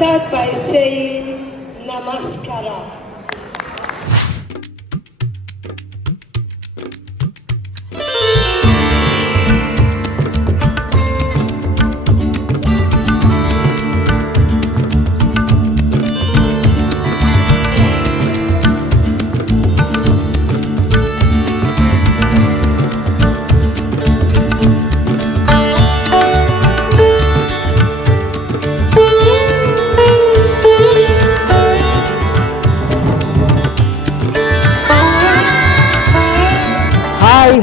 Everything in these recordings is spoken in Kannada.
start by saying Namaskara.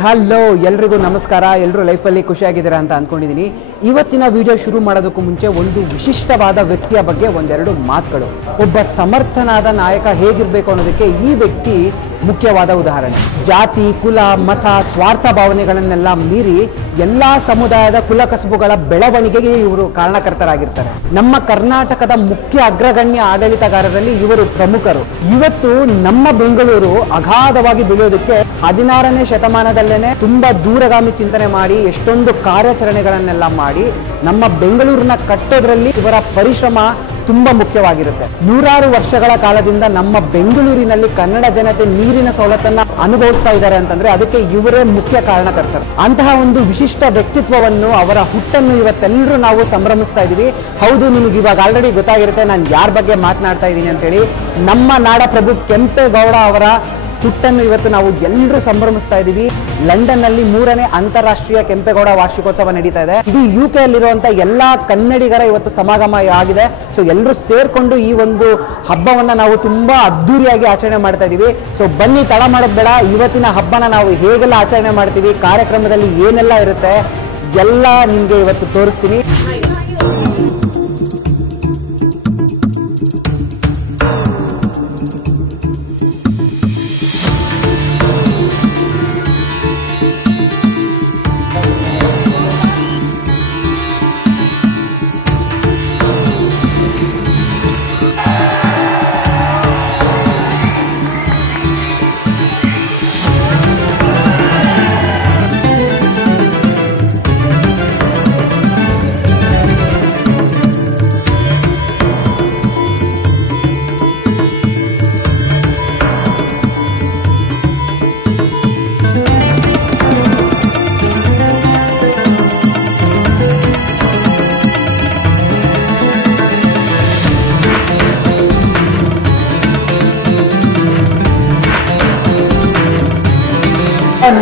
Hello ಎಲ್ರಿಗೂ ನಮಸ್ಕಾರ. ಎಲ್ಲರೂ ಲೈಫಲ್ಲಿ ಖುಷಿಯಾಗಿದ್ದೀರಾ ಅಂತ ಅಂದ್ಕೊಂಡಿದ್ದೀನಿ. ಇವತ್ತಿನ ವಿಡಿಯೋ ಶುರು ಮಾಡೋದಕ್ಕೂ ಮುಂಚೆ ಒಂದು ವಿಶಿಷ್ಟವಾದ ವ್ಯಕ್ತಿಯ ಬಗ್ಗೆ ಒಂದೆರಡು ಮಾತುಗಳು. ಒಬ್ಬ ಸಮರ್ಥನಾದ ನಾಯಕ ಹೇಗಿರಬೇಕು ಅನ್ನೋದಕ್ಕೆ ಈ ವ್ಯಕ್ತಿ ಮುಖ್ಯವಾದ ಉದಾಹರಣೆ. ಜಾತಿ, ಕುಲ, ಮತ, ಸ್ವಾರ್ಥ ಭಾವನೆಗಳನ್ನೆಲ್ಲ ಮೀರಿ ಎಲ್ಲ ಸಮುದಾಯದ ಕುಲಕಸುಬುಗಳ ಬೆಳವಣಿಗೆಗೆ ಇವರು ಕಾರಣಕರ್ತರಾಗಿರ್ತಾರೆ. ನಮ್ಮ ಕರ್ನಾಟಕದ ಮುಖ್ಯ ಅಗ್ರಗಣ್ಯ ಆಡಳಿತಗಾರರಲ್ಲಿ ಇವರು ಪ್ರಮುಖರು. ಇವತ್ತು ನಮ್ಮ ಬೆಂಗಳೂರು ಅಗಾಧವಾಗಿ ಬೆಳೆಯೋದಕ್ಕೆ 16ನೇ ಶತಮಾನದಲ್ಲೇನೆ ತುಂಬಾ ದೂರಗಾಮಿ ಚಿಂತನೆ ಮಾಡಿ ಎಷ್ಟೊಂದು ಕಾರ್ಯಾಚರಣೆಗಳನ್ನೆಲ್ಲ ಮಾಡಿ ನಮ್ಮ ಬೆಂಗಳೂರನ್ನ ಕಟ್ಟೋದ್ರಲ್ಲಿ ಇವರ ಪರಿಶ್ರಮ ತುಂಬಾ ಮುಖ್ಯವಾಗಿರುತ್ತೆ. ನೂರಾರು ವರ್ಷಗಳ ಕಾಲದಿಂದ ನಮ್ಮ ಬೆಂಗಳೂರಿನಲ್ಲಿ ಕನ್ನಡ ಜನತೆ ನೀರಿನ ಸವಲತ್ತನ್ನ ಅನುಭವಿಸ್ತಾ ಇದ್ದಾರೆ ಅಂತಂದ್ರೆ ಅದಕ್ಕೆ ಇವರೇ ಮುಖ್ಯ ಕಾರಣಕರ್ತರು. ಅಂತಹ ಒಂದು ವಿಶಿಷ್ಟ ವ್ಯಕ್ತಿತ್ವವನ್ನು, ಅವರ ಹುಟ್ಟನ್ನು ಇವತ್ತೆಲ್ಲರೂ ನಾವು ಸಂಭ್ರಮಿಸ್ತಾ ಇದೀವಿ. ಹೌದು, ನಿಮ್ಗೆ ಇವಾಗ ಆಲ್ರೆಡಿ ಗೊತ್ತಾಗಿರುತ್ತೆ ನಾನು ಯಾರ ಬಗ್ಗೆ ಮಾತನಾಡ್ತಾ ಇದ್ದೀನಿ ಅಂತೇಳಿ. ನಮ್ಮ ನಾಡಪ್ರಭು ಕೆಂಪೇಗೌಡ ಅವರ ಹುಟ್ಟನ್ನು ಇವತ್ತು ನಾವು ಎಲ್ಲರೂ ಸಂಭ್ರಮಿಸ್ತಾ ಇದೀವಿ. ಲಂಡನ್ ನಲ್ಲಿ 3ನೇ ಅಂತಾರಾಷ್ಟ್ರೀಯ ಕೆಂಪೇಗೌಡ ವಾರ್ಷಿಕೋತ್ಸವ ನಡೀತಾ ಇದೆ. ಇದು UK ಅಲ್ಲಿರುವಂತ ಎಲ್ಲಾ ಕನ್ನಡಿಗರ ಇವತ್ತು ಸಮಾಗಮ ಆಗಿದೆ. ಸೊ ಎಲ್ಲರೂ ಸೇರ್ಕೊಂಡು ಈ ಒಂದು ಹಬ್ಬವನ್ನ ನಾವು ತುಂಬಾ ಅದ್ದೂರಿಯಾಗಿ ಆಚರಣೆ ಮಾಡ್ತಾ ಇದೀವಿ. ಸೊ ಬನ್ನಿ, ತಡ ಮಾಡೋದು ಬೇಡ. ಇವತ್ತಿನ ಹಬ್ಬನ ನಾವು ಹೇಗೆಲ್ಲ ಆಚರಣೆ ಮಾಡ್ತೀವಿ, ಕಾರ್ಯಕ್ರಮದಲ್ಲಿ ಏನೆಲ್ಲ ಇರುತ್ತೆ ಎಲ್ಲ ನಿಮ್ಗೆ ಇವತ್ತು ತೋರಿಸ್ತೀನಿ.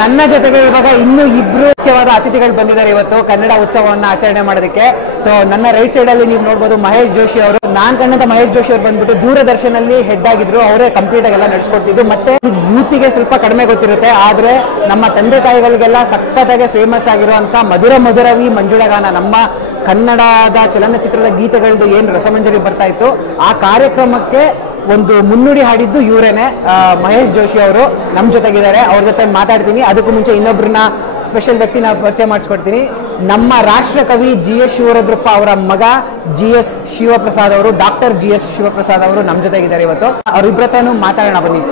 ನನ್ನ ಜೊತೆಗೆ ಇವಾಗ ಇನ್ನೂ ಇಬ್ರು ಮುಖ್ಯವಾದ ಅತಿಥಿಗಳು ಬಂದಿದ್ದಾರೆ ಇವತ್ತು ಕನ್ನಡ ಉತ್ಸವವನ್ನು ಆಚರಣೆ ಮಾಡೋದಕ್ಕೆ. ಸೊ ನನ್ನ ರೈಟ್ ಸೈಡ್ ಅಲ್ಲಿ ನೀವು ನೋಡ್ಬೋದು ಮಹೇಶ್ ಜೋಶಿ ಅವರು. ನಾನ್ ಕಂಡಂತ ಮಹೇಶ್ ಜೋಶಿ ಅವರು ಬಂದ್ಬಿಟ್ಟು ದೂರದರ್ಶನಲ್ಲಿ ಹೆಡ್ ಆಗಿದ್ರು. ಅವರೇ ಕಂಪ್ಲೀಟ್ ಆಗಿ ಎಲ್ಲ ನಡೆಸ್ಕೊಡ್ತಿದ್ರು. ಮತ್ತೆ ಯೂತಿಗೆ ಸ್ವಲ್ಪ ಕಡಿಮೆ ಗೊತ್ತಿರುತ್ತೆ, ಆದ್ರೆ ನಮ್ಮ ತಂದೆ ತಾಯಿಗಳಿಗೆಲ್ಲ ಸಖತ್ತಾಗಿ ಫೇಮಸ್ ಆಗಿರುವಂತ ಮಧುರವಿ ಮಂಜುಳಗಾನ, ನಮ್ಮ ಕನ್ನಡದ ಚಲನಚಿತ್ರದ ಗೀತೆಗಳದ್ದು ಏನು ರಸಮಂಜರಿ ಬರ್ತಾ ಇತ್ತು ಆ ಕಾರ್ಯಕ್ರಮಕ್ಕೆ ಒಂದು ಮುನ್ನುಡಿ ಹಾಡಿದ್ದು ಇವರೇನೆ, ಮಹೇಶ್ ಜೋಶಿ ಅವರು ನಮ್ಮ ಜೊತೆಗಿದ್ದಾರೆ. ಅವ್ರ ಜೊತೆ ಮಾತಾಡ್ತೀನಿ. ಅದಕ್ಕೂ ಮುಂಚೆ ಇನ್ನೊಬ್ರನ್ನ ಸ್ಪೆಷಲ್ ವ್ಯಕ್ತಿನ ಪರಿಚಯ ಮಾಡಿಸ್ಕೊಡ್ತೀನಿ. ನಮ್ಮ ರಾಷ್ಟ್ರ ಕವಿ GS ಶಿವರುದ್ರಪ್ಪ ಅವರ ಮಗ GS ಶಿವಪ್ರಸಾದ್ ಅವರು, ಡಾಕ್ಟರ್ GS ಶಿವಪ್ರಸಾದ್ ಅವರು ನಮ್ಮ ಜೊತೆಗಿದ್ದಾರೆ ಇವತ್ತು. ಅವ್ರಿಬ್ರತನೂ ಮಾತಾಡೋಣ ಬನ್ನಿ.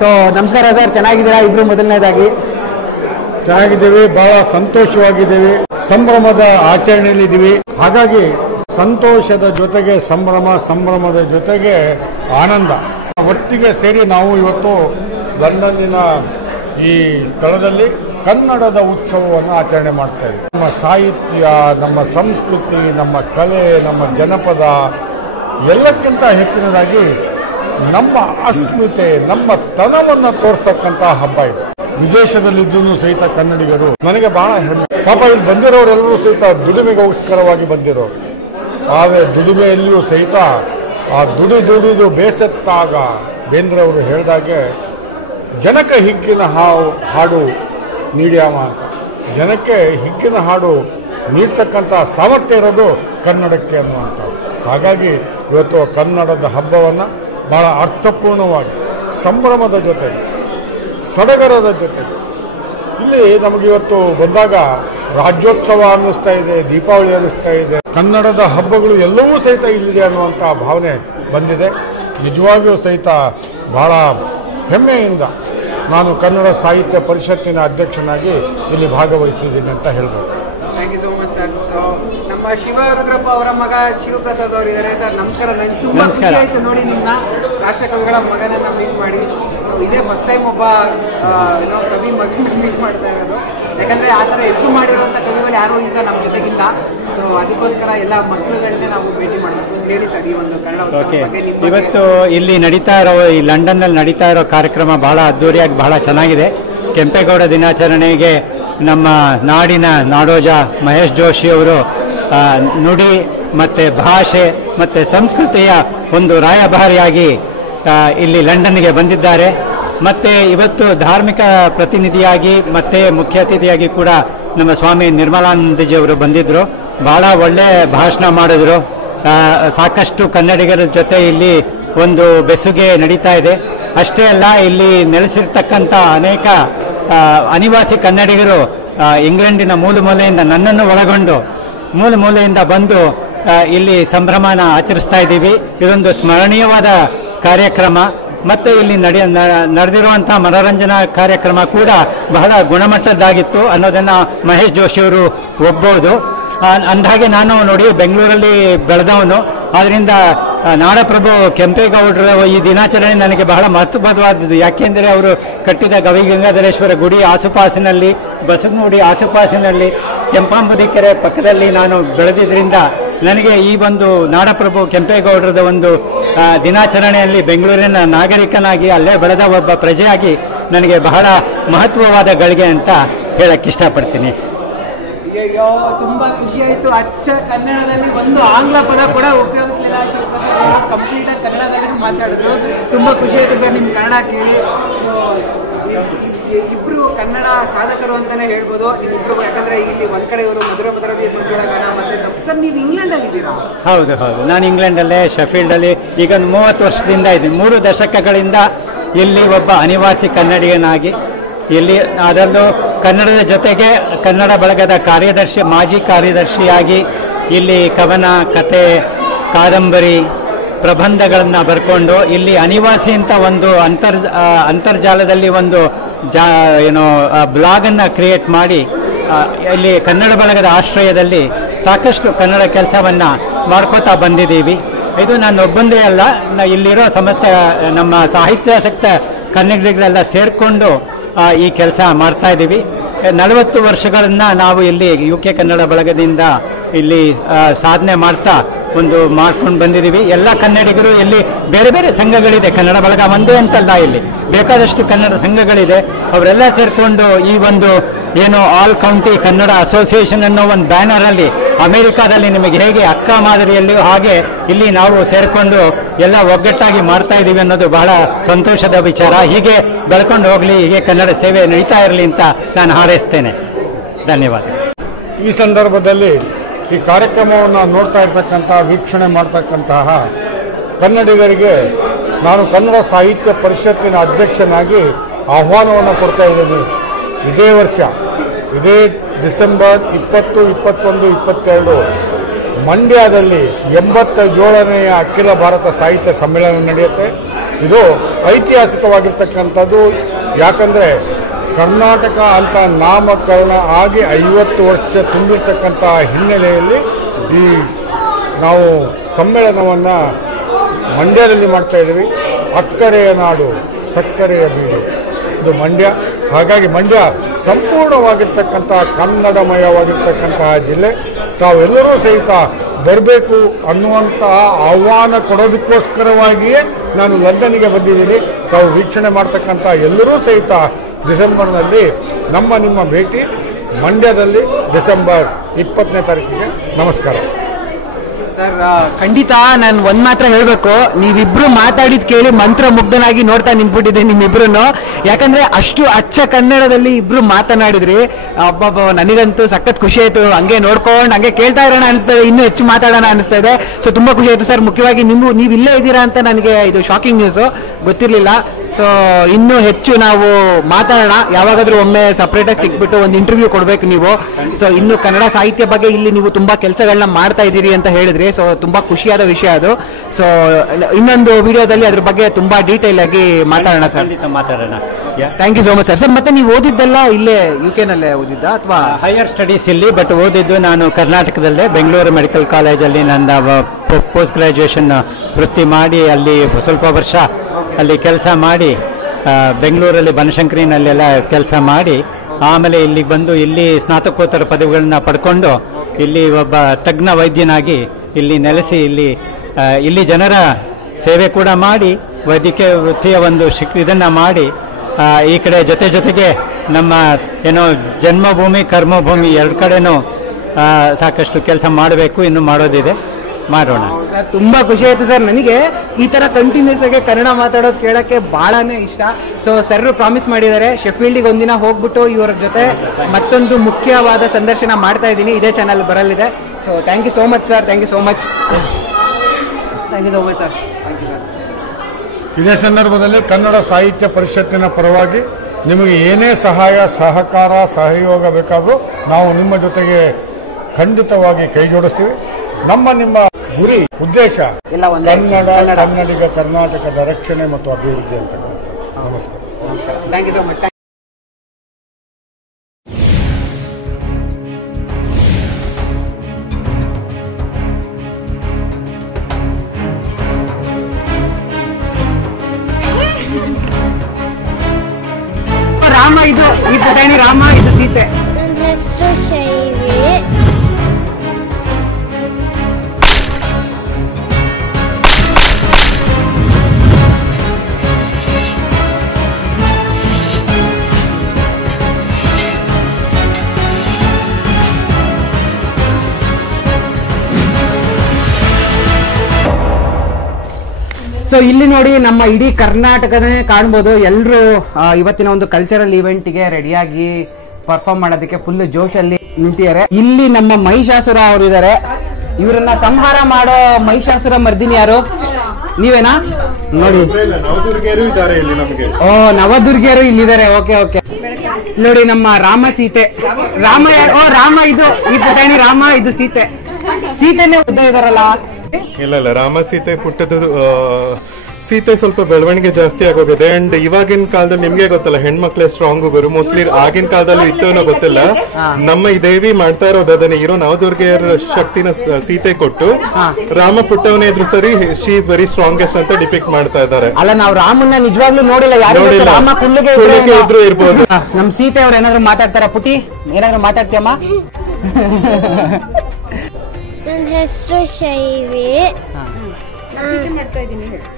ಸೊ ನಮಸ್ಕಾರ ಸರ್, ಚೆನ್ನಾಗಿದ್ದೀರಾ? ಇಬ್ರು ಮೊದಲನೇದಾಗಿ ಚೆನ್ನಾಗಿದ್ದೀವಿ, ಬಹಳ ಸಂತೋಷವಾಗಿದ್ದೀವಿ, ಸಂಭ್ರಮದ ಆಚರಣೆಯಲ್ಲಿದ್ದೀವಿ. ಹಾಗಾಗಿ ಸಂತೋಷದ ಜೊತೆಗೆ ಸಂಭ್ರಮ, ಸಂಭ್ರಮದ ಜೊತೆಗೆ ಆನಂದ ಒಟ್ಟಿಗೆ ಸೇರಿ ನಾವು ಇವತ್ತು ಲಂಡನ್ನಿನ ಈ ಸ್ಥಳದಲ್ಲಿ ಕನ್ನಡದ ಉತ್ಸವವನ್ನು ಆಚರಣೆ ಮಾಡ್ತಾ ಇದ್ದೀವಿ. ನಮ್ಮ ಸಾಹಿತ್ಯ, ನಮ್ಮ ಸಂಸ್ಕೃತಿ, ನಮ್ಮ ಕಲೆ, ನಮ್ಮ ಜನಪದ ಎಲ್ಲಕ್ಕಿಂತ ಹೆಚ್ಚಿನದಾಗಿ ನಮ್ಮ ಅಸ್ಮಿತೆ, ನಮ್ಮ ತನವನ್ನು ತೋರಿಸ್ತಕ್ಕಂಥ ಹಬ್ಬ ಇದು. ವಿದೇಶದಲ್ಲಿದ್ದೂ ಸಹಿತ ಕನ್ನಡಿಗರು ನನಗೆ ಬಹಳ ಹೆಮ್ಮೆ. ಪಾಪ ಇಲ್ಲಿ ಬಂದಿರೋರೆಲ್ಲರೂ ಸಹಿತ ದುಡಿಮೆಗೋಸ್ಕರವಾಗಿ ಬಂದಿರೋರು. ಆದರೆ ದುಡಿಮೆಯಲ್ಲಿಯೂ ಸಹಿತ ಆ ದುಡಿದು ಬೇಸತ್ತಾಗ ಬೇಂದ್ರೆ ಅವರು ಹೇಳಿದಾಗೆ ಜನಕ್ಕೆ ಹಿಗ್ಗಿನ ಹಾಡು ನೀಡ್ಯಾಮ ಅಂತ. ಜನಕ್ಕೆ ಹಿಗ್ಗಿನ ಹಾಡು ನೀಡ್ತಕ್ಕಂಥ ಸಾಮರ್ಥ್ಯ ಇರೋದು ಕನ್ನಡಕ್ಕೆ ಅನ್ನುವಂಥದ್ದು. ಹಾಗಾಗಿ ಇವತ್ತು ಕನ್ನಡದ ಹಬ್ಬವನ್ನು ಬಹಳ ಅರ್ಥಪೂರ್ಣವಾಗಿ ಸಂಭ್ರಮದ ಜೊತೆಗೆ, ಸಡಗರದ ಜೊತೆಗೆ ಇಲ್ಲಿ ನಮಗಿವತ್ತು ಬಂದಾಗ ರಾಜ್ಯೋತ್ಸವ ಅನ್ನಿಸ್ತಾ ಇದೆ, ದೀಪಾವಳಿ ಅನ್ನಿಸ್ತಾ ಇದೆ, ಕನ್ನಡದ ಹಬ್ಬಗಳು ಎಲ್ಲವೂ ಸಹಿತ ಇಲ್ಲಿದೆ ಅನ್ನುವಂಥ ಭಾವನೆ ಬಂದಿದೆ. ನಿಜವಾಗಿಯೂ ಸಹಿತ ಬಹಳ ಹೆಮ್ಮೆಯಿಂದ ನಾನು ಕನ್ನಡ ಸಾಹಿತ್ಯ ಪರಿಷತ್ತಿನ ಅಧ್ಯಕ್ಷನಾಗಿ ಇಲ್ಲಿ ಭಾಗವಹಿಸಿದ್ದೀನಿ ಅಂತ ಹೇಳ್ಬೋದು. Thank you so much sir. So ನಮ್ಮ ನಮ್ಮ ಶಿವರುದ್ರಪ್ಪ ಅವರ ಮಗ ಶಿವಪ್ರಸಾದ್ ಅವರು ಇದ್ದಾರೆ. ಸರ್ ನಮಸ್ಕಾರ. ನನಗೆ ತುಂಬಾ ಖುಷಿ ಆಯ್ತು ನೋಡಿ ನಿಮ್ಮನ್ನ ರಾಷ್ಟ್ರಕವಿಗಳ ಮಗನನ್ನ ಮೀಟ್ ಮಾಡಿ. ಇದೇ ಫಸ್ಟ್ ಟೈಮ್ ಒಬ್ಬ ಕವಿ ಮಗನ ಮೀಟ್ ಮಾಡ್ತಾ ಇರೋದು. ಯಾಕಂದ್ರೆ ಆ ಥರ ಹೆಸರು ಮಾಡಿರುವಂಥ ಕವಿಗಳು ಯಾರು ಈಗ ನಮ್ಮ ಜೊತೆಗಿಲ್ಲ. ಸೊ ಅದಕ್ಕೋಸ್ಕರ ಎಲ್ಲ ಮಕ್ಕಳುಗಳನ್ನೇ ನಾವು ಭೇಟಿ ಮಾಡಬೇಕು ಅಂತ ಹೇಳಿ ಸರ್ ಈ ಒಂದು ಕನ್ನಡ ಉತ್ಸವ ಬಗ್ಗೆ ಇವತ್ತು ಇಲ್ಲಿ ನಡೀತಾ ಇರೋ ಈ ಲಂಡನ್ನಲ್ಲಿ ನಡೀತಾ ಇರೋ ಕಾರ್ಯಕ್ರಮ ಬಹಳ ಅದ್ದೂರಿಯಾಗಿ ಬಹಳ ಚೆನ್ನಾಗಿದೆ. ಕೆಂಪೇಗೌಡ ದಿನಾಚರಣೆಗೆ ನಮ್ಮ ನಾಡಿನ ನಾಡೋಜ ಮಹೇಶ್ ಜೋಶಿ ಅವರು ನುಡಿ ಮತ್ತು ಭಾಷೆ ಮತ್ತು ಸಂಸ್ಕೃತಿಯ ಒಂದು ರಾಯಭಾರಿಯಾಗಿ ಇಲ್ಲಿ ಲಂಡನ್ಗೆ ಬಂದಿದ್ದಾರೆ. ಮತ್ತು ಇವತ್ತು ಧಾರ್ಮಿಕ ಪ್ರತಿನಿಧಿಯಾಗಿ ಮತ್ತು ಮುಖ್ಯ ಅತಿಥಿಯಾಗಿ ಕೂಡ ನಮ್ಮ ಸ್ವಾಮಿ ನಿರ್ಮಲಾನಂದಜಿಯವರು ಬಂದಿದ್ದರು. ಭಾಳ ಒಳ್ಳೆ ಭಾಷಣ ಮಾಡಿದ್ರು. ಸಾಕಷ್ಟು ಕನ್ನಡಿಗರ ಜೊತೆ ಇಲ್ಲಿ ಒಂದು ಬೆಸುಗೆ ನಡೀತಾ ಇದೆ. ಅಷ್ಟೇ ಅಲ್ಲ, ಇಲ್ಲಿ ನೆಲೆಸಿರ್ತಕ್ಕಂಥ ಅನೇಕ ಅನಿವಾಸಿ ಕನ್ನಡಿಗರು ಇಂಗ್ಲೆಂಡಿನ ಮೂಲೆಯಿಂದ ನನ್ನನ್ನು ಒಳಗೊಂಡು ಮೂಲೆಯಿಂದ ಬಂದು ಇಲ್ಲಿ ಸಂಭ್ರಮನ ಆಚರಿಸ್ತಾ ಇದ್ದೀವಿ. ಇದೊಂದು ಸ್ಮರಣೀಯವಾದ ಕಾರ್ಯಕ್ರಮ. ಮತ್ತು ಇಲ್ಲಿ ನಡೆದಿರುವಂಥ ಮನೋರಂಜನಾ ಕಾರ್ಯಕ್ರಮ ಕೂಡ ಬಹಳ ಗುಣಮಟ್ಟದ್ದಾಗಿತ್ತು ಅನ್ನೋದನ್ನು ಮಹೇಶ್ ಜೋಶಿಯವರು ಒಪ್ಬೋದು. ಅಂದಹಾಗೆ ನಾನು ನೋಡಿ ಬೆಂಗಳೂರಲ್ಲಿ ಬೆಳೆದವನು, ಆದ್ದರಿಂದ ನಾಡಪ್ರಭು ಕೆಂಪೇಗೌಡರ ಈ ದಿನಾಚರಣೆ ನನಗೆ ಬಹಳ ಮಹತ್ವವಾದದ್ದು. ಯಾಕೆಂದರೆ ಅವರು ಕಟ್ಟಿದ ಗವಿಗಂಗಾಧರೇಶ್ವರ ಗುಡಿ ಆಸುಪಾಸಿನಲ್ಲಿ, ಬಸವನಗುಡಿ ಆಸುಪಾಸಿನಲ್ಲಿ, ಕೆಂಪಾಂಬುದಿ ಕೆರೆ ಪಕ್ಕದಲ್ಲಿ ನಾನು ಬೆಳೆದಿದ್ದರಿಂದ ನನಗೆ ಈ ಒಂದು ನಾಡಪ್ರಭು ಕೆಂಪೇಗೌಡರದ ಒಂದು ದಿನಾಚರಣೆಯಲ್ಲಿ ಬೆಂಗಳೂರಿನ ನಾಗರಿಕನಾಗಿ ಅಲ್ಲೇ ಬೆಳೆದ ಒಬ್ಬ ಪ್ರಜೆಯಾಗಿ ನನಗೆ ಬಹಳ ಮಹತ್ವವಾದ ಗಳಿಗೆ ಅಂತ ಹೇಳಕ್ಕೆ ಇಷ್ಟಪಡ್ತೀನಿ. ಅಯ್ಯೋ ತುಂಬಾ ಖುಷಿ ಆಯ್ತು. ಅಚ್ಚ ಕನ್ನಡದಲ್ಲಿ ಒಂದು ಆಂಗ್ಲ ಪದ ಕೂಡ ಉಪಯೋಗಿಸಲಿಲ್ಲ. ಕಂಪ್ಲೀಟ್ ಆಗಿ ಕನ್ನಡದಲ್ಲಿ ಮಾತಾಡಿದ್ರು. ತುಂಬಾ ಖುಷಿ ಆಯ್ತು ಸರ್ ನಿಮ್ಮ ಕನ್ನಡ ಕೇಳಿ. ಇಬ್ರು ಕನ್ನಡ ಸಾಧಕರು ಅಂತಾನೆ ಹೇಳ್ಬೋದು ನಿಮ್ಮಿಬ್ರು. ಯಾಕಂದ್ರೆ ಇಲ್ಲಿ ಒಂದ್ ಕಡೆ ಇವರು ಮಧುರ ಮಧುರವಿ ಮಂಜುಳಗಾನ ಮತ್ತೆ ಸರ್ ನೀವು ಇಂಗ್ಲೆಂಡ್ ಅಲ್ಲಿ ಇದ್ದೀರಾ? ಹೌದು, ನಾನು ಇಂಗ್ಲೆಂಡಲ್ಲೇ ಶೆಫೀಲ್ಡಲ್ಲಿ ಈಗ 30 ವರ್ಷದಿಂದ ಇದ್ದೀನಿ. 3 ದಶಕಗಳಿಂದ ಇಲ್ಲಿ ಒಬ್ಬ ಅನಿವಾಸಿ ಕನ್ನಡಿಗನಾಗಿ ಇಲ್ಲಿ, ಅದರಲ್ಲೂ ಕನ್ನಡದ ಜೊತೆಗೆ ಕನ್ನಡ ಬಳಗದ ಮಾಜಿ ಕಾರ್ಯದರ್ಶಿಯಾಗಿ ಇಲ್ಲಿ ಕವನ, ಕತೆ, ಕಾದಂಬರಿ, ಪ್ರಬಂಧಗಳನ್ನು ಬರ್ಕೊಂಡು ಇಲ್ಲಿ ಅನಿವಾಸಿ ಅಂತ ಒಂದು ಅಂತರ್ಜಾಲದಲ್ಲಿ ಒಂದು ಬ್ಲಾಗನ್ನು ಕ್ರಿಯೇಟ್ ಮಾಡಿ ಇಲ್ಲಿ ಕನ್ನಡ ಬಳಗದ ಆಶ್ರಯದಲ್ಲಿ ಸಾಕಷ್ಟು ಕನ್ನಡ ಕೆಲಸವನ್ನು ಮಾಡ್ಕೋತಾ ಬಂದಿದ್ದೀವಿ. ಇದು ನಾನು ಒಬ್ಬಂದೇ ಅಲ್ಲ, ಇಲ್ಲಿರೋ ಸಮಸ್ತ ನಮ್ಮ ಸಾಹಿತ್ಯಾಸಕ್ತ ಕನ್ನಡಿಗರೆಲ್ಲ ಸೇರಿಕೊಂಡು ಈ ಕೆಲಸ ಮಾಡ್ತಾ ಇದ್ದೀವಿ. 40 ವರ್ಷಗಳನ್ನು ನಾವು ಇಲ್ಲಿ UK ಕನ್ನಡ ಬಳಗದಿಂದ ಇಲ್ಲಿ ಸಾಧನೆ ಮಾಡ್ಕೊಂಡು ಬಂದಿದ್ದೀವಿ. ಎಲ್ಲ ಕನ್ನಡಿಗರು ಇಲ್ಲಿ ಬೇರೆ ಬೇರೆ ಸಂಘಗಳಿದೆ, ಕನ್ನಡ ಬಳಗ ಒಂದೇ ಅಂತಲ್ಲ, ಇಲ್ಲಿ ಬೇಕಾದಷ್ಟು ಕನ್ನಡ ಸಂಘಗಳಿದೆ. ಅವರೆಲ್ಲ ಸೇರಿಕೊಂಡು ಈ ಒಂದು ಆಲ್ ಕೌಂಟಿ ಕನ್ನಡ ಅಸೋಸಿಯೇಷನ್ ಅನ್ನೋ ಒಂದು ಬ್ಯಾನರಲ್ಲಿ ಅಮೆರಿಕಾದಲ್ಲಿ ನಿಮಗೆ ಹೇಗೆ ಅಕ್ಕ ಮಾದರಿಯಲ್ಲಿಯೂ ಹಾಗೆ ಇಲ್ಲಿ ನಾವು ಸೇರಿಕೊಂಡು ಎಲ್ಲ ಒಗ್ಗಟ್ಟಾಗಿ ಮಾಡ್ತಾ ಇದ್ದೀವಿ ಅನ್ನೋದು ಬಹಳ ಸಂತೋಷದ ವಿಚಾರ. ಹೀಗೆ ಬೆಳ್ಕೊಂಡು ಹೋಗಲಿ, ಹೀಗೆ ಕನ್ನಡ ಸೇವೆ ನಡೀತಾ ಇರಲಿ ಅಂತ ನಾನು ಹಾರೈಸ್ತೇನೆ. ಧನ್ಯವಾದ. ಈ ಸಂದರ್ಭದಲ್ಲಿ ಈ ಕಾರ್ಯಕ್ರಮವನ್ನು ನೋಡ್ತಾ ಇರ್ತಕ್ಕಂಥ, ವೀಕ್ಷಣೆ ಮಾಡ್ತಕ್ಕಂತಹ ಕನ್ನಡಿಗರಿಗೆ ನಾನು ಕನ್ನಡ ಸಾಹಿತ್ಯ ಪರಿಷತ್ತಿನ ಅಧ್ಯಕ್ಷನಾಗಿ ಆಹ್ವಾನವನ್ನು ಕೊಡ್ತಾ ಇದ್ದೀನಿ. ಇದೇ ವರ್ಷ, ಇದೇ ಡಿಸೆಂಬರ್ 20, 21, 22 ಮಂಡ್ಯದಲ್ಲಿ 87ನೇಯ ಅಖಿಲ ಭಾರತ ಸಾಹಿತ್ಯ ಸಮ್ಮೇಳನ ನಡೆಯುತ್ತೆ. ಇದು ಐತಿಹಾಸಿಕವಾಗಿರ್ತಕ್ಕಂಥದ್ದು. ಯಾಕಂದರೆ ಕರ್ನಾಟಕ ಅಂತ ನಾಮಕರಣ ಆಗಿ 50 ವರ್ಷ ತುಂಬಿರ್ತಕ್ಕಂಥ ಹಿನ್ನೆಲೆಯಲ್ಲಿ ನಾವು ಸಮ್ಮೇಳನವನ್ನು ಮಂಡ್ಯದಲ್ಲಿ ಮಾಡ್ತಾ ಇದ್ದೀವಿ. ಅಕ್ಕರೆಯ ನಾಡು, ಸಕ್ಕರೆಯ ಬೀಡು, ಇದು ಮಂಡ್ಯ. ಹಾಗಾಗಿ ಮಂಡ್ಯ ಸಂಪೂರ್ಣವಾಗಿರ್ತಕ್ಕಂಥ ಕನ್ನಡಮಯವಾಗಿರ್ತಕ್ಕಂತಹ ಜಿಲ್ಲೆ. ತಾವೆಲ್ಲರೂ ಸಹಿತ ಬರಬೇಕು ಅನ್ನುವಂತಹ ಆಹ್ವಾನ ಕೊಡೋದಕ್ಕೋಸ್ಕರವಾಗಿಯೇ ನಾನು ಲಂಡನ್ನಿಗೆ ಬಂದಿದ್ದೀನಿ. ತಾವು ವೀಕ್ಷಣೆ ಮಾಡ್ತಕ್ಕಂಥ ಎಲ್ಲರೂ ಸಹಿತ ಡಿಸೆಂಬರ್ನಲ್ಲಿ ನಿಮ್ಮ ಭೇಟಿ ಮಂಡ್ಯದಲ್ಲಿ ಡಿಸೆಂಬರ್ 20ನೇ ತಾರೀಕಿಗೆ. ನಮಸ್ಕಾರ ಸರ್. ಖಂಡಿತ ನಾನು ಒಂದ್ ಮಾತ್ರ ಹೇಳ್ಬೇಕು, ನೀವಿಬ್ರು ಮಾತಾಡಿದ್ ಕೇಳಿ ಮಂತ್ರ ಮುಗ್ಧನಾಗಿ ನೋಡ್ತಾ ನಿಂತ್ಬಿಟ್ಟಿದ್ದೆ ನಿಮ್ಮಿಬ್ರು. ಯಾಕಂದ್ರೆ ಅಷ್ಟು ಅಚ್ಚ ಕನ್ನಡದಲ್ಲಿ ಇಬ್ರು ಮಾತನಾಡಿದ್ರಿ. ಒಬ್ಬೊಬ್ಬ ನನಗಂತೂ ಸಖತ್ ಖುಷಿ ಆಯ್ತು. ಹಂಗೆ ನೋಡ್ಕೊಂಡು ಹಂಗೆ ಕೇಳ್ತಾ ಇರೋಣ ಅನಿಸ್ತಾ ಇದೆ, ಇನ್ನೂ ಹೆಚ್ಚು ಮಾತಾಡೋಣ ಅನಿಸ್ತಾ ಇದೆ. ಸೊ ತುಂಬಾ ಖುಷಿ ಆಯ್ತು ಸರ್. ಮುಖ್ಯವಾಗಿ ನೀವು ಇಲ್ಲೇ ಇದ್ದೀರಾ ಅಂತ ನನಗೆ ಇದು ಶಾಕಿಂಗ್ ನ್ಯೂಸು, ಗೊತ್ತಿರಲಿಲ್ಲ. ಸೊ ಇನ್ನೂ ಹೆಚ್ಚು ನಾವು ಮಾತಾಡೋಣ, ಯಾವಾಗಾದ್ರೂ ಒಮ್ಮೆ ಸಪ್ರೇಟಾಗಿ ಸಿಕ್ಬಿಟ್ಟು ಒಂದು ಇಂಟರ್ವ್ಯೂ ಕೊಡಬೇಕು ನೀವು. ಸೊ ಇನ್ನು ಕನ್ನಡ ಸಾಹಿತ್ಯ ಬಗ್ಗೆ ಇಲ್ಲಿ ನೀವು ತುಂಬಾ ಕೆಲಸಗಳನ್ನ ಮಾಡ್ತಾ ಇದ್ದೀರಿ ಅಂತ ಹೇಳಿದ್ರಿ. ಸೊ ತುಂಬಾ ಖುಷಿಯಾದ ವಿಷಯ ಅದು. ಸೊ ಇನ್ನೊಂದು ವಿಡಿಯೋದಲ್ಲಿ ಅದ್ರ ಬಗ್ಗೆ ತುಂಬಾ ಡೀಟೇಲ್ ಆಗಿ ಮಾತಾಡೋಣ ಸರ್. ಮಾತಾಡೋಣ. Thank you so much sir. Sir ಮತ್ತೆ ನೀವು ಓದಿದ್ದೆಲ್ಲ ಇಲ್ಲೇ UK ನಲ್ಲೇ ಓದಿದ್ದ ಅಥವಾ ಹೈಯರ್ ಸ್ಟಡೀಸ್ ಇಲ್ಲಿ, ಬಟ್ ಓದಿದ್ದು ನಾನು ಕರ್ನಾಟಕದಲ್ಲೇ ಬೆಂಗಳೂರು ಮೆಡಿಕಲ್ ಕಾಲೇಜಲ್ಲಿ ನನ್ನ ಪೋಸ್ಟ್ ಗ್ರಾಜುಯೇಷನ್ ವೃತ್ತಿ ಮಾಡಿ ಅಲ್ಲಿ ಸ್ವಲ್ಪ ವರ್ಷ ಅಲ್ಲಿ ಕೆಲಸ ಮಾಡಿ ಬೆಂಗಳೂರಲ್ಲಿ ಬನಶಂಕರಿನಲ್ಲೆಲ್ಲ ಕೆಲಸ ಮಾಡಿ ಆಮೇಲೆ ಇಲ್ಲಿಗೆ ಬಂದು ಇಲ್ಲಿ ಸ್ನಾತಕೋತ್ತರ ಪದವಿಗಳನ್ನ ಪಡ್ಕೊಂಡು ಇಲ್ಲಿ ಒಬ್ಬ ತಜ್ಞ ವೈದ್ಯನಾಗಿ ಇಲ್ಲಿ ನೆಲೆಸಿ ಇಲ್ಲಿ ಜನರ ಸೇವೆ ಕೂಡ ಮಾಡಿ ವೈದ್ಯಕೀಯ ವೃತ್ತಿಯ ಒಂದು ಇದನ್ನು ಮಾಡಿ ಈ ಕಡೆ ಜೊತೆಗೆ ನಮ್ಮ ಜನ್ಮಭೂಮಿ ಕರ್ಮಭೂಮಿ ಎರಡು ಕಡೆನೂ ಸಾಕಷ್ಟು ಕೆಲಸ ಮಾಡಬೇಕು, ಇನ್ನು ಮಾಡೋದಿದೆ, ಮಾಡೋಣ. ಸರ್ ತುಂಬಾ ಖುಷಿ ಆಯ್ತು ಸರ್. ನನಗೆ ಈ ತರ ಕಂಟಿನ್ಯೂಸ್ ಆಗಿ ಕನ್ನಡ ಮಾತಾಡೋದು ಕೇಳಕ್ಕೆ ಬಹಳನೇ ಇಷ್ಟ. ಸೊ ಸರ್ ಪ್ರಾಮಿಸ್ ಮಾಡಿದ್ದಾರೆ ಶೆಫೀಲ್ಡಿಗೆ ಒಂದಿನ ಹೋಗ್ಬಿಟ್ಟು ಇವರ ಜೊತೆ ಮತ್ತೊಂದು ಮುಖ್ಯವಾದ ಸಂದರ್ಶನ ಮಾಡ್ತಾ ಇದ್ದೀನಿ, ಇದೇ ಚಾನಲ್ ಬರಲಿದೆ. So thank you so much sir. Thank you so much. Thank you so much sir. Thank you sir. ಇದೇ ಸಂದರ್ಭದಲ್ಲಿ ಕನ್ನಡ ಸಾಹಿತ್ಯ ಪರಿಷತ್ತಿನ ಪರವಾಗಿ ನಿಮಗೆ ಏನೇ ಸಹಾಯ ಸಹಕಾರ ಸಹಯೋಗ ಬೇಕಾದರೂ ನಾವು ನಿಮ್ಮ ಜೊತೆಗೆ ಖಂಡಿತವಾಗಿ ಕೈ ಜೋಡಿಸ್ತೀವಿ. ನಿಮ್ಮ ಗುರಿ ಉದ್ದೇಶ ಕನ್ನಡಿಗ ಕರ್ನಾಟಕದ ರಕ್ಷಣೆ ಮತ್ತು ಅಭಿವೃದ್ಧಿ ಅಂತ. ನಮಸ್ಕಾರ. Thank you so much. Rama ಇದು ಈ ಪುಟಾಣಿ, ರಾಮ ಇದು ಸೀತೆ. ನನ್ನ ಹೆಸರು ಶೈವಿ. ಸೊ ಇಲ್ಲಿ ನೋಡಿ ನಮ್ಮ ಇಡೀ ಕರ್ನಾಟಕನೇ ಕಾಣ್ಬೋದು. ಎಲ್ಲರೂ ಇವತ್ತಿನ ಒಂದು ಕಲ್ಚರಲ್ ಇವೆಂಟ್ಗೆ ರೆಡಿಯಾಗಿ ಪರ್ಫಾರ್ಮ್ ಮಾಡೋದಕ್ಕೆ ಫುಲ್ ಜೋಶಲ್ಲಿ ನಿಂತಿದ್ದಾರೆ. ಇಲ್ಲಿ ನಮ್ಮ ಮಹಿಷಾಸುರ ಅವರು ಇದ್ದಾರೆ. ಇವರನ್ನ ಸಂಹಾರ ಮಾಡೋ ಮಹಿಷಾಸುರ ಮರ್ದಿನಿ ಯಾರು? ನೀವೇನಾ? ನೋಡಿ ಓ ನವದುರ್ಗಿಯರು ಇಲ್ಲಿದ್ದಾರೆ. Okay okay. ನೋಡಿ ನಮ್ಮ ರಾಮ ಸೀತೆ. ರಾಮ ಯಾರು? ಓ ರಾಮ ಇದು ಈ ಪುಟಾಣಿ, ರಾಮ ಇದು ಸೀತೆ. ಸೀತೆನೇ ಉದ್ದ ಇದಾರಲ್ಲ? ಇಲ್ಲ ರಾಮ ಸೀತೆ ಪುಟ್ಟದ್ದು. ಸೀತೆ ಸ್ವಲ್ಪ ಬೆಳವಣಿಗೆ ಜಾಸ್ತಿ ಆಗೋಗಿದೆ. ಅಂಡ್ ಇವಾಗಿನ ಕಾಲದಲ್ಲಿ ನಿಮ್ಗೆ ಗೊತ್ತಲ್ಲ ಹೆಣ್ಮಕ್ಳೇ ಸ್ಟ್ರಾಂಗ್ ಹೋಗೋರು. ಮೋಸ್ಟ್ಲಿ ಆಗಿನ ಕಾಲದಲ್ಲಿ ಇತ್ತೋ ಗೊತ್ತಿಲ್ಲ. ನಮ್ಮ ಈ ದೇವಿ ಮಾಡ್ತಾ ಇರೋದು ಅದನ್ನ ಇರೋ ನವದುರ್ಗೆಯರ ಶಕ್ತಿನ ಸೀತೆ ಕೊಟ್ಟು ರಾಮ ಪುಟ್ಟವನೇ ಇದ್ರು ಸರಿ ಶಿ ಇಸ್ ವೆರಿ ಸ್ಟ್ರಾಂಗೆಸ್ಟ್ ಅಂತ ಡಿಪಿಕ್ಟ್ ಮಾಡ್ತಾ ಇದ್ದಾರೆ. ಅಲ್ಲ ನಾವು ರಾಮನ್ನ ನಿಜವಾಗ್ಲೂ ನೋಡಿಲ್ಲ. ರಾಮ ಕುಳ್ಳಿಗೆ ಇದ್ರು ಇರ್ಬೋದು. ನಮ್ ಸೀತೆ ಅವ್ರು ಏನಾದ್ರು ಮಾತಾಡ್ತಾರ? ಪುಟಿ ಏನಾದ್ರು ಮಾತಾಡ್ತೀಯಮ್ಮ? ನನ್ನ ಹೆಸರು ಶೈವಿ.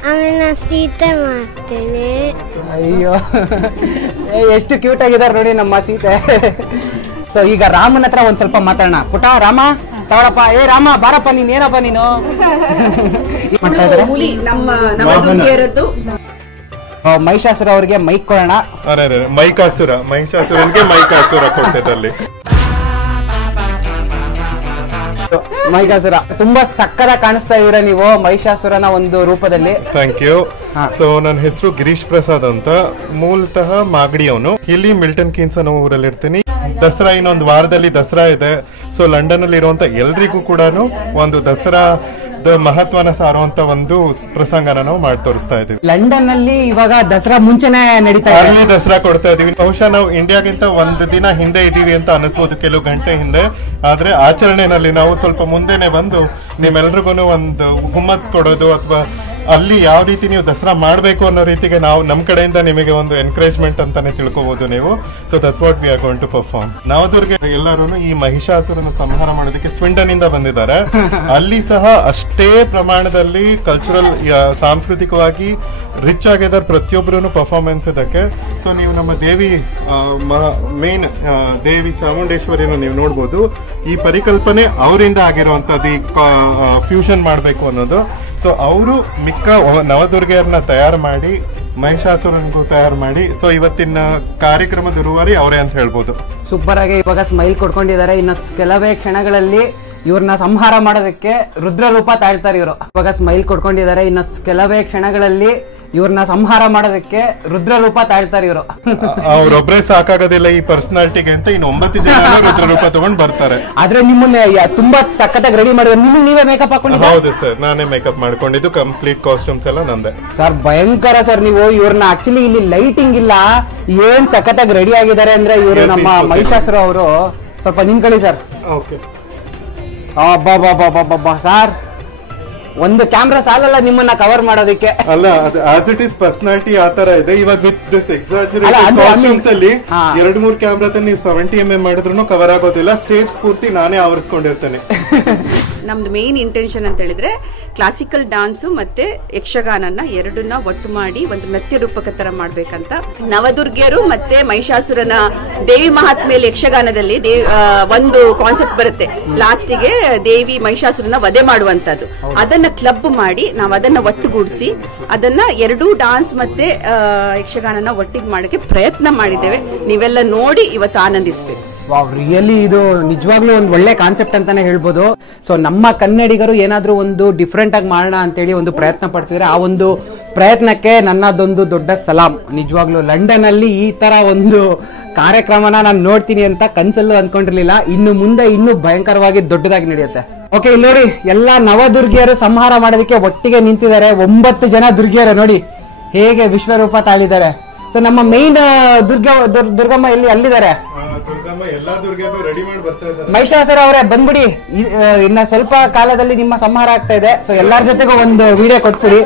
ಆಮೇಲೆ ಸೀತೆ ಮಾಡ್ತೇನೆ. ಅಯ್ಯೋ ಎಷ್ಟು ಕ್ಯೂಟ್ ಆಗಿದಾರೆ ನೋಡಿ ನಮ್ಮ ಸೀತೆ. ಸೊ ಈಗ ರಾಮನ ಹತ್ರ ಒಂದ್ ಸ್ವಲ್ಪ ಮಾತಾಡೋಣ. ಪುಟ ರಾಮ ತಗೊಳಪ್ಪ. ಏ ರಾಮ ಬಾರಪ್ಪ, ನೀನ್ ಏನಪ್ಪ ನೀನು ಮಾಡ್ತಾ ಇದಾರೆ? ಮಹಿಷಾಸುರ ಅವ್ರಿಗೆ ಮೈಕ್ ಕೊಡೋಣ. ಮಹಿಷಾಸುರನ್ಗೆ ಮೈಕಾಸುರ ಕೊಟ್ಟಿದ್ದಲ್ಲಿ. ಮಹಿಷಾಸುರ ತುಂಬಾ ಸಕ್ಕರ ಕಾಣಿಸ್ತಾ ಇದ್ದೀರಾ ನೀವು ಮಹಿಷಾಸುರನ ಒಂದು ರೂಪದಲ್ಲಿ. Thank you. ಸೊ ನನ್ನ ಹೆಸರು ಗಿರೀಶ್ ಪ್ರಸಾದ್ ಅಂತ, ಮೂಲತಃ ಮಾಗಡಿಯವನು. ಇಲ್ಲಿ ಮಿಲ್ಟನ್ ಕೀನ್ಸ್ ಅನ್ನೋ ಊರಲ್ಲಿ ಇರ್ತೀನಿ. ದಸರಾ ಇನ್ನೊಂದು ವಾರದಲ್ಲಿ ದಸರಾ ಇದೆ. ಸೊ ಲಂಡನ್ ಅಲ್ಲಿ ಇರುವಂತ ಎಲ್ರಿಗೂ ಕೂಡ ಒಂದು ದಸರಾ ಮಹತ್ವನ ಸಾರುವಂತ ಒಂದು ಪ್ರಸಂಗನ ನಾವು ಮಾಡಿ ತೋರಿಸ್ತಾ ಇದೀವಿ. ಲಂಡನ್ ನಲ್ಲಿ ಇವಾಗ ದಸರಾ ಮುಂಚೆನೆ ನಡೀತಾ ಇದೆ. ಅಲ್ಲಿ ದಸರಾ ಕೊಡ್ತಾ ಇದೀವಿ. ಬಹುಶಃ ನಾವು ಇಂಡಿಯಾಗಿಂತ ಒಂದು ದಿನ ಹಿಂದೆ ಇದೀವಿ ಅಂತ ಅನಿಸ್ಬೋದು, ಕೆಲವು ಗಂಟೆ ಹಿಂದೆ. ಆದ್ರೆ ಆಚರಣೆನಲ್ಲಿ ನಾವು ಸ್ವಲ್ಪ ಮುಂದೆನೆ ಬಂದು ನಿಮ್ಮೆಲ್ರಿಗೂ ಒಂದು ಹುಮ್ಮಸ್ ಕೊಡೋದು ಅಥವಾ ಅಲ್ಲಿ ಯಾವ ರೀತಿ ನೀವು ದಸರಾ ಮಾಡಬೇಕು ಅನ್ನೋ ರೀತಿಗೆ ನಾವು ನಮ್ಮ ಕಡೆಯಿಂದ ನಿಮಗೆ ಒಂದು ಎನ್ಕರೇಜ್ಮೆಂಟ್ ಅಂತಾನೆ ತಿಳ್ಕೋಬಹುದು ನೀವು. So that's what we are going to perform. Navadurga ಎಲ್ಲರೂ ಈ ಮಹಿಷಾಸುರನ ಸಂಹಾರ ಮಾಡೋದಕ್ಕೆ ಸ್ವಿಂಡನ್ ಇಂದ ಬಂದಿದ್ದಾರೆ. ಅಲ್ಲಿ ಸಹ ಅಷ್ಟೇ ಪ್ರಮಾಣದಲ್ಲಿ ಕಲ್ಚರಲ್ ಸಾಂಸ್ಕೃತಿಕವಾಗಿ ರಿಚ್ ಆಗಿದ್ದಾರೆ ಪ್ರತಿಯೊಬ್ಬರು ಪರ್ಫಾರ್ಮೆನ್ಸ್ ಇದಕ್ಕೆ. ಸೊ ನೀವು ನಮ್ಮ ದೇವಿ ಮೇನ್ ದೇವಿ ಚಾಮುಂಡೇಶ್ವರಿಯನ್ನು ನೀವು ನೋಡ್ಬೋದು. ಈ ಪರಿಕಲ್ಪನೆ ಅವರಿಂದ ಆಗಿರುವಂತದ್ದು, ಈ ಫ್ಯೂಷನ್ ಮಾಡಬೇಕು ಅನ್ನೋದು. ಸೊ ಅವರು ಮಿಕ್ಕ ನವದುರ್ಗೆಯರನ್ನ ತಯಾರು ಮಾಡಿ ಮಹಿಷಾಸುರನಿಗೂ ತಯಾರು ಮಾಡಿ. ಸೊ ಇವತ್ತಿನ ಕಾರ್ಯಕ್ರಮದ ರೂವಾರಿ ಅವರೇ ಅಂತ ಹೇಳ್ಬೋದು. ಸೂಪರ್ ಆಗಿ ಇವಾಗ ಸ್ಮೈಲ್ ಕೊಡ್ಕೊಂಡಿದ್ದಾರೆ. ಇನ್ನು ಕೆಲವೇ ಕ್ಷಣಗಳಲ್ಲಿ ಇವ್ರನ್ನ ಸಂಹಾರ ಮಾಡೋದಕ್ಕೆ ರುದ್ರ ರೂಪ ತಾಳ್ತಾರೆ ಇವರು. ಇವಾಗ ಸ್ಮೈಲ್ ಕೊಡ್ಕೊಂಡಿದ್ದಾರೆ, ಇನ್ನು ಕೆಲವೇ ಕ್ಷಣಗಳಲ್ಲಿ ಇವ್ರನ್ನ ಸಂಹಾರ ಮಾಡೋದಕ್ಕೆ ರುದ್ರ ರೂಪ ತಾಳ್ತಾರೆ ಇವರು. ಅವ್ರೊಬ್ರೆ ಸಾಕಾಗೋದಿಲ್ಲ ಈ ಪರ್ಸನಾಲಿಟಿಗೆ ಅಂತ ಇನ್ನು 9 ಜನ ರುದ್ರ ರೂಪ ತಗೊಂಡ್ ಬರ್ತಾರೆ. ಆದ್ರೆ ನಿಮ್ಮನ್ನ ತುಂಬಾ ಸಖತ್ತಾಗಿ ರೆಡಿ ಮಾಡಿದ್ರೆ ನಿಮ್ಗೆ ನೀವೇ ಮೇಕಪ್ ಹಾಕೊಂಡಿದ್ದೀರಾ? ಹೌದು ಸರ್, ನಾನೇ ಮೇಕಪ್ ಮಾಡ್ಕೊಂಡಿದ್ದು, ಕಂಪ್ಲೀಟ್ ಕಾಸ್ಟ್ಯೂಮ್ಸ್ ಎಲ್ಲ ನಂದೆ ಸರ್. ಭಯಂಕರ ಸರ್. ನೀವು ಇವ್ರನ್ನ ಆಕ್ಚುಲಿ ಇಲ್ಲಿ ಲೈಟಿಂಗ್ ಇಲ್ಲ, ಏನ್ ಸಖತ್ತಾಗಿ ರೆಡಿ ಆಗಿದ್ದಾರೆ ಅಂದ್ರೆ ಇವರು ನಮ್ಮ ಮಹಿಷಾಸುರ ಅವರು. ಸ್ವಲ್ಪ ನಿಂತ್ಕೊಳ್ಳಿ ಸರ್. ಓಕೆ. ಸರ್ ಒಂದು ಕ್ಯಾಮ್ರಾ ಸಾಲಲ್ಲ ನಿಮ್ಮನ್ನ ಕವರ್ ಮಾಡೋದಕ್ಕೆ. ಅಲ್ಲ, ಅದು ಆಸ್ ಇಟ್ ಇಸ್ ಪರ್ಸನಾಲಿಟಿ ಆತರ ಇದೆ. ಇವಾಗ ವಿತ್ ದಿಸ್ ಎಕ್ಸಾಜರೇಟೆಡ್ ಕಾಸ್ಟ್ಯೂಮ್ಸ್ ಅಲ್ಲಿ 2-3 ಕ್ಯಾಮ್ರಾ ನೀವು 70mm ಮಾಡಿದ್ರು ಕವರ್ ಆಗೋದಿಲ್ಲ. ಸ್ಟೇಜ್ ಪೂರ್ತಿ ನಾನೇ ಆವರಿಸ್ಕೊಂಡಿರ್ತೇನೆ. ನಮ್ದು ಮೇನ್ ಇಂಟೆನ್ಷನ್ ಅಂತ ಹೇಳಿದ್ರೆ ಕ್ಲಾಸಿಕಲ್ ಡಾನ್ಸು ಮತ್ತೆ ಯಕ್ಷಗಾನನ ಎರಡನ್ನ ಒಟ್ಟು ಮಾಡಿ ಒಂದು ನೃತ್ಯ ರೂಪಕ ತರ ಮಾಡ್ಬೇಕಂತ. ನವದುರ್ಗಿಯರು ಮತ್ತೆ ಮಹಿಷಾಸುರನ ದೇವಿ ಮಹಾತ್ಮೆಯಲ್ಲಿ ಯಕ್ಷಗಾನದಲ್ಲಿ ಒಂದು ಕಾನ್ಸೆಪ್ಟ್ ಬರುತ್ತೆ. ಲಾಸ್ಟಿಗೆ ದೇವಿ ಮಹಿಷಾಸುರನ ವಧೆ ಮಾಡುವಂತದ್ದು. ಅದನ್ನ ಕ್ಲಬ್ ಮಾಡಿ ನಾವು ಅದನ್ನ ಒಟ್ಟುಗೂಡಿಸಿ ಅದನ್ನ ಎರಡೂ ಡಾನ್ಸ್ ಮತ್ತೆ ಯಕ್ಷಗಾನನ ಒಟ್ಟಿಗೆ ಮಾಡಕ್ಕೆ ಪ್ರಯತ್ನ ಮಾಡಿದ್ದೇವೆ. ನೀವೆಲ್ಲ ನೋಡಿ ಇವತ್ತು ಆನಂದಿಸ್ಬೇಕು. ವಾವ್, ರಿಯಲಿ ಇದು ನಿಜವಾಗ್ಲೂ ಒಂದು ಒಳ್ಳೆ ಕಾನ್ಸೆಪ್ಟ್ ಅಂತಾನೆ ಹೇಳ್ಬೋದು. ಸೊ ನಮ್ಮ ಕನ್ನಡಿಗರು ಏನಾದ್ರೂ ಒಂದು ಡಿಫ್ರೆಂಟ್ ಆಗಿ ಮಾಡೋಣ ಅಂತೇಳಿ ಒಂದು ಪ್ರಯತ್ನ ಪಡ್ತಿದ್ರೆ, ಆ ಒಂದು ಪ್ರಯತ್ನಕ್ಕೆ ನನ್ನದೊಂದು ದೊಡ್ಡ ಸಲಾಂ. ನಿಜವಾಗ್ಲೂ ಲಂಡನ್ ಅಲ್ಲಿ ಈ ತರ ಒಂದು ಕಾರ್ಯಕ್ರಮನ ನಾನು ನೋಡ್ತೀನಿ ಅಂತ ಕನ್ಸಲ್ಲೂ ಅನ್ಕೊಂಡಿರ್ಲಿಲ್ಲ. ಇನ್ನು ಮುಂದೆ ಇನ್ನೂ ಭಯಂಕರವಾಗಿ ದೊಡ್ಡದಾಗಿ ನಡೆಯುತ್ತೆ. ಓಕೆ, ಇಲ್ಲಿ ನೋಡಿ ಎಲ್ಲಾ ನವದುರ್ಗಿಯರು ಸಂಹಾರ ಮಾಡೋದಕ್ಕೆ ಒಟ್ಟಿಗೆ ನಿಂತಿದ್ದಾರೆ. 9 ಜನ ದುರ್ಗಿಯರು ನೋಡಿ ಹೇಗೆ ವಿಶ್ವರೂಪ ತಾಳಿದ್ದಾರೆ. ಸೊ ನಮ್ಮ ಮೈನ್ ದುರ್ಗಮ್ಮ ಎಲ್ಲಿ ಅಲ್ಲಿದ್ದಾರೆ. ಮಹಿಷಾಸುರ ಅವರೇ ಬಂದ್ಬಿಡಿ, ಇನ್ನ ಸ್ವಲ್ಪ ಕಾಲದಲ್ಲಿ ನಿಮ್ಮ ಸಂಹಾರ ಆಗ್ತಾ ಇದೆ. ಸೊ ಎಲ್ಲಾರ ಜೊತೆಗೂ ಒಂದು ವಿಡಿಯೋ ಕೊಟ್ಬಿಡಿ.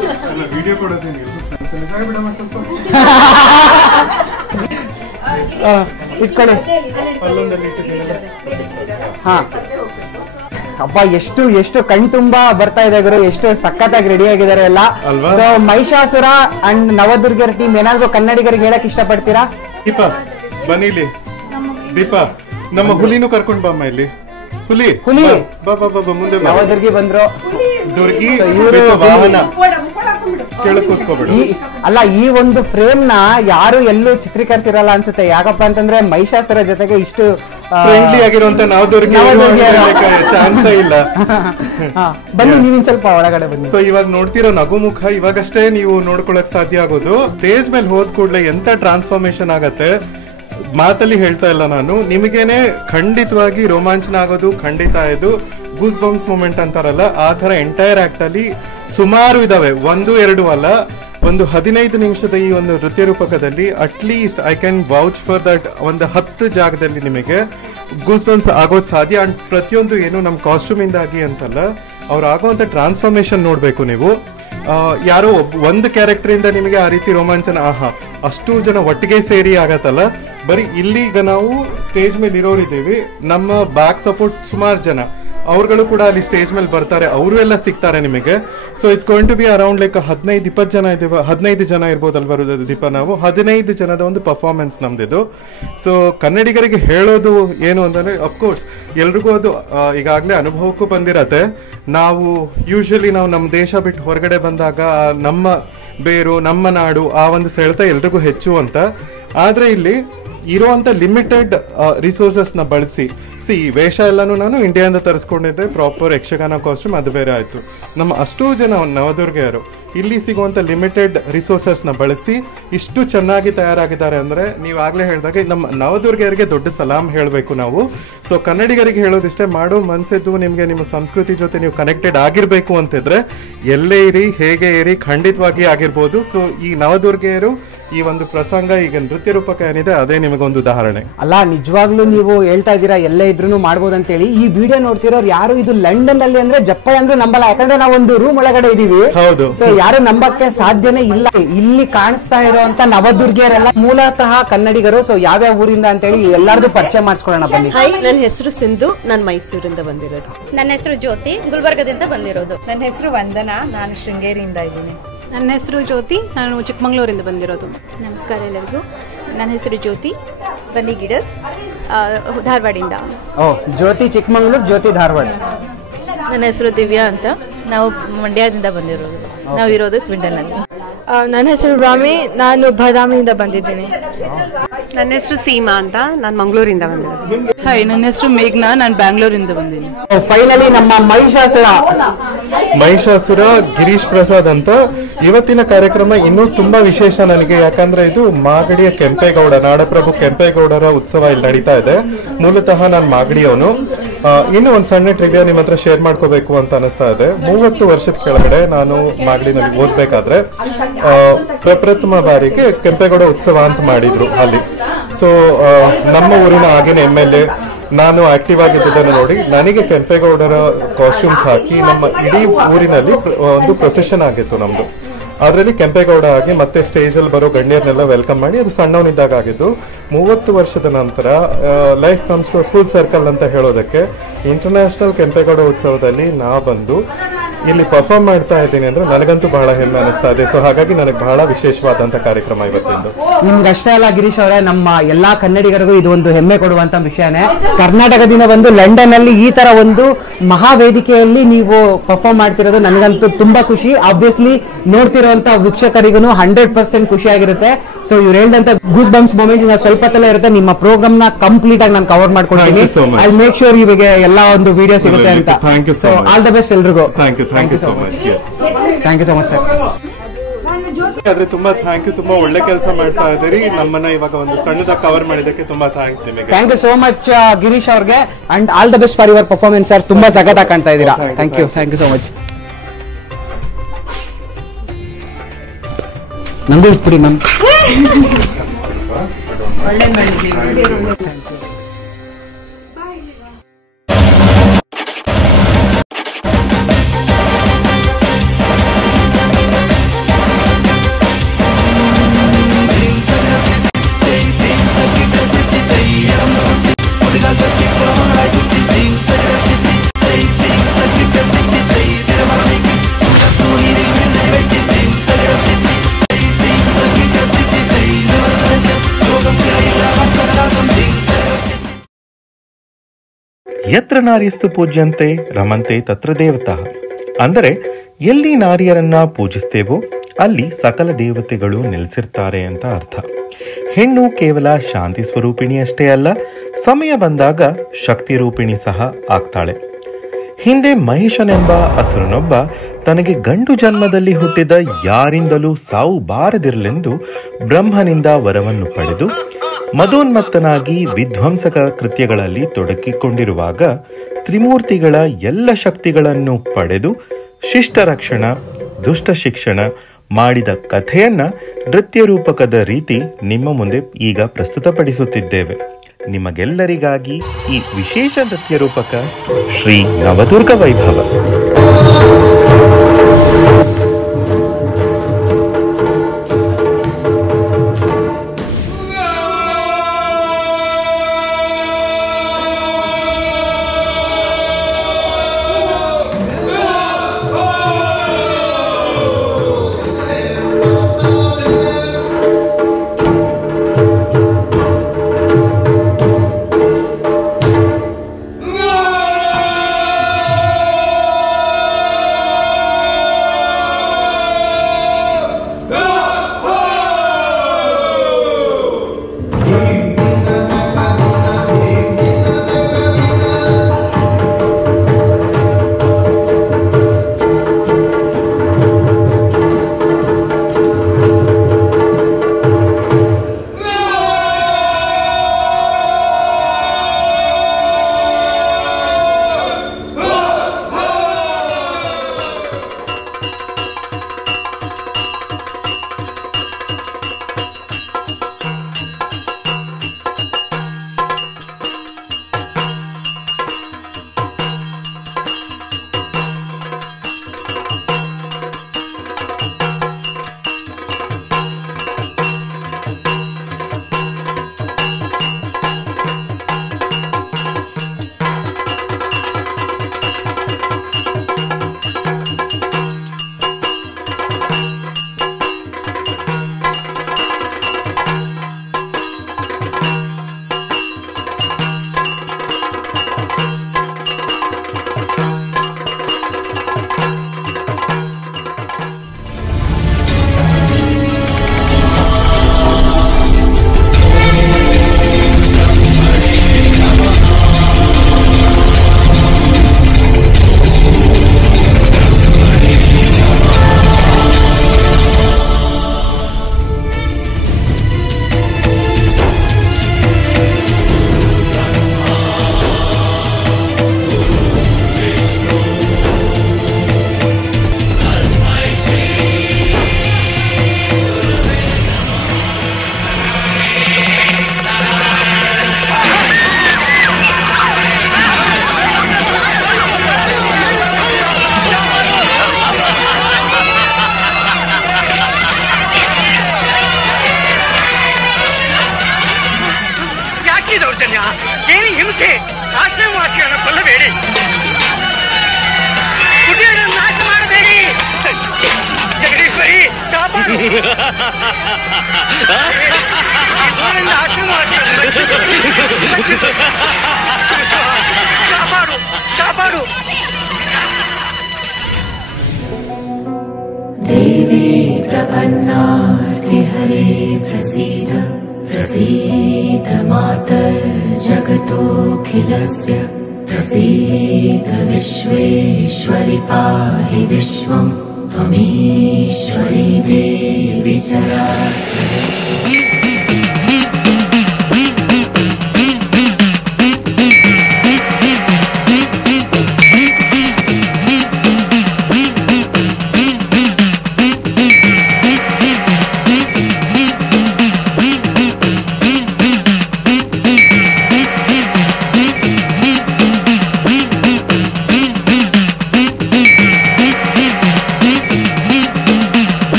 ಇಟ್ಕೊಳ್ಳಿ. ಹಾ, ಹಬ್ಬ ಎಷ್ಟು ಎಷ್ಟು ಕಣ್ ತುಂಬಾ ಬರ್ತಾ ಇದೆ ಗುರು, ಎಷ್ಟು ಸಖತ್ತಾಗಿ ರೆಡಿ ಆಗಿದ್ದಾರೆ ಎಲ್ಲ. ಸೊ ಮಹಿಷಾಸುರ ಅಂಡ್ ನವದುರ್ಗರ ಟೀಮ್ ಏನಾದ್ರು ಕನ್ನಡಿಗರಿಗೆ ಹೇಳಕ್ ಇಷ್ಟಪಡ್ತೀರಾ? ದೀಪಾ ಬನ್ನಿಲಿ, ದೀಪಾ ನಮ್ಮ ಹುಲಿನೂ ಕರ್ಕೊಂಡ್ ಬಮ್ಮ. ಇಲ್ಲಿ ಹುಲಿ ಬಾ ಬಾ ಬಾ ಮುಂದೆ. ನವದುರ್ಗಿ ಬಂದ್ರು, ದುರ್ಗಿ ವಾಹನ ಕೆಳಗೆ ಕೂತ್ಕೋಬೇಡ. ಅಲ್ಲ, ಈ ಒಂದು ಫ್ರೇಮ್ ನ ಯಾರು ಎಲ್ಲೂ ಚಿತ್ರೀಕರಿಸಿರಲ್ಲ ಅನ್ಸುತ್ತೆ. ಯಾಕಪ್ಪ ಅಂತಂದ್ರೆ ಮಹಿಷಾಸುರ ಜೊತೆಗೆ ಇಷ್ಟು ಫ್ರೆಂಡ್ಲಿ ಆಗಿರುವಂತ ನವದುರ್ಗಿ ಚಾನ್ಸ್ ಇಲ್ಲ. ಬನ್ನಿ, ನೀವಿನ್ ಸ್ವಲ್ಪ ಒಳಗಡೆ ಬನ್ನಿ. ಸೊ ಇವಾಗ ನೋಡ್ತಿರೋ ನಗುಮುಖ ಇವಾಗಷ್ಟೇ ನೀವು ನೋಡ್ಕೊಳಕ್ ಸಾಧ್ಯ ಆಗೋದು. ಸ್ಟೇಜ್ ಮೇಲೆ ಹೋದ್ ಕೂಡ್ಲೆ ಎಂತ ಟ್ರಾನ್ಸ್ಫಾರ್ಮೇಶನ್ ಆಗತ್ತೆ ಮಾತಲ್ಲಿ ಹೇಳ್ತಾ ಇಲ್ಲ ನಾನು. ನಿಮಗೇನೆ ಖಂಡಿತವಾಗಿ ರೋಮಾಂಚನ ಆಗೋದು ಖಂಡಿತ. ಇದು ಗೂಸ್ ಬಂಪ್ಸ್ ಮೂಮೆಂಟ್ ಅಂತಾರಲ್ಲ, ಆ ತರ ಎಂಟೈರ್ ಆಕ್ಟ್ ಅಲ್ಲಿ ಸುಮಾರು ಇದಾವೆ, 1-2 ಅಲ್ಲ. ಒಂದು 15 ನಿಮಿಷದ ಈ ಒಂದು ನೃತ್ಯ ರೂಪಕದಲ್ಲಿ at least I can vouch for that ಒಂದು 10 ಜಾಗದಲ್ಲಿ ನಿಮಗೆ ಗೂಸ್ ಬಂಪ್ಸ್ ಆಗೋದು ಸಾಧ್ಯ. ಅಂಡ್ ಪ್ರತಿಯೊಂದು ಏನು ನಮ್ಮ ಕಾಸ್ಟ್ಯೂಮ್ ಇಂದಾಗಿ ಅಂತಲ್ಲ, ಅವ್ರು ಆಗೋಂಥ ಟ್ರಾನ್ಸ್ಫಾರ್ಮೇಶನ್ ನೋಡ್ಬೇಕು ನೀವು. ಯಾರೋ ಒಂದು ಕ್ಯಾರೆಕ್ಟರ್ ಇಂದ ನಿಮಗೆ ಆ ರೀತಿ ರೋಮಾಂಚನ, ಅಷ್ಟು ಜನ ಒಟ್ಟಿಗೆ ಸೇರಿ ಆಗತ್ತಲ್ಲ. ಬರೀ ಇಲ್ಲಿಗ ನಾವು ಸ್ಟೇಜ್ ಮೇಲೆ ಇರೋರಿದ್ದೀವಿ, ನಮ್ಮ ಬ್ಯಾಕ್ ಸಪೋರ್ಟ್ ಸುಮಾರು ಜನ ಅವ್ರುಗಳು ಕೂಡ ಅಲ್ಲಿ ಸ್ಟೇಜ್ ಮೇಲೆ ಬರ್ತಾರೆ, ಅವರು ಎಲ್ಲ ಸಿಗ್ತಾರೆ ನಿಮಗೆ. So it's going to be around like 15-20 ಜನ ಇದ್ದೀವಿ. 15 ಜನ ಇರ್ಬೋದಲ್ವ ದೀಪ? ನಾವು 15 ಜನದ ಒಂದು ಪರ್ಫಾರ್ಮೆನ್ಸ್ ನಮ್ದಿದು. ಸೊ ಕನ್ನಡಿಗರಿಗೆ ಹೇಳೋದು ಏನು ಅಂತಂದ್ರೆ, ಅಫ್ಕೋರ್ಸ್ ಎಲ್ರಿಗೂ ಅದು ಈಗಾಗಲೇ ಅನುಭವಕ್ಕೂ ಬಂದಿರತ್ತೆ. ನಾವು ಯೂಶಲಿ ನಾವು ನಮ್ಮ ದೇಶ ಬಿಟ್ಟು ಹೊರಗಡೆ ಬಂದಾಗ ನಮ್ಮ ಬೇರು, ನಮ್ಮ ನಾಡು, ಆ ಒಂದು ಸೆಳೆತ ಎಲ್ರಿಗೂ ಹೆಚ್ಚು ಅಂತ. ಆದ್ರೆ ಇಲ್ಲಿ ಇರುವಂತ ಲಿಮಿಟೆಡ್ ರಿಸೋರ್ಸಸ್ನ ಬಳಸಿ, ಈ ವೇಷ ಎಲ್ಲಾನು ನಾನು ಇಂಡಿಯಾದಿಂದ ತರಿಸ್ಕೊಂಡಿದ್ದೆ, ಪ್ರಾಪರ್ ಯಕ್ಷಗಾನ ಕಾಸ್ಟ್ಯೂಮ್ ಅದು ಬೇರೆ ಆಯ್ತು. ನಮ್ಮ ಅಷ್ಟೂ ಜನ ನವದುರ್ಗಿಯರು ಇಲ್ಲಿ ಸಿಗುವಂತ ಲಿಮಿಟೆಡ್ ರಿಸೋರ್ಸಸ್ನ ಬಳಸಿ ಇಷ್ಟು ಚೆನ್ನಾಗಿ ತಯಾರಾಗಿದ್ದಾರೆ ಅಂದ್ರೆ, ನೀವಾಗಲೇ ಹೇಳಿದಾಗ ನಮ್ಮ ನವದುರ್ಗಿಯರಿಗೆ ದೊಡ್ಡ ಸಲಾಂ ಹೇಳಬೇಕು ನಾವು. ಸೊ ಕನ್ನಡಿಗರಿಗೆ ಹೇಳೋದಿಷ್ಟೇ, ಮಾಡೋ ಮನ್ಸಿದ್ದು ನಿಮಗೆ ನಿಮ್ಮ ಸಂಸ್ಕೃತಿ ಜೊತೆ ನೀವು ಕನೆಕ್ಟೆಡ್ ಆಗಿರ್ಬೇಕು ಅಂತಿದ್ರೆ ಎಲ್ಲೇ ಇರಿ, ಹೇಗೆ ಇರಿ, ಖಂಡಿತವಾಗಿ ಆಗಿರ್ಬೋದು. ಸೊ ಈ ನವದುರ್ಗಿಯರು ಈ ಒಂದು ಪ್ರಸಂಗ, ಈಗ ನೃತ್ಯ ರೂಪಕ ಏನಿದೆ ಅದೇ ನಿಮಗೊಂದು ಉದಾಹರಣೆ. ಅಲ್ಲ, ನಿಜವಾಗ್ಲೂ ನೀವು ಹೇಳ್ತಾ ಇದ್ದೀರಾ ಎಲ್ಲೇ ಇದ್ರೂ ಮಾಡ್ಬೋದು ಅಂತೇಳಿ. ಈ ವಿಡಿಯೋ ನೋಡ್ತಿರೋರು ಯಾರು ಇದು ಲಂಡನ್ ಅಲ್ಲಿ ಅಂದ್ರೆ ಜಪ್ಪ ಅಂದ್ರೂ ನಂಬಲ್ಲ, ಯಾಕಂದ್ರೆ ನಾವು ಒಂದು ರೂಮ್ ಒಳಗಡೆ ಇದೀವಿ. ಹೌದು. ಸೊ ಯಾರು ನಂಬಕ್ಕೆ ಸಾಧ್ಯನೇ ಇಲ್ಲ. ಇಲ್ಲಿ ಕಾಣಿಸ್ತಾ ಇರುವಂತ ನವದುರ್ಗಿಯರೆಲ್ಲ ಮೂಲತಃ ಕನ್ನಡಿಗರು. ಸೊ ಯಾವ್ಯಾವ ಊರಿಂದ ಅಂತೇಳಿ ಎಲ್ಲಾರ್ದು ಪರಿಚಯ ಮಾಡಿಸ್ಕೊಳ್ಳೋಣ ಬನ್ನಿ. ನನ್ನ ಹೆಸರು ಸಿಂಧು, ನಾನು ಮೈಸೂರಿಂದ ಬಂದಿರೋದು. ನನ್ನ ಹೆಸರು ಜ್ಯೋತಿ, ಗುಲ್ಬರ್ಗದಿಂದ ಬಂದಿರೋದು. ನನ್ನ ಹೆಸರು ವಂದನಾ, ನಾನು ಶೃಂಗೇರಿಯಿಂದ ಇದ್ದೀನಿ. ನನ್ನ ಹೆಸರು ಜ್ಯೋತಿ, ನಾನು ಚಿಕ್ಕಮಂಗ್ಳೂರಿಂದ ಬಂದಿರೋದು. ನಮಸ್ಕಾರ ಎಲ್ಲರಿಗೂ, ನನ್ನ ಹೆಸರು ಜ್ಯೋತಿ, ಬನ್ನಿಗಿಡದ್, ಧಾರವಾಡಿಂದ. ಜ್ಯೋತಿ ಚಿಕ್ಕಮಂಗ್ಳೂರು, ಜ್ಯೋತಿ ಧಾರವಾಡ. ನನ್ನ ಹೆಸರು ದಿವ್ಯಾ ಅಂತ, ನಾವು ಮಂಡ್ಯದಿಂದ ಬಂದಿರೋದು. ನಾವು ಇರೋದು ಸ್ವಿಂಡನ್ನಲ್ಲಿ. ನನ್ನ ಹೆಸರು ರಾಮಿ, ನಾನು ಬಾದಾಮಿಯಿಂದ ಬಂದಿದ್ದೀನಿ. ನನ್ನ ಹೆಸರು ಸೀಮಾ ಅಂತ, ನಾನು ಮಂಗಳೂರಿಂದ ಬಂದಿದ್ದೀನಿ. ಹಾಯ್, ನನ್ನ ಹೆಸರು ಮೇಘ್ನಾ, ನಾನು ಬ್ಯಾಂಗ್ಳೂರಿಂದ ಬಂದಿದ್ದೀನಿ. ಫೈನಲಿ ನಮ್ಮ ಮಹಿಷಾಸುರ ಗಿರೀಶ್ ಪ್ರಸಾದ್ ಅಂತ. ಇವತ್ತಿನ ಕಾರ್ಯಕ್ರಮ ಇನ್ನೂ ತುಂಬಾ ವಿಶೇಷ ನನಗೆ, ಯಾಕಂದ್ರೆ ಇದು ಮಾಗಡಿಯ ಕೆಂಪೇಗೌಡ, ನಾಡಪ್ರಭು ಕೆಂಪೇಗೌಡರ ಉತ್ಸವ ಇಲ್ಲಿ ನಡೀತಾ ಇದೆ. ಮೂಲತಃ ನಾನು ಮಾಗಡಿಯವನು. ಇನ್ನು ಒಂದು ಸಣ್ಣ ಟ್ರಿವಿಯಾ ನಿಮ್ಮ ಹತ್ರ ಶೇರ್ ಮಾಡ್ಕೋಬೇಕು ಅಂತ ಅನಿಸ್ತಾ ಇದೆ. 30 ವರ್ಷದ ಕೆಳಗಡೆ ನಾನು ಮಾಗಡಿನಲ್ಲಿ ಓದ್ಬೇಕಾದ್ರೆ ಪ್ರಪ್ರಥಮ ಬಾರಿಗೆ ಕೆಂಪೇಗೌಡ ಉತ್ಸವ ಅಂತ ಮಾಡಿದ್ರು ಅಲ್ಲಿ. ಸೊ ನಮ್ಮ ಊರಿನ ಆಗಿನ MLA ನಾನು ಆಕ್ಟಿವ್ ಆಗಿದ್ದನ್ನು ನೋಡಿ ನನಗೆ ಕೆಂಪೇಗೌಡರ ಕಾಸ್ಟ್ಯೂಮ್ಸ್ ಹಾಕಿ ನಮ್ಮ ಇಡೀ ಊರಿನಲ್ಲಿ ಒಂದು ಪ್ರೊಸೆಷನ್ ಆಗಿತ್ತು ನಮ್ದು. ಅದರಲ್ಲಿ ಕೆಂಪೇಗೌಡ ಆಗಿ ಮತ್ತೆ ಸ್ಟೇಜಲ್ಲಿ ಬರೋ ಗಣ್ಯರನ್ನೆಲ್ಲ ವೆಲ್ಕಮ್ ಮಾಡಿ, ಅದು ಸಣ್ಣವನಿದ್ದಾಗ ಆಗಿದ್ದು. 30 ವರ್ಷದ ನಂತರ life comes to full circle ಅಂತ ಹೇಳೋದಕ್ಕೆ ಇಂಟರ್ನ್ಯಾಷನಲ್ ಕೆಂಪೇಗೌಡ ಉತ್ಸವದಲ್ಲಿ ನಾ ಬಂದು ಇಲ್ಲಿ ಪರ್ಫಾರ್ಮ್ ಮಾಡ್ತಾ ಇದ್ದೀನಿ ಅಂದ್ರೆ ನನಗಂತೂ ಬಹಳ ಹೆಮ್ಮೆ ಅನಿಸ್ತಾ ಇದೆ. ಸೊ ಹಾಗಾಗಿ ನನಗೆ ಬಹಳ ವಿಶೇಷವಾದಂತ ಕಾರ್ಯಕ್ರಮ ಇವತ್ತಿಂದು. ನಿಮ್ಗಷ್ಟೇ ಅಲ್ಲ ಗಿರೀಶ್ ಅವರೇ, ನಮ್ಮ ಎಲ್ಲಾ ಕನ್ನಡಿಗರಿಗೂ ಇದು ಒಂದು ಹೆಮ್ಮೆ ಕೊಡುವಂತ ವಿಷಯನೇ. ಕರ್ನಾಟಕದಿಂದ ಬಂದು ಲಂಡನ್ ಅಲ್ಲಿ ಈ ತರ ಒಂದು ಮಹಾವೇದಿಕೆಯಲ್ಲಿ ನೀವು ಪರ್ಫಾರ್ಮ್ ಮಾಡ್ತಿರೋದು ನನಗಂತೂ ತುಂಬಾ ಖುಷಿ. ಆಬ್ವಿಯಸ್ಲಿ ನೋಡ್ತಿರುವಂತ ವೀಕ್ಷಕರಿಗೂ 100% ಖುಷಿ ಆಗಿರುತ್ತೆ. ಸೊ ಇವ್ರು ಹೇಳಿದಂತ ಗೂಸ್ ಬಂಪ್ಸ್ ಮೂಮೆಂಟ್ ಸ್ವಲ್ಪ ತಲೆ ಇರುತ್ತೆ. ನಿಮ್ಮ ಪ್ರೋಗ್ರಾಮ್ ನ ಕಂಪ್ಲೀಟ್ ಆಗಿ ನಾನು ಕವರ್ ಮಾಡ್ಕೊಡ್ತೀನಿ. ಐ ಮೇಕ್ ಶೂರ್ ಇವಾಗ ಎಲ್ಲಾ ಒಂದು ವಿಡಿಯೋ ಸಿಗುತ್ತೆ ಅಂತ. ಆಲ್ ದ ಬೆಸ್ಟ್ ಎಲ್ರಿಗೂ. Thank you so much. Thank you so much sir. ಆದ್ರೆ ತುಂಬಾ ಥ್ಯಾಂಕ್ ಯು, ತುಂಬಾ ಒಳ್ಳೆ ಕೆಲಸ ಮಾಡ್ತಾ ಇದ್ದೀರಿ. ನಮ್ಮನ್ನ ಇವಾಗ ಒಂದು ಸಣ್ಣದಾಗಿ ಕವರ್ ಮಾಡಿದಕ್ಕೆ ತುಂಬಾ ಥ್ಯಾಂಕ್ಸ್ ನಿಮಗೆ. Thank you so much Girish ಅವ್ರಿಗೆ, and all the best for your performance sir. ತುಂಬಾ ಸಖತ್ತಾಗಿ ಕಾಣ್ತಾ ಇದ್ದೀರಾ. Thank you so much. ನಂಗೂ ಇಟ್ಬಿಡಿ ಮ್ಯಾಮ್. ಯತ್ರ ನಾರ್ಯಸ್ತು ಪೂಜ್ಯಂತೆ ರಮಂತೆ ತತ್ರ ದೇವತಃ. ಅಂದರೆ ಎಲ್ಲಿ ನಾರಿಯರನ್ನ ಪೂಜಿಸ್ತೇವೋ ಅಲ್ಲಿ ಸಕಲ ದೇವತೆಗಳು ನೆಲೆಸಿರ್ತಾರೆ ಅಂತ ಅರ್ಥ. ಹೆಣ್ಣು ಕೇವಲ ಶಾಂತಿ ಸ್ವರೂಪಿಣಿ ಅಷ್ಟೇ ಅಲ್ಲ, ಸಮಯ ಬಂದಾಗ ಶಕ್ತಿ ರೂಪಿಣಿ ಸಹ ಆಗ್ತಾಳೆ. ಹಿಂದೆ ಮಹಿಷನೆಂಬ ಅಸುರನೊಬ್ಬ ತನಗೆ ಗಂಡು ಜನ್ಮದಲ್ಲಿ ಹುಟ್ಟಿದ ಯಾರಿಂದಲೂ ಸಾವು ಬಾರದಿರಲೆಂದು ಬ್ರಹ್ಮನಿಂದ ವರವನ್ನು ಪಡೆದು ಮದೋನ್ಮತ್ತನಾಗಿ ವಿಧ್ವಂಸಕ ಕೃತ್ಯಗಳಲ್ಲಿ ತೊಡಗಿಕೊಂಡಿರುವಾಗ ತ್ರಿಮೂರ್ತಿಗಳ ಎಲ್ಲ ಶಕ್ತಿಗಳನ್ನು ಪಡೆದು ಶಿಷ್ಟ ರಕ್ಷಣ ದುಷ್ಟ ಶಿಕ್ಷಣ ಮಾಡಿದ ಕಥೆಯನ್ನ ನೃತ್ಯ ರೂಪಕದ ರೀತಿ ನಿಮ್ಮ ಮುಂದೆ ಈಗ ಪ್ರಸ್ತುತಪಡಿಸುತ್ತಿದ್ದೇವೆ. ನಿಮಗೆಲ್ಲರಿಗಾಗಿ ಈ ವಿಶೇಷ ನೃತ್ಯ ರೂಪಕ ಶ್ರೀ ನವದುರ್ಗ ವೈಭವ. ಇದೇನು ಹಿಂಸೆ? ಆಶ್ರಮವಾಸಿಗಳನ್ನ ಕೊಲ್ಲಬೇಡಿ, ಕುಟಿಗಳನ್ನು ನಾಶ ಮಾಡಬೇಡಿ. ಜಗದೀಶ್ವರಿ ಕಾಪಾಡು. ಆಶ್ರಮವಾಸಿಗಳನ್ನು ಕಾಪಾಡು, ಕಾಪಾಡು. देवी प्रपन्नार्ति हरे प्रसीद प्रसीद मातर्जगतोऽखिलस्य प्रसीद विश्वेश्वरि पाहि विश्वम् त्वमीश्वरी देवी चराचरस्य।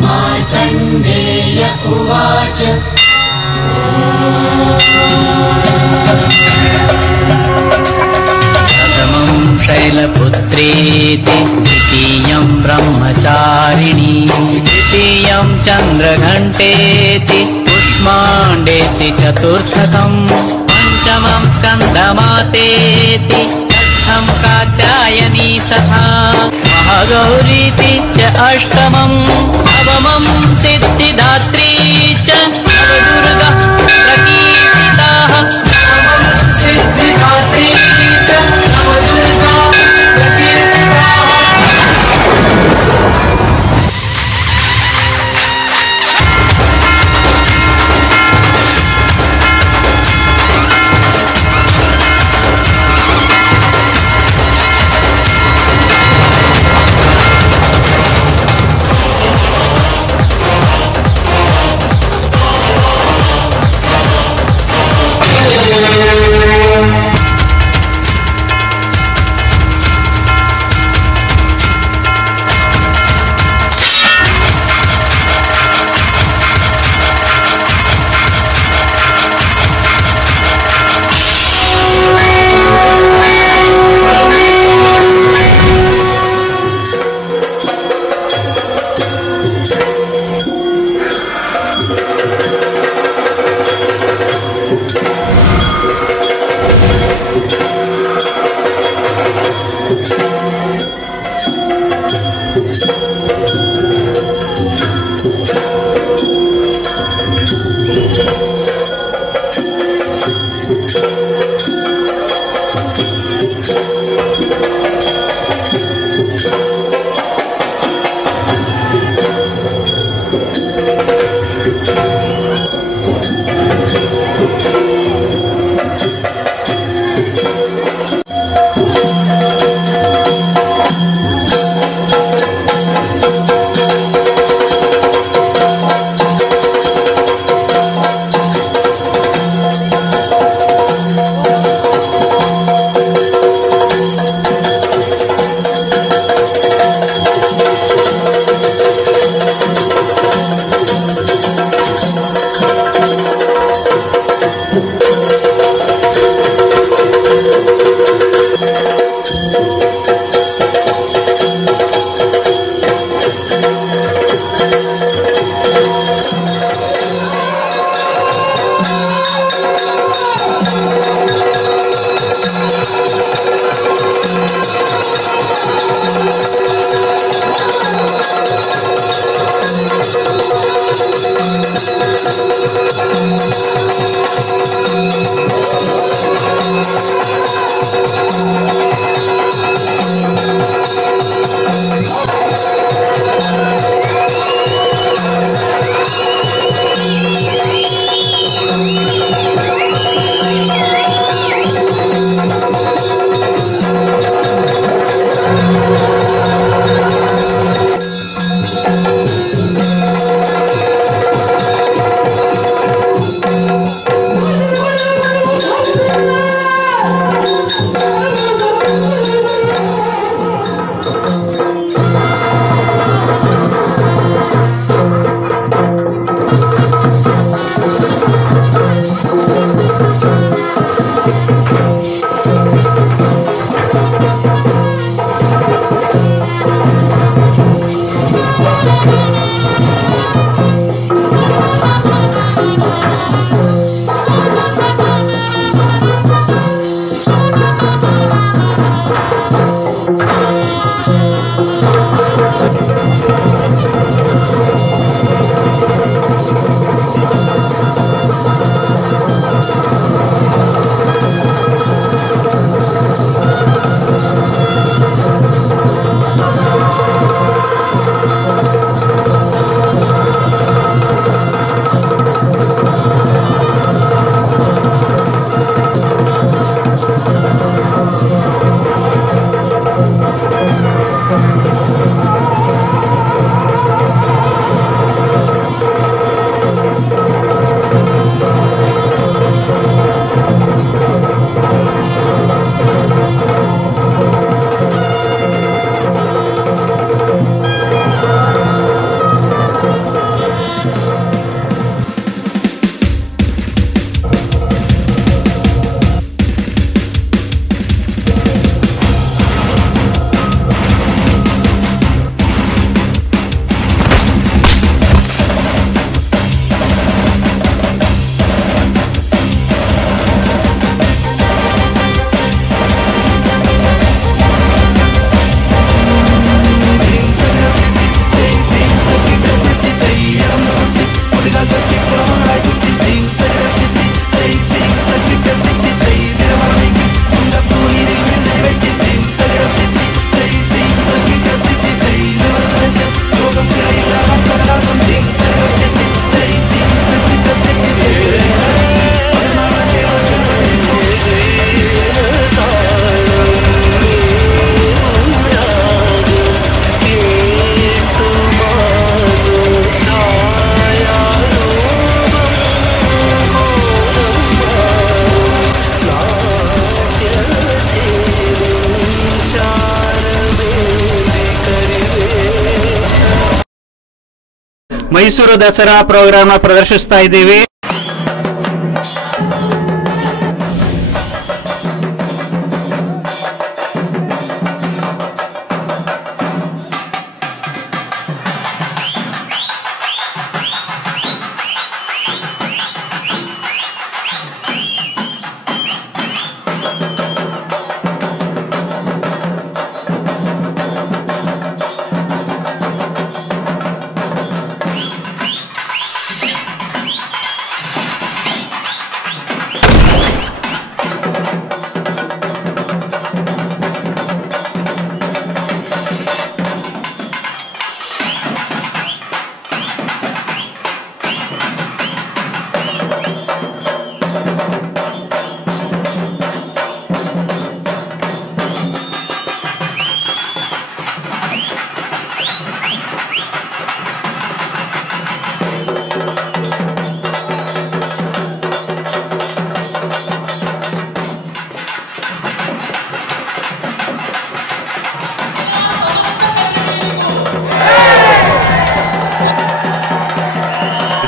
मार्कण्डेय उवाच प्रथमं शैलपुत्रेति द्वितीयं ब्रह्मचारिणी तृतीयं चन्द्रघण्टेति कुष्माण्डेति चतुर्थकम् पञ्चमं स्कन्दमातेति षष्ठं कात्यायनी तथा महागौरीति च अष्टमम् नवमं सिद्धिदात्री च नवदुर्गा प्रकीर्तिताः सिद्धिदात्री च नवदुर्गा प्रकीर्तिताः। ಮೈಸೂರು ದಸರಾ ಪ್ರೋಗ್ರಾಮ್ ಪ್ರದರ್ಶಿಸ್ತಾ ಇದ್ದೀವಿ.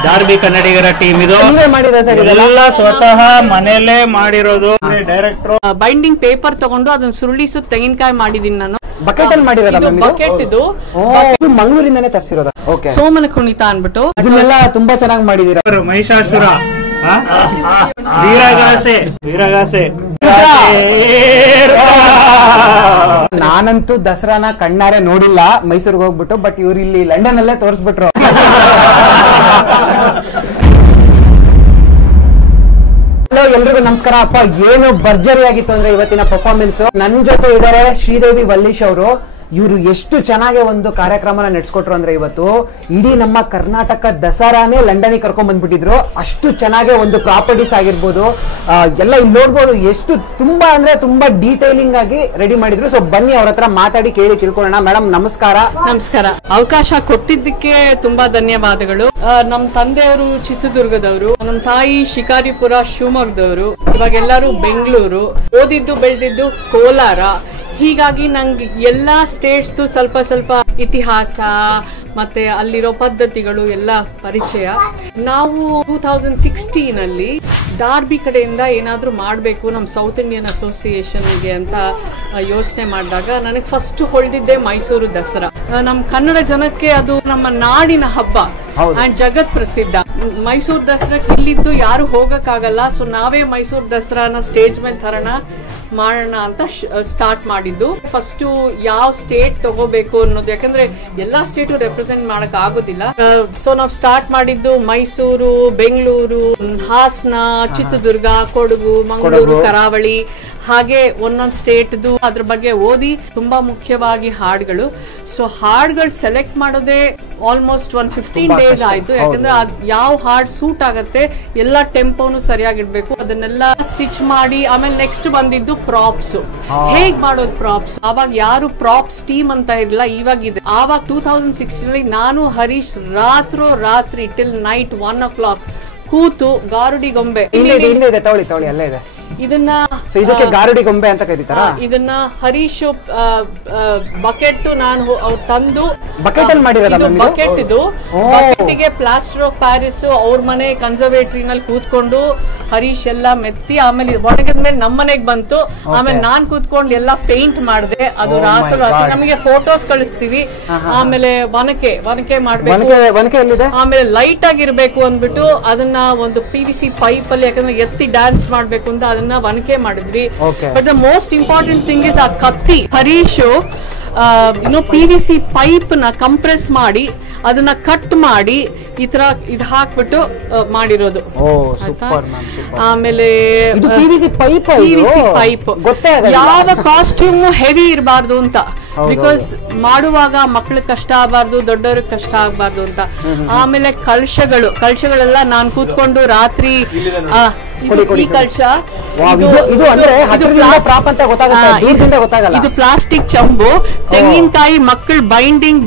ಡಾರ್ಬಿ ಕನ್ನಡಿಗರ ಟೀಮ್ ಇದು ಎಲ್ಲ ಸ್ವತಃ ಮನೆಯಲ್ಲೇ ಮಾಡಿರೋದು. ಡೈರೆಕ್ಟರ್ ಬೈಂಡಿಂಗ್ ಪೇಪರ್ ತಗೊಂಡು ಅದನ್ನ ಸುರುಳಿಸು ತೆಂಗಿನಕಾಯಿ ಮಾಡಿದೀನಿ ನಾನು. ಬಕೆಟ್ ಅಲ್ಲಿ ಮಾಡಿರೋದು ಬಕೆಟ್ ಇದು ಮಂಗಳೂರಿಂದಾನೇ ತರಿಸಿರೋದು. ಸೋಮನ ಕುಣಿತ ಅನ್ಬಿಟ್ಟು ಇದನ್ನೆಲ್ಲ ತುಂಬಾ ಚೆನ್ನಾಗಿ ಮಾಡಿದೀರ. ಮಹಿಷಾಸುರ, ವೀರಗಾಸೆ, ನಾನಂತೂ ದಸರಾನ ಕಣ್ಣಾರೆ ನೋಡಿಲ್ಲ ಮೈಸೂರಿಗೆ ಹೋಗ್ಬಿಟ್ಟು, ಬಟ್ ಇವ್ರು ಇಲ್ಲಿ ಲಂಡನ್ ಅಲ್ಲೇ ತೋರಿಸ್ಬಿಟ್ರು. ಎಲ್ರಿಗೂ ನಮಸ್ಕಾರ. ಅಪ್ಪ ಏನು ಭರ್ಜರಿ ಆಗಿತ್ತು ಅಂದ್ರೆ ಇವತ್ತಿನ ಪರ್ಫಾರ್ಮೆನ್ಸ್. ನನ್ನ ಜೊತೆ ಇದಾರೆ ಶ್ರೀದೇವಿ ವಲ್ಲೀಶ್ ಅವರು. ಇವರು ಎಷ್ಟು ಚೆನ್ನಾಗಿ ಒಂದು ಕಾರ್ಯಕ್ರಮನ ನಡೆಸ್ಕೊಟ್ರು ಅಂದ್ರೆ ಇವತ್ತು ಇಡೀ ನಮ್ಮ ಕರ್ನಾಟಕ ದಸರಾನೇ ಲಂಡನ್ಗೆ ಕರ್ಕೊಂಡ್ ಬಂದ್ಬಿಟ್ಟಿದ್ರು. ಅಷ್ಟು ಚೆನ್ನಾಗಿ ಒಂದು ಪ್ರಾಪರ್ಟೀಸ್ ಆಗಿರ್ಬೋದು ಎಲ್ಲ ಇಲ್ಲಿ ನೋಡ್ಬೋದು, ಎಷ್ಟು ತುಂಬಾ ಅಂದ್ರೆ ತುಂಬಾ ಡೀಟೇಲಿಂಗ್ ಆಗಿ ರೆಡಿ ಮಾಡಿದ್ರು. ಸೊ ಬನ್ನಿ ಅವ್ರ ಹತ್ರ ಮಾತಾಡಿ ಕೇಳಿ ತಿಳ್ಕೊಳ್ಳೋಣ. ಮೇಡಮ್ ನಮಸ್ಕಾರ. ನಮಸ್ಕಾರ. ಅವಕಾಶ ಕೊಟ್ಟಿದ್ದಕ್ಕೆ ತುಂಬಾ ಧನ್ಯವಾದಗಳು. ನಮ್ ತಂದೆಯವರು ಚಿತ್ರದುರ್ಗದವರು, ನಮ್ ತಾಯಿ ಶಿಕಾರಿಪುರ ಶಿವಮೊಗ್ಗದವರು, ಇವಾಗ ಎಲ್ಲರೂ ಬೆಂಗಳೂರು, ಓದಿದ್ದು ಬೆಳೆದಿದ್ದು ಕೋಲಾರ. ಹೀಗಾಗಿ ನಂಗೆ ಎಲ್ಲಾ ಸ್ಟೇಟ್ಸ್ ಸ್ವಲ್ಪ ಸ್ವಲ್ಪ ಇತಿಹಾಸ ಮತ್ತೆ ಅಲ್ಲಿರೋ ಪದ್ಧತಿಗಳು ಎಲ್ಲ ಪರಿಚಯ. ನಾವು 2016 ಡಾರ್ಬಿ ಕಡೆಯಿಂದ ಏನಾದ್ರೂ ಮಾಡಬೇಕು ನಮ್ಮ ಸೌತ್ ಇಂಡಿಯನ್ ಅಸೋಸಿಯೇಷನ್ಗೆ ಅಂತ ಯೋಚನೆ ಮಾಡಿದಾಗ ನನಗೆ ಫಸ್ಟ್ ಹೊಳೆದಿದ್ದೆ ಮೈಸೂರು ದಸರಾ. ನಮ್ಮ ಕನ್ನಡ ಜನಕ್ಕೆ ಅದು ನಮ್ಮ ನಾಡಿನ ಹಬ್ಬ ಅಂಡ್ ಜಗತ್ ಪ್ರಸಿದ್ಧ. ಮೈಸೂರು ದಸರಾಕ್ಕೆ ಇಲ್ಲಿದ್ದು ಯಾರು ಹೋಗಕ್ಕಾಗಲ್ಲ. ಸೊ ನಾವೇ ಮೈಸೂರು ದಸರಾನ ಸ್ಟೇಜ್ ಮೇಲೆ ತರೋಣ ಮಾಡೋಣ ಅಂತ ಸ್ಟಾರ್ಟ್ ಮಾಡಿದ್ದು. ಫಸ್ಟ್ ಯಾವ ಸ್ಟೇಟ್ ತಗೋಬೇಕು ಅನ್ನೋದು, ಯಾಕಂದ್ರೆ ಎಲ್ಲಾ ಸ್ಟೇಟು ರೆಪ್ರೆಸೆಂಟ್ ಮಾಡಕ್ ಆಗೋದಿಲ್ಲ. ಸೊ ನಾವ್ ಸ್ಟಾರ್ಟ್ ಮಾಡಿದ್ದು ಮೈಸೂರು, ಬೆಂಗಳೂರು, ಹಾಸನ, ಚಿತ್ರದುರ್ಗ, ಕೊಡಗು, ಮಂಗಳೂರು, ಕರಾವಳಿ, ಹಾಗೆ ಒಂದೊಂದು ಸ್ಟೇಟ್ದು ಅದ್ರ ಬಗ್ಗೆ ಓದಿ ತುಂಬಾ ಮುಖ್ಯವಾಗಿ ಹಾಡುಗಳು. ಸೊ ಹಾಡುಗಳು ಸೆಲೆಕ್ಟ್ ಮಾಡೋದೇ ಆಲ್ಮೋಸ್ಟ್ 15 ಡೇಸ್ ಆಯ್ತು. ಯಾಕಂದ್ರೆ ಯಾವ ಹಾಡ್ ಸೂಟ್ ಆಗತ್ತೆ, ಎಲ್ಲ ಟೆಂಪೋನು ಸರಿಯಾಗಿರ್ಬೇಕು, ಅದನ್ನೆಲ್ಲ ಸ್ಟಿಚ್ ಮಾಡಿ. ಆಮೇಲೆ ನೆಕ್ಸ್ಟ್ ಬಂದಿದ್ದು ಪ್ರಾಪ್ಸ್. ಹೇಗ್ ಮಾಡೋದು ಪ್ರಾಪ್ಸ್? ಅವಾಗ ಯಾರು ಪ್ರಾಪ್ಸ್ ಟೀಮ್ ಅಂತ ಇರಲಿಲ್ಲ, ಇವಾಗಿದೆ. ಆವಾಗ 2016 ನಾನು ಹರೀಶ್ ರಾತ್ರಿ ಟಿಲ್ ನೈಟ್ 1 o'clock ಕೂತು ಗಾರುಡಿ ಗೊಂಬೆ ಇದನ್ನ ಇದಕ್ಕೆ ಗಾರುಡಿ ಗೊಂಬೆ ಅಂತ ಕರೀತಾರ. ಇದನ್ನ ಹರೀಶ್ ಬಕೆಟ್ ನಾನು ಅವ್ರು ತಂದು ಬಕೆಟ್ ಅಲ್ಲಿ ಮಾಡಿರೋದು. ಬಕೆಟ್ ಇದು ಬಕೆಟ್ಗೆ ಪ್ಲಾಸ್ಟರ್ ಆಫ್ ಪ್ಯಾರಿಸ್ ಅವ್ರ ಮನೆ ಕನ್ಸರ್ವೇಟರಿ ನಲ್ಲಿ ಕೂತ್ಕೊಂಡು ಹರೀಶ್ ಎಲ್ಲ ಮೆತ್ತಿ, ಆಮೇಲೆ ಒಣಗಿದ್ಮೇಲೆ ನಮ್ಮನೆಗ್ ಬಂತು. ಆಮೇಲೆ ನಾನ್ ಕೂತ್ಕೊಂಡು ಎಲ್ಲ ಪೇಂಟ್ ಮಾಡಿದೆ. ಅದು ರಾತ್ರಿ ನಮಗೆ ಫೋಟೋಸ್ ಕಳಿಸ್ತೀವಿ. ಆಮೇಲೆ ಒನಕೆ ಮಾಡ್ಬೇಕು, ಆಮೇಲೆ ಲೈಟ್ ಆಗಿರ್ಬೇಕು ಅಂದ್ಬಿಟ್ಟು ಅದನ್ನ ಒಂದು PVC ಪೈಪ್ ಅಲ್ಲಿ, ಯಾಕಂದ್ರೆ ಎತ್ತಿ ಡ್ಯಾನ್ಸ್ ಮಾಡ್ಬೇಕು ಅಂತ ಅದನ್ನ ಒನಕೆ ಮಾಡಿದ್ವಿ. But the most important thing is ಆ ಕತ್ತಿ. ಹರೀಶ್ PVC ಪೈಪ್ ನ ಕಂಪ್ರೆಸ್ ಮಾಡಿ ಅದನ್ನ ಕಟ್ ಮಾಡಿ ಈ ತರ ಇದು ಹಾಕ್ಬಿಟ್ಟು ಮಾಡಿರೋದು. ಆಮೇಲೆ PVC ಪೈಪ್ ಯಾವ ಕಾಸ್ಟ್ಯೂಮ್ ಹೆವಿ ಇರಬಾರ್ದು ಅಂತ, ಬಿಕಾಸ್ ಮಾಡುವಾಗ ಮಕ್ಳಿಗೆ ಕಷ್ಟ ಆಗಬಾರ್ದು, ದೊಡ್ಡವ್ರಿಗೆ ಕಷ್ಟ ಆಗಬಾರ್ದು ಅಂತ. ಆಮೇಲೆ ಕಳಶಗಳೆಲ್ಲ ನಾನ್ ಕೂತ್ಕೊಂಡು ರಾತ್ರಿ ಈ ಕಳಶ ಇದು ಪ್ಲಾಸ್ಟಿಕ್ ಚಂಬು, ತೆಂಗಿನಕಾಯಿ ಮಕ್ಕಳು ಬೈಂಡಿಂಗ್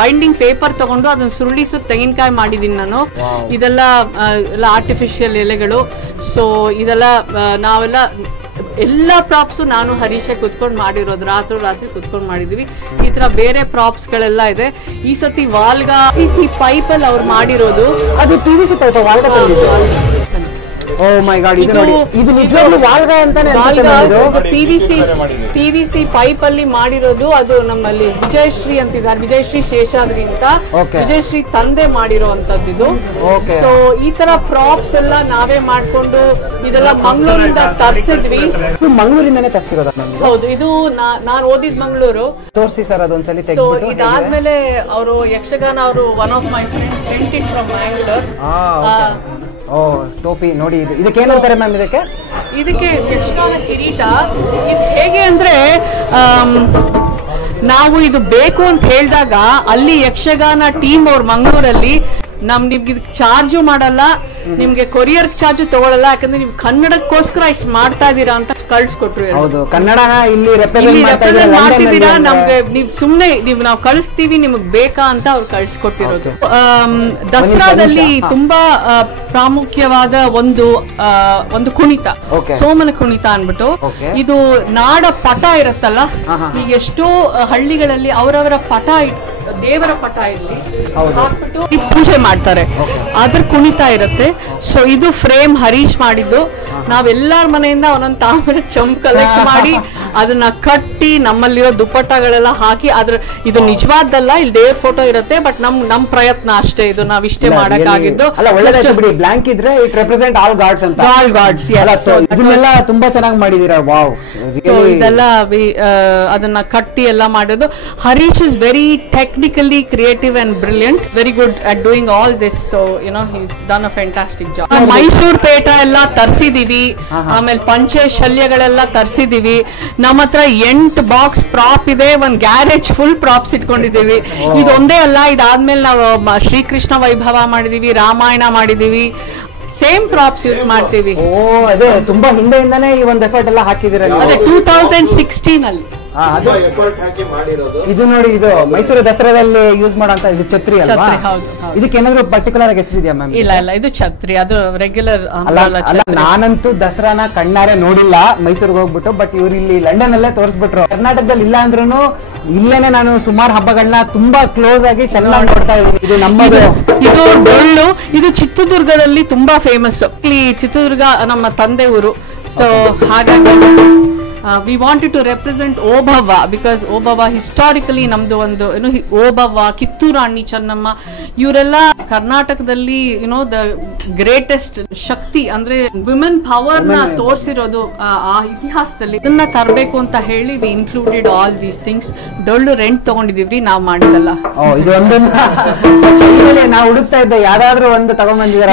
ಬೈಂಡಿಂಗ್ ಪೇಪರ್ ತಗೊಂಡು ಅದನ್ನ ಸುರುಳಿಸು ತೆಂಗಿನಕಾಯಿ ಮಾಡಿದೀನಿ ನಾನು. ಇದೆಲ್ಲ ಆರ್ಟಿಫಿಷಿಯಲ್ ಎಲೆಗಳು. ಸೊ ಇದೆಲ್ಲ ನಾವೆಲ್ಲ ಎಲ್ಲ ಪ್ರಾಪ್ಸು ನಾನು ಹರೀಶೆ ಕುತ್ಕೊಂಡು ಮಾಡಿರೋದು, ರಾತ್ರಿ ಕುತ್ಕೊಂಡು ಮಾಡಿದ್ವಿ. ಈ ತರ ಬೇರೆ ಪ್ರಾಪ್ಸ್ ಗಳೆಲ್ಲ ಇದೆ. ಈ ಸತಿ ವಾಲ್ಗ PVC ಪೈಪಲ್ಲಿ ಅವ್ರು ಮಾಡಿರೋದು. ಅದು PVC ಪೈಪ್ ವಾಲ್ಗ ತಂದಿದ್ದು. ಓ ಮೈ ಗಾಡ್, ಇದು ನೋಡಿ, ಇದು ನಿಜವಾಗ್ಲೂ ವಾಲ್ಗ ಅಂತಾನೆ ಅನ್ಸುತ್ತೆ. PVC ಪೈಪ್ ಅಲ್ಲಿ ಮಾಡಿರೋದು. ಅದು ನಮ್ಮಲ್ಲಿ ವಿಜಯಶ್ರೀ ಅಂತಿದ್ದಾರೆ, ವಿಜಯಶ್ರೀ ಶೇಷಾದ್ರಿ ಅಂತ, ವಿಜಯಶ್ರೀ ತಂದೆ ಮಾಡಿರೋಂಥದ್ದು. ಸೊ ಈ ತರ ಪ್ರಾಪ್ಸ್ ಎಲ್ಲ ನಾವೇ ಮಾಡ್ಕೊಂಡು ಇದೆಲ್ಲ ಮಂಗಳೂರಿಂದ ತರಿಸಿದ್ವಿ. ಮಂಗಳೂರಿಂದಾನೇ ತರಿಸಿರೋದ? ಹೌದು, ಇದು ನಾನು ಓದಿದ್ ಮಂಗಳೂರು. ತೋರಿಸಿ ಸರ್ ಅದೊಂದ್ಸಲಿ. ಸೊ ಇದಾದ್ಮೇಲೆ ಅವರು ಯಕ್ಷಗಾನ, ಅವರು one of my friends sent it from Mangalore. ಓ ಟೋಪಿ ನೋಡಿ, ಇದಕ್ಕೆ ಏನಂತಾರೆ ಮ್ಯಾಮ್? ಇದಕ್ಕೆ ಯಕ್ಷಗಾನ ಕಿರೀಟ. ಇದು ಹೇಗೆ ಅಂದ್ರೆ ನಾವು ಇದು ಬೇಕು ಅಂತ ಹೇಳಿದಾಗ ಅಲ್ಲಿ ಯಕ್ಷಗಾನ ಟೀಮ್ ಅವ್ರ ಮಂಗಳೂರಲ್ಲಿ ನಿಮ್ಗೆ ಚಾರ್ಜು ಮಾಡಲ್ಲ, ನಿಮ್ಗೆ ಕೊರಿಯರ್ ಚಾರ್ಜು ತಗೊಳ್ಳಲ್ಲ, ಯಾಕಂದ್ರೆ ನೀವು ಕನ್ನಡಕ್ಕೋಸ್ಕರ ಇಷ್ಟು ಮಾಡ್ತಾ ಇದೀರಾ ಅಂತ ಕಳ್ಸಿಕೊಟ್ರು. ಹೌದು, ಕನ್ನಡನ ಇಲ್ಲಿ ರೆಪ್ರೆಸೆಂಟ್ ಮಾಡ್ತಿದ್ದೀರಾ, ನಮ್ಗೆ ನೀವು ಸುಮ್ನೆ ನಾವು ಕಳಿಸ್ತೀವಿ, ನಿಮಗ್ ಬೇಕಾ ಅಂತ ಅವ್ರು ಕಳ್ಸಿಕೊಟ್ಟಿರೋದು. ದಸರಾದಲ್ಲಿ ತುಂಬಾ ಪ್ರಾಮುಖ್ಯವಾದ ಒಂದು ಕುಣಿತ, ಸೋಮನ ಕುಣಿತ ಅನ್ಬಿಟ್ಟು. ಇದು ನಾಡ ಪಟ ಇರುತ್ತಲ್ಲ, ಈಗ ಎಷ್ಟೋ ಹಳ್ಳಿಗಳಲ್ಲಿ ಅವರವರ ಪಟ ದೇವರ ಪಟ ಇಲ್ಲಿ ಹಾಕ್ಬಿಟ್ಟು ಪೂಜೆ ಮಾಡ್ತಾರೆ, ಅದ್ರ ಕುಣಿತ ಇರುತ್ತೆ. ಸೊ ಇದು ಫ್ರೇಮ್ ಹರೀಶ್ ಮಾಡಿದ್ದು. ನಾವೆಲ್ಲರ ಮನೆಯಿಂದ ಒಂದೊಂದು ತಾಮ್ರ ಚಂಪ್ ಕಲೆಕ್ಟ್ ಮಾಡಿ ಅದನ್ನ ಕಟ್ಟಿ ನಮ್ಮಲ್ಲಿರೋ ದುಪ್ಪಟ್ಟಗಳೆಲ್ಲ ಹಾಕಿ, ಇದು ನಿಜವಾದ್ದಲ್ಲ, ಇಲ್ಲಿ ದೇವ್ರ ಫೋಟೋ ಇರುತ್ತೆ, ಬಟ್ ನಮ್ ಪ್ರಯತ್ನ ಅಷ್ಟೇ, ಇದು ನಾವ್ ಇಷ್ಟೇ ಮಾಡಕ್ಕಾಗಿದ್ದು. ಬ್ಲಾಂಕ್ ಇದ್ರೆ ಇಟ್ ರೆಪ್ರೆಸೆಂಟ್ ಆಲ್ ಗಾಡ್ಸ್ ಅಂತ. ಆಲ್ ಗಾಡ್ಸ್, ಇದನ್ನೆಲ್ಲ ತುಂಬಾ ಚೆನ್ನಾಗಿ ಮಾಡಿದೀರಾ. ವಾವ್, ಇದೆಲ್ಲ ಅದನ್ನ ಕಟ್ಟಿ ಎಲ್ಲ ಮಾಡೋದು. Harish is very technically creative and brilliant, very good at doing all this. So he's done a fantastic job. Mysuru ಪೇಟ ಎಲ್ಲ ತರಿಸಿದೀವಿ, ಆಮೇಲೆ ಪಂಚೆ ಶಲ್ಯಗಳೆಲ್ಲ ತರಿಸಿದೀವಿ. ನಮ್ಮ ಹತ್ರ 8 ಬಾಕ್ಸ್ ಪ್ರಾಪ್ ಇದೆ, ಒಂದ್ ಗ್ಯಾರೇಜ್ ಫುಲ್ ಪ್ರಾಪ್ಸ್ ಇಟ್ಕೊಂಡಿದೀವಿ. ಇದೊಂದೇ ಅಲ್ಲ, ಇದಾದ್ಮೇಲೆ ನಾವು ಶ್ರೀಕೃಷ್ಣ ವೈಭವ ಮಾಡಿದೀವಿ, ರಾಮಾಯಣ ಮಾಡಿದೀವಿ, ಸೇಮ್ ಪ್ರಾಪ್ಸ್ ಯೂಸ್ ಮಾಡ್ತೀವಿ. ಅದೇ ತುಂಬಾ ಹಿಂದೆಯಿಂದಾನೇ ಈ ಒಂದು ಎಫರ್ಟ್ ಎಲ್ಲ ಹಾಕಿದಿರ. 2016 ಅಲ್ಲಿ ಇದು ನೋಡಿ, ಇದು ಮೈಸೂರು ದಸರಾದಲ್ಲಿ ಯೂಸ್ ಮಾಡೋಂತ ಇದು ಛತ್ರಿ ಅಲ್ವಾ? ಇದಕ್ಕೆ ಏನಾದ್ರು ಪರ್ಟಿಕ್ಯುಲರ್ ಆಗಿ ಹೆಸರಿದೆಯಾ ಮ್ಯಾಮ್? ಇಲ್ಲ, ಇದು ಛತ್ರಿ, ಅದು ರೆಗ್ಯುಲರ್ ಅಲ್ಲ. ನಾನಂತೂ ದಸರಾನ ಕಣ್ಣಾರೆ ನೋಡಿಲ್ಲ ಮೈಸೂರಿಗೆ ಹೋಗ್ಬಿಟ್ಟು, ಬಟ್ ಇವ್ರು ಇಲ್ಲಿ ಲಂಡನ್ ಅಲ್ಲೇ ತೋರಿಸ್ಬಿಟ್ರು. ಕರ್ನಾಟಕದಲ್ಲಿ ಇಲ್ಲ ಅಂದ್ರೂ ಇಲ್ಲೇನೆ ನಾನು ಸುಮಾರು ಹಬ್ಬಗಳನ್ನ ತುಂಬಾ ಕ್ಲೋಸ್ ಆಗಿ ಚೆನ್ನಾಗಿ ನೋಡ್ತಾ ಇದ್ದೀನಿ. ಇದು ನಮ್ಮದು. ಇದು ಡೊಳ್ಳು, ಇದು ಚಿತ್ರದುರ್ಗದಲ್ಲಿ ತುಂಬಾ ಫೇಮಸ್. ಇಲ್ಲಿ ಚಿತ್ರದುರ್ಗ ನಮ್ಮ ತಂದೆ ಊರು. ಸೊ ಹಾಗಾಗಿ we wanted to represent Obavva, because Obavva historically ನಮ್ದು ಒಂದು ಓಬವ್ವ, ಕಿತ್ತೂರು ರಾಣಿ ಚೆನ್ನಮ್ಮ, ಇವರೆಲ್ಲ ಕರ್ನಾಟಕದಲ್ಲಿ ದ ಗ್ರೇಟೆಸ್ಟ್ ಶಕ್ತಿ ಅಂದ್ರೆ ವಿಮೆನ್ ಪವರ್ ನ ತೋರಿಸಿರೋದು ಆ ಇತಿಹಾಸದಲ್ಲಿ. ಇದನ್ನ ತರಬೇಕು ಅಂತ ಹೇಳಿ we included all these things. ಡೊಳ್ಳು ರೆಂಟ್ ತಗೊಂಡಿದೀವ್ರಿ, ನಾವ್ ಮಾಡಿದಲ್ಲ. ನಾವು ಹುಡುಕ್ತಾ ಇದ್ದ ಯಾರಾದ್ರೂ ಒಂದು ತಗೊಂಡ್ಬಂದಿದಾರ.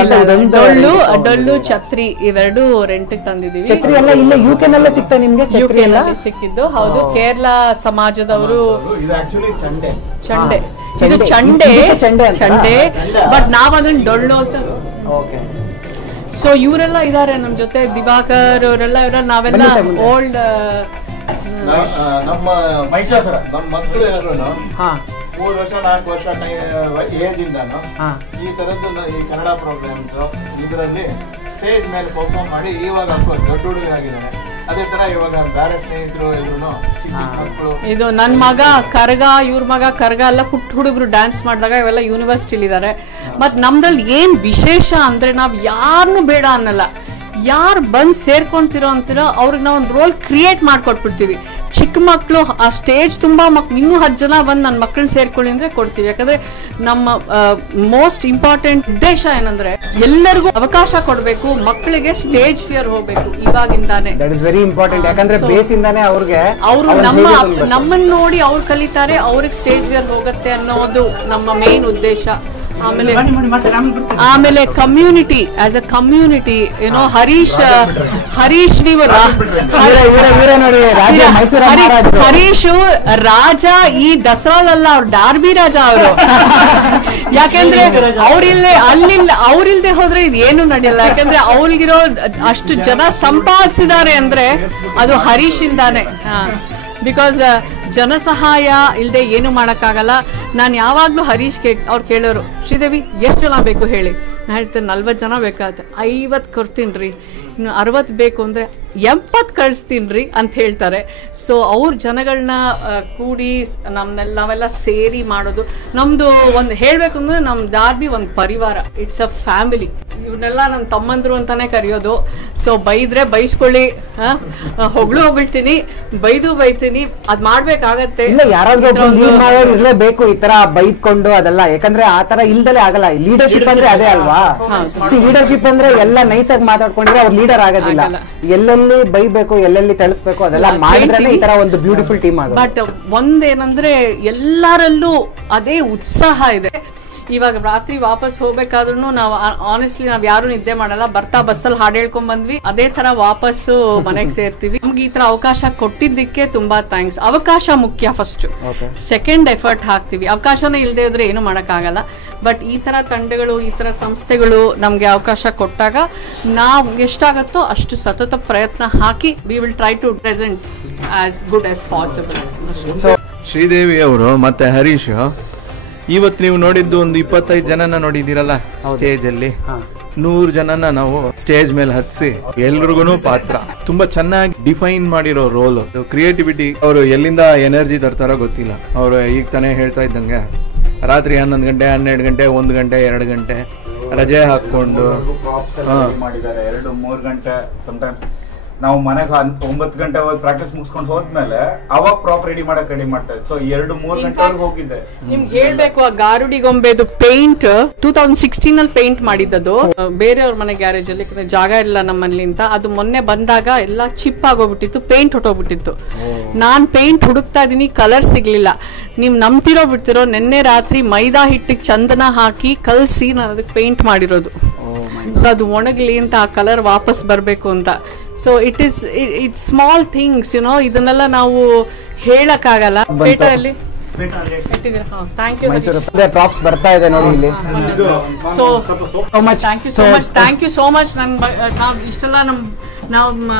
ಡೊಳ್ಳು ಛತ್ರಿ ಇವೆರಡು ರೆಂಟ್ ತಂದಿದೀವಿ. ಛತ್ರಿ ಎಲ್ಲ ಇಲ್ಲ UK ನಲ್ಲೇ ಸಿಗ್ತಾ ನಿಮ್ಗೆ? ಸಿಕ್ಕಿದ್ದು ಹೌದು. ಕೇರಳ ಸಮಾಜದವರು ಚಂಡೆ, ಇದು ಚಂಡೆ, ಬಟ್ ನಾವ್ ಅದನ್ನ ಡೊಳ್ಳು ಅಂತ. ಸೊ ಇವರೆಲ್ಲ ಇದಾರೆ ನಮ್ ಜೊತೆ, ದಿವಾಕರ್ ಅವರೆಲ್ಲ ನಾವೆಲ್ಲ ಓಲ್ಡ್. ನಮ್ಮ ಮಹಿಷಾಸುರ ನಮ್ಮ ಮಕ್ಕಳು ಎಲ್ಲರೂ 3 ವರ್ಷ 4 ವರ್ಷ ಏಜ್ ಇಂದಾನು ಈ ತರದ್ದು ಈ ಕನ್ನಡ ಪ್ರೋಗ್ರಾಮ್ಸ್ ಇದರಲ್ಲಿ ಸ್ಟೇಜ್ ಮೇಲೆ ಪರ್ಫಾರ್ಮ್ ಮಾಡಿ ಇವಾಗ ದೊಡ್ಡ ಹುಡುಗರಾಗಿದ್ದಾನೆ. ಅದೇ ತರ ಇವಾಗ ಬೇರೆ ಸ್ನೇಹಿತರು ಎಲ್ಲರೂ ಇದು ನನ್ನ ಮಗ ಕರ್ಗ, ಇವ್ರ ಮಗ ಕರ್ಗ ಎಲ್ಲ ಪುಟ್ಟ ಹುಡುಗರು ಡ್ಯಾನ್ಸ್ ಮಾಡಿದಾಗ ಇವೆಲ್ಲ ಯೂನಿವರ್ಸಿಟಿಲಿ ಇದಾರೆ. ಮತ್ ನಮ್ದಲ್ಲಿ ಏನ್ ವಿಶೇಷ ಅಂದ್ರೆ ನಾವ್ ಯಾರನ್ನು ಬೇಡ ಅನ್ನಲ್ಲ, ಯಾರು ಬಂದ್ ಸೇರ್ಕೊಂತಿರೋ ಅಂತಿರೋ ಅವ್ರಿಗೆ ನಾವು ಒಂದು ರೋಲ್ ಕ್ರಿಯೇಟ್ ಮಾಡ್ಕೊಟ್ಬಿಡ್ತೀವಿ. ಚಿಕ್ಕ ಮಕ್ಕಳು ಆ ಸ್ಟೇಜ್ ತುಂಬಾ ಇನ್ನೂ 10 ಜನ ಬಂದು ನನ್ನ ಮಕ್ಕಳನ್ನ ಸೇರ್ಕೊಳ್ಳಿ ಅಂದ್ರೆ ಕೊಡ್ತೀವಿ. ಯಾಕಂದ್ರೆ ನಮ್ಮ ಮೋಸ್ಟ್ ಇಂಪಾರ್ಟೆಂಟ್ ಉದ್ದೇಶ ಏನಂದ್ರೆ ಎಲ್ಲರಿಗೂ ಅವಕಾಶ ಕೊಡ್ಬೇಕು, ಮಕ್ಕಳಿಗೆ ಸ್ಟೇಜ್ ಫಿಯರ್ ಹೋಗ್ಬೇಕು ಇವಾಗಿಂದಾನೆ. That is very important. ಯಾಕಂದ್ರೆ ಬೇಸಿಂದಾನೆ ಅವ್ರಿಗೆ ಅವರು ನಮ್ಮನ್ನ ನೋಡಿ ಅವ್ರು ಕಲಿತಾರೆ, ಅವ್ರಿಗೆ ಸ್ಟೇಜ್ ಫಿಯರ್ ಹೋಗುತ್ತೆ ಅನ್ನೋದು ನಮ್ಮ ಮೇನ್ ಉದ್ದೇಶ. ಆಮೇಲೆ community, as a community Harish ನೀವು ಹರೀಶು ರಾಜ ಈ ದಸರಾಲಲ್ಲ, ಅವ್ರು ಡಾರ್ಬಿ ರಾಜ ಅವರು. ಯಾಕೆಂದ್ರೆ ಅವ್ರಿಲ್ದೆ ಹೋದ್ರೆ ಇದೇನು ನಡೆಯಲ್ಲ. ಯಾಕಂದ್ರೆ ಅವ್ರಿಗಿರೋ ಅಷ್ಟು ಜನ ಸಂಪಾದಿಸಿದ್ದಾರೆ ಅಂದ್ರೆ ಅದು ಹರೀಶ್ ಇಂದಾನೆ. ಬಿಕಾಸ್ ಜನಸಹಾಯ ಇಲ್ಲದೆ ಏನು ಮಾಡೋಕ್ಕಾಗಲ್ಲ. ನಾನು ಯಾವಾಗಲೂ ಹರೀಶ್ ಅವ್ರು ಕೇಳೋರು, ಶ್ರೀದೇವಿ ಎಷ್ಟು ಜನ ಬೇಕು ಹೇಳಿ. ನಾನು ಹೇಳ್ತೇನೆ 40 ಜನ ಬೇಕಾಗುತ್ತೆ. 50 ಕೊಡ್ತೀನಿ ರೀ. 60 ಬೇಕು ಅಂದರೆ 80 ಕಳಿಸ್ತೀನಿ ಅಂತ ಹೇಳ್ತಾರೆ. ಸೊ ಅವ್ರ ಜನಗಳನ್ನ ಕೂಡಿ ನಾವೆಲ್ಲ ಸೇರಿ ಮಾಡೋದು ನಮ್ಮದು ಒಂದು ಹೇಳಬೇಕು ಅಂದರೆ ನಮ್ಮ ದಾರ್ಬಿ ಒಂದು ಪರಿವಾರ, ಇಟ್ಸ್ ಅ ಫ್ಯಾಮಿಲಿ. ಇವನ್ನೆಲ್ಲ ನನ್ನ ತಮ್ಮಂದ್ರು ಅಂತಾನೆ ಕರೆಯೋದು. ಸೊ ಬೈದ್ರೆ ಬೈಸ್ಕೊಳ್ಳಿ, ಹೊಗಳ್ತೀನಿ, ಬೈತೀನಿ, ಅದ್ ಮಾಡ್ಬೇಕಾಗತ್ತೆ. ಇಲ್ಲ ಯಾರಾದ್ರೂ ಇರ್ಲೇಬೇಕು ಈ ತರ ಬೈದ್ಕೊಂಡು ಅದೆಲ್ಲ, ಯಾಕಂದ್ರೆ ಆ ತರ ಇಲ್ದಲೇ ಆಗಲ್ಲ. ಲೀಡರ್ಶಿಪ್ ಅಂದ್ರೆ ಅದೇ ಅಲ್ವಾ. ಲೀಡರ್ಶಿಪ್ ಅಂದ್ರೆ ಎಲ್ಲ ನೈಸ್ ಆಗಿ ಮಾತಾಡ್ಕೊಂಡ್ರೆ ಅವ್ರು ಲೀಡರ್ ಆಗೋದಿಲ್ಲ. ಎಲ್ಲೆಲ್ಲಿ ಬೈಬೇಕು, ಎಲ್ಲೆಲ್ಲಿ ತಿಳಿಸ್ಬೇಕು, ಅದೆಲ್ಲ ಮಾಡಿದ್ರೆ ಈ ತರ ಒಂದು ಬ್ಯೂಟಿಫುಲ್ ಟೀಮ್ ಆಗುತ್ತೆ. ಬಟ್ ಒಂದೇನಂದ್ರೆ ಎಲ್ಲರಲ್ಲೂ ಅದೇ ಉತ್ಸಾಹ ಇದೆ. ಇವಾಗ ರಾತ್ರಿ ವಾಪಸ್ ಹೋಗ್ಬೇಕಾದ್ರೂ ನಾವು ಆನೆಸ್ಟ್ಲಿ ನಾವ್ ಯಾರು ನಿದ್ದೆ ಮಾಡಲ್ಲ. ಬರ್ತಾ ಬಸ್ಸಲ್ಲಿ ಹಾಡು ಹೇಳ್ಕೊಂಡ್ ಬಂದ್ವಿ, ಅದೇ ತರ ವಾಪಸ್ಸು ಮನೆಗೆ ಸೇರ್ತೀವಿ. ನಮ್ಗೆ ಈ ತರ ಅವಕಾಶ ಕೊಟ್ಟಿದ್ದಕ್ಕೆ ತುಂಬಾ ಥ್ಯಾಂಕ್ಸ್. ಅವಕಾಶ ಮುಖ್ಯ ಫಸ್ಟ್, ಸೆಕೆಂಡ್ ಎಫರ್ಟ್ ಹಾಕ್ತಿವಿ. ಅವಕಾಶನೇ ಇಲ್ಲದೆ ಇದ್ರೆ ಏನು ಮಾಡಕ್ಕಾಗಲ್ಲ. ಬಟ್ ಈ ತರ ತಂಡಗಳು, ಈ ತರ ಸಂಸ್ಥೆಗಳು ನಮ್ಗೆ ಅವಕಾಶ ಕೊಟ್ಟಾಗ ನಾವು ಎಷ್ಟಾಗತ್ತೋ ಅಷ್ಟು ಸತತ ಪ್ರಯತ್ನ ಹಾಕಿ we will try to present as good as possible. Sridevi ಅವರು ಮತ್ತೆ ಹರೀಶ್, ಇವತ್ತು ನೀವು ನೋಡಿದ್ದು ಒಂದು 25 ಜನನ ನೋಡಿದಿರಲ್ಲ ಸ್ಟೇಜ್ ಅಲ್ಲಿ, 100 ಜನನ ನಾವು ಸ್ಟೇಜ್ ಮೇಲೆ ಹತ್ಸಿ ಎಲ್ರಿಗೂ ಪಾತ್ರ ತುಂಬಾ ಚೆನ್ನಾಗಿ ಡಿಫೈನ್ ಮಾಡಿರೋ ರೋಲ್. ಕ್ರಿಯೇಟಿವಿಟಿ ಅವರು ಎಲ್ಲಿಂದ ಎನರ್ಜಿ ತರ್ತಾರೋ ಗೊತ್ತಿಲ್ಲ. ಅವರು ಈಗ ತಾನೇ ಹೇಳ್ತಾ ಇದ್ದಂಗೆ ರಾತ್ರಿ 11 ಗಂಟೆ 12 ಗಂಟೆ 1 ಗಂಟೆ 2 ಗಂಟೆ ರಜೆ ಹಾಕೊಂಡು ಮಾಡಿದ್ದಾರೆ. 2-3 ಗಂಟೆ ಸಮಟೈಮ್ ನಾವು ಮನೆಗೆ 9 ಗಂಟೆ ಹೋಗಿ ಪ್ರಾಕ್ಟೀಸ್ ಮುಗಿಸ್ಕೊಂಡು ಹೋದ್ಮೇಲೆ ಅವಾಗ ಪ್ರಾಪರ್ ರೆಡಿ ಮಾಡ್ತಾರೆ. ಸೊ 2-3 ಗಂಟೆವರೆಗೆ ಹೋಗಿದ್ದೆ. ನಿಮ್ಗೆ ಹೇಳ್ಬೇಕು, ಆ ಗಾರುಡಿ ಗೊಂಬೆದು ಪೇಂಟ್ 2016 ಅಲ್ಲಿ ಪೇಂಟ್ ಮಾಡಿದ್ದದು ಬೇರೆಯವ್ರ ಮನೆ ಗ್ಯಾರೇಜ್ ಅಲ್ಲಿ, ಜಾಗ ಇಲ್ಲ ನಮ್ಮಲ್ಲಿ ಅಂತ. ಅದು ಮೊನ್ನೆ ಬಂದಾಗ ಎಲ್ಲ ಚಿಪ್ ಆಗೋಗ್ಬಿಟ್ಟಿತ್ತು, ಪೇಂಟ್ ಹೊಟ್ಟೋಗ್ಬಿಟ್ಟಿತ್ತು. ನಾನ್ ಪೇಂಟ್ ಹುಡುಕ್ತಾ ಇದೀನಿ, ಕಲರ್ ಸಿಗ್ಲಿಲ್ಲ. ನೀವ್ ನಂಬ್ತಿರೋ ಬಿಡ್ತಿರೋ, ನಿನ್ನೆ ರಾತ್ರಿ ಮೈದಾ ಹಿಟ್ಟಿಗೆ ಚಂದನ ಹಾಕಿ ಕಲ್ಸಿ ನಾನು ಅದಕ್ಕೆ ಪೇಂಟ್ ಮಾಡಿರೋದು. ಸೊ ಅದು ಒಣಗ್ಲಿ ಅಂತ, ಆ ಕಲರ್ ವಾಪಸ್ ಬರ್ಬೇಕು ಅಂತ. ಸೊ ಇಟ್ಸ್ ಸ್ಮಾಲ್ ಥಿಂಗ್ಸ್, ಇದನ್ನೆಲ್ಲ ನಾವು ಹೇಳಕ್ಕಾಗಲ್ಲ. ಪೇಟರಲ್ಲಿ ಪ್ರಾಪ್ಸ್ ಬರ್ತಾ ಇದೆ ನೋಡಿ ಇಲ್ಲಿ. So thank you so much. ನಾವ್ ಇಷ್ಟೆಲ್ಲ ನಮ್ಮ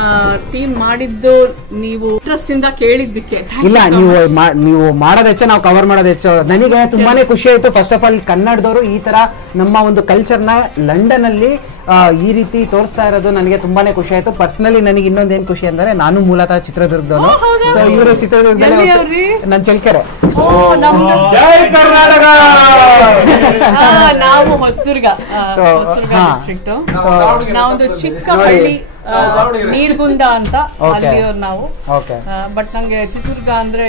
ಟೀಮ್ ಮಾಡಿದ್ದು ನೀವು ಇಂಟ್ರೆಸ್ಟ್ ಇಂದ ಕೇಳಿದ್ದಕ್ಕೆ. ಇಲ್ಲ, ನೀವು ಮಾಡೋದ್ ಹೆಚ್ಚ, ನಾವು ಕವರ್ ಮಾಡೋದ್ ಹೆಚ್ಚು. ನನಗೆ ತುಂಬಾನೇ ಖುಷಿ ಆಯ್ತು. ಫಸ್ಟ್ ಆಫ್ ಆಲ್ ಕನ್ನಡದವರು ಈ ತರ ನಮ್ಮ ಒಂದು ಕಲ್ಚರ್ನ ಲಂಡನ್ ಅಲ್ಲಿ ಈ ರೀತಿ ತೋರಿಸ್ತಾ ಇರೋದು ನನಗೆ ತುಂಬಾನೇ ಖುಷಿ ಆಯ್ತು. ಪರ್ಸನಲಿ ನನಗೆ ಇನ್ನೊಂದೇನ್ ಖುಷಿ ಅಂದ್ರೆ, ನಾನು ಮೂಲತಃ ಚಿತ್ರದುರ್ಗದವನು. ಸೊ ಇವರು ಚಿತ್ರದುರ್ಗದಲ್ಲಿ, ನನ್ ಚೆಲ್ಕೆರೆ. ನಾವು ಹೊಸದುರ್ಗ ಡಿಸ್ಟ್ರಿಕ್ಟ್. ನಾವೊಂದು ಚಿಕ್ಕ ಹಳ್ಳಿ ನೀರ್ಗುಂದ ಅಂತ, ಅಲ್ಲಿಯವ್ರು ನಾವು. ಬಟ್ ನಂಗೆ ಚಿತ್ರದುರ್ಗ ಅಂದ್ರೆ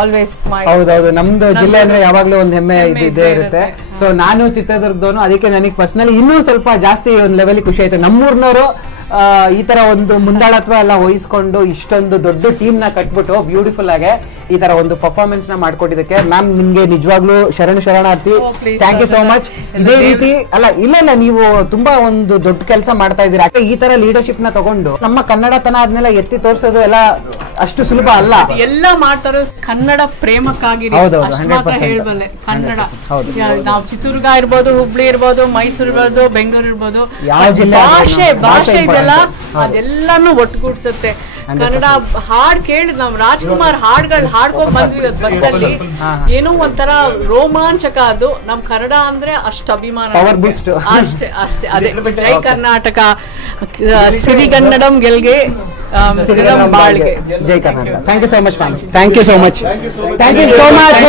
ಆಲ್ವೇಸ್. ಹೌದೌದು, ನಮ್ದು ಜಿಲ್ಲೆ ಅಂದ್ರೆ ಯಾವಾಗ್ಲೂ ಒಂದ್ ಹೆಮ್ಮೆ ಇದ್ದೇ ಇರುತ್ತೆ. ಸೊ ನಾನು ಚಿತ್ರದುರ್ಗದವನು, ಅದಕ್ಕೆ ನನಗೆ ಪರ್ಸನಲಿ ಇನ್ನೂ ಸ್ವಲ್ಪ ಜಾಸ್ತಿ ಒಂದ್ ಲೆವೆಲ್ ಖುಷಿ ಆಯ್ತು. ನಮ್ಮೂರ್ನವರು ಈ ತರ ಒಂದು ಮುಂದಾಳತ್ವ ಎಲ್ಲ ವಹಿಸ್ಕೊಂಡು ಇಷ್ಟೊಂದು ದೊಡ್ಡ ಟೀಮ್ ನ ಕಟ್ಬಿಟ್ಟು ಬ್ಯೂಟಿಫುಲ್ ಆಗಿ ಈ ತರ ಒಂದು ಪರ್ಫಾರ್ಮೆನ್ಸ್ ನ ಮಾಡ್ಕೊಟ್ಟಿದ್ದಕ್ಕೆ ಮ್ಯಾಮ್ ನಿಮ್ಗೆ ನಿಜವಾಗ್ಲೂ ಶರಣಾರ್ಥಿ. Thank you so much. ಇದೇ ರೀತಿ ಇಲ್ಲ ನೀವು ತುಂಬಾ ಒಂದು ದೊಡ್ಡ ಕೆಲಸ ಮಾಡ್ತಾ ಇದ್ದೀರಾ. ಈ ತರ ಲೀಡರ್ಶಿಪ್ ನ ತಗೊಂಡು ನಮ್ಮ ಕನ್ನಡತನ ಅದನ್ನೆಲ್ಲ ಎತ್ತಿ ತೋರಿಸೋದು ಎಲ್ಲ ಅಷ್ಟು ಸುಲಭ ಅಲ್ಲ. ಎಲ್ಲ ಮಾಡ್ತಾರೋ ಕನ್ನಡ ಪ್ರೇಮಕ್ಕಾಗಿ ಹೇಳ್ಬಲ್ಲೆ. ಕನ್ನಡ ನಾವು ಚಿತ್ರದುರ್ಗ ಇರ್ಬೋದು, ಹುಬ್ಳಿ ಇರ್ಬೋದು, ಮೈಸೂರು ಇರ್ಬೋದು, ಬೆಂಗಳೂರು ಇರ್ಬೋದು, ಭಾಷೆ ಇದೆಲ್ಲ ಅದೆಲ್ಲಾನು ಒಟ್ಟುಗೂಡ್ಸುತ್ತೆ. ಕನ್ನಡ ಹಾಡ್ ಕೇಳಿ ನಾವ್ ರಾಜ್ಕುಮಾರ್ ಹಾಡ್ಗಳು ಹಾಡ್ಕೊಂಡ್ ಬಂದ್ವಿ ಬಸ್ಸಲ್ಲಿ. ಏನೋ ಒಂಥರ ರೋಮಾಂಚಕ. ಅದು ನಮ್ ಕನ್ನಡ ಅಂದ್ರೆ ಅಷ್ಟು ಅಭಿಮಾನ. ಅಷ್ಟೇ ಅದೇ. ಜೈ ಕರ್ನಾಟಕ, ಸಿರಿಗನ್ನಡಂ ಗೆಲ್ಗೆ, ಬಾಳ್ಗೆ. ಜೈ Karnataka. Thank you so much ma'am. Thank you so much. Thank you so much.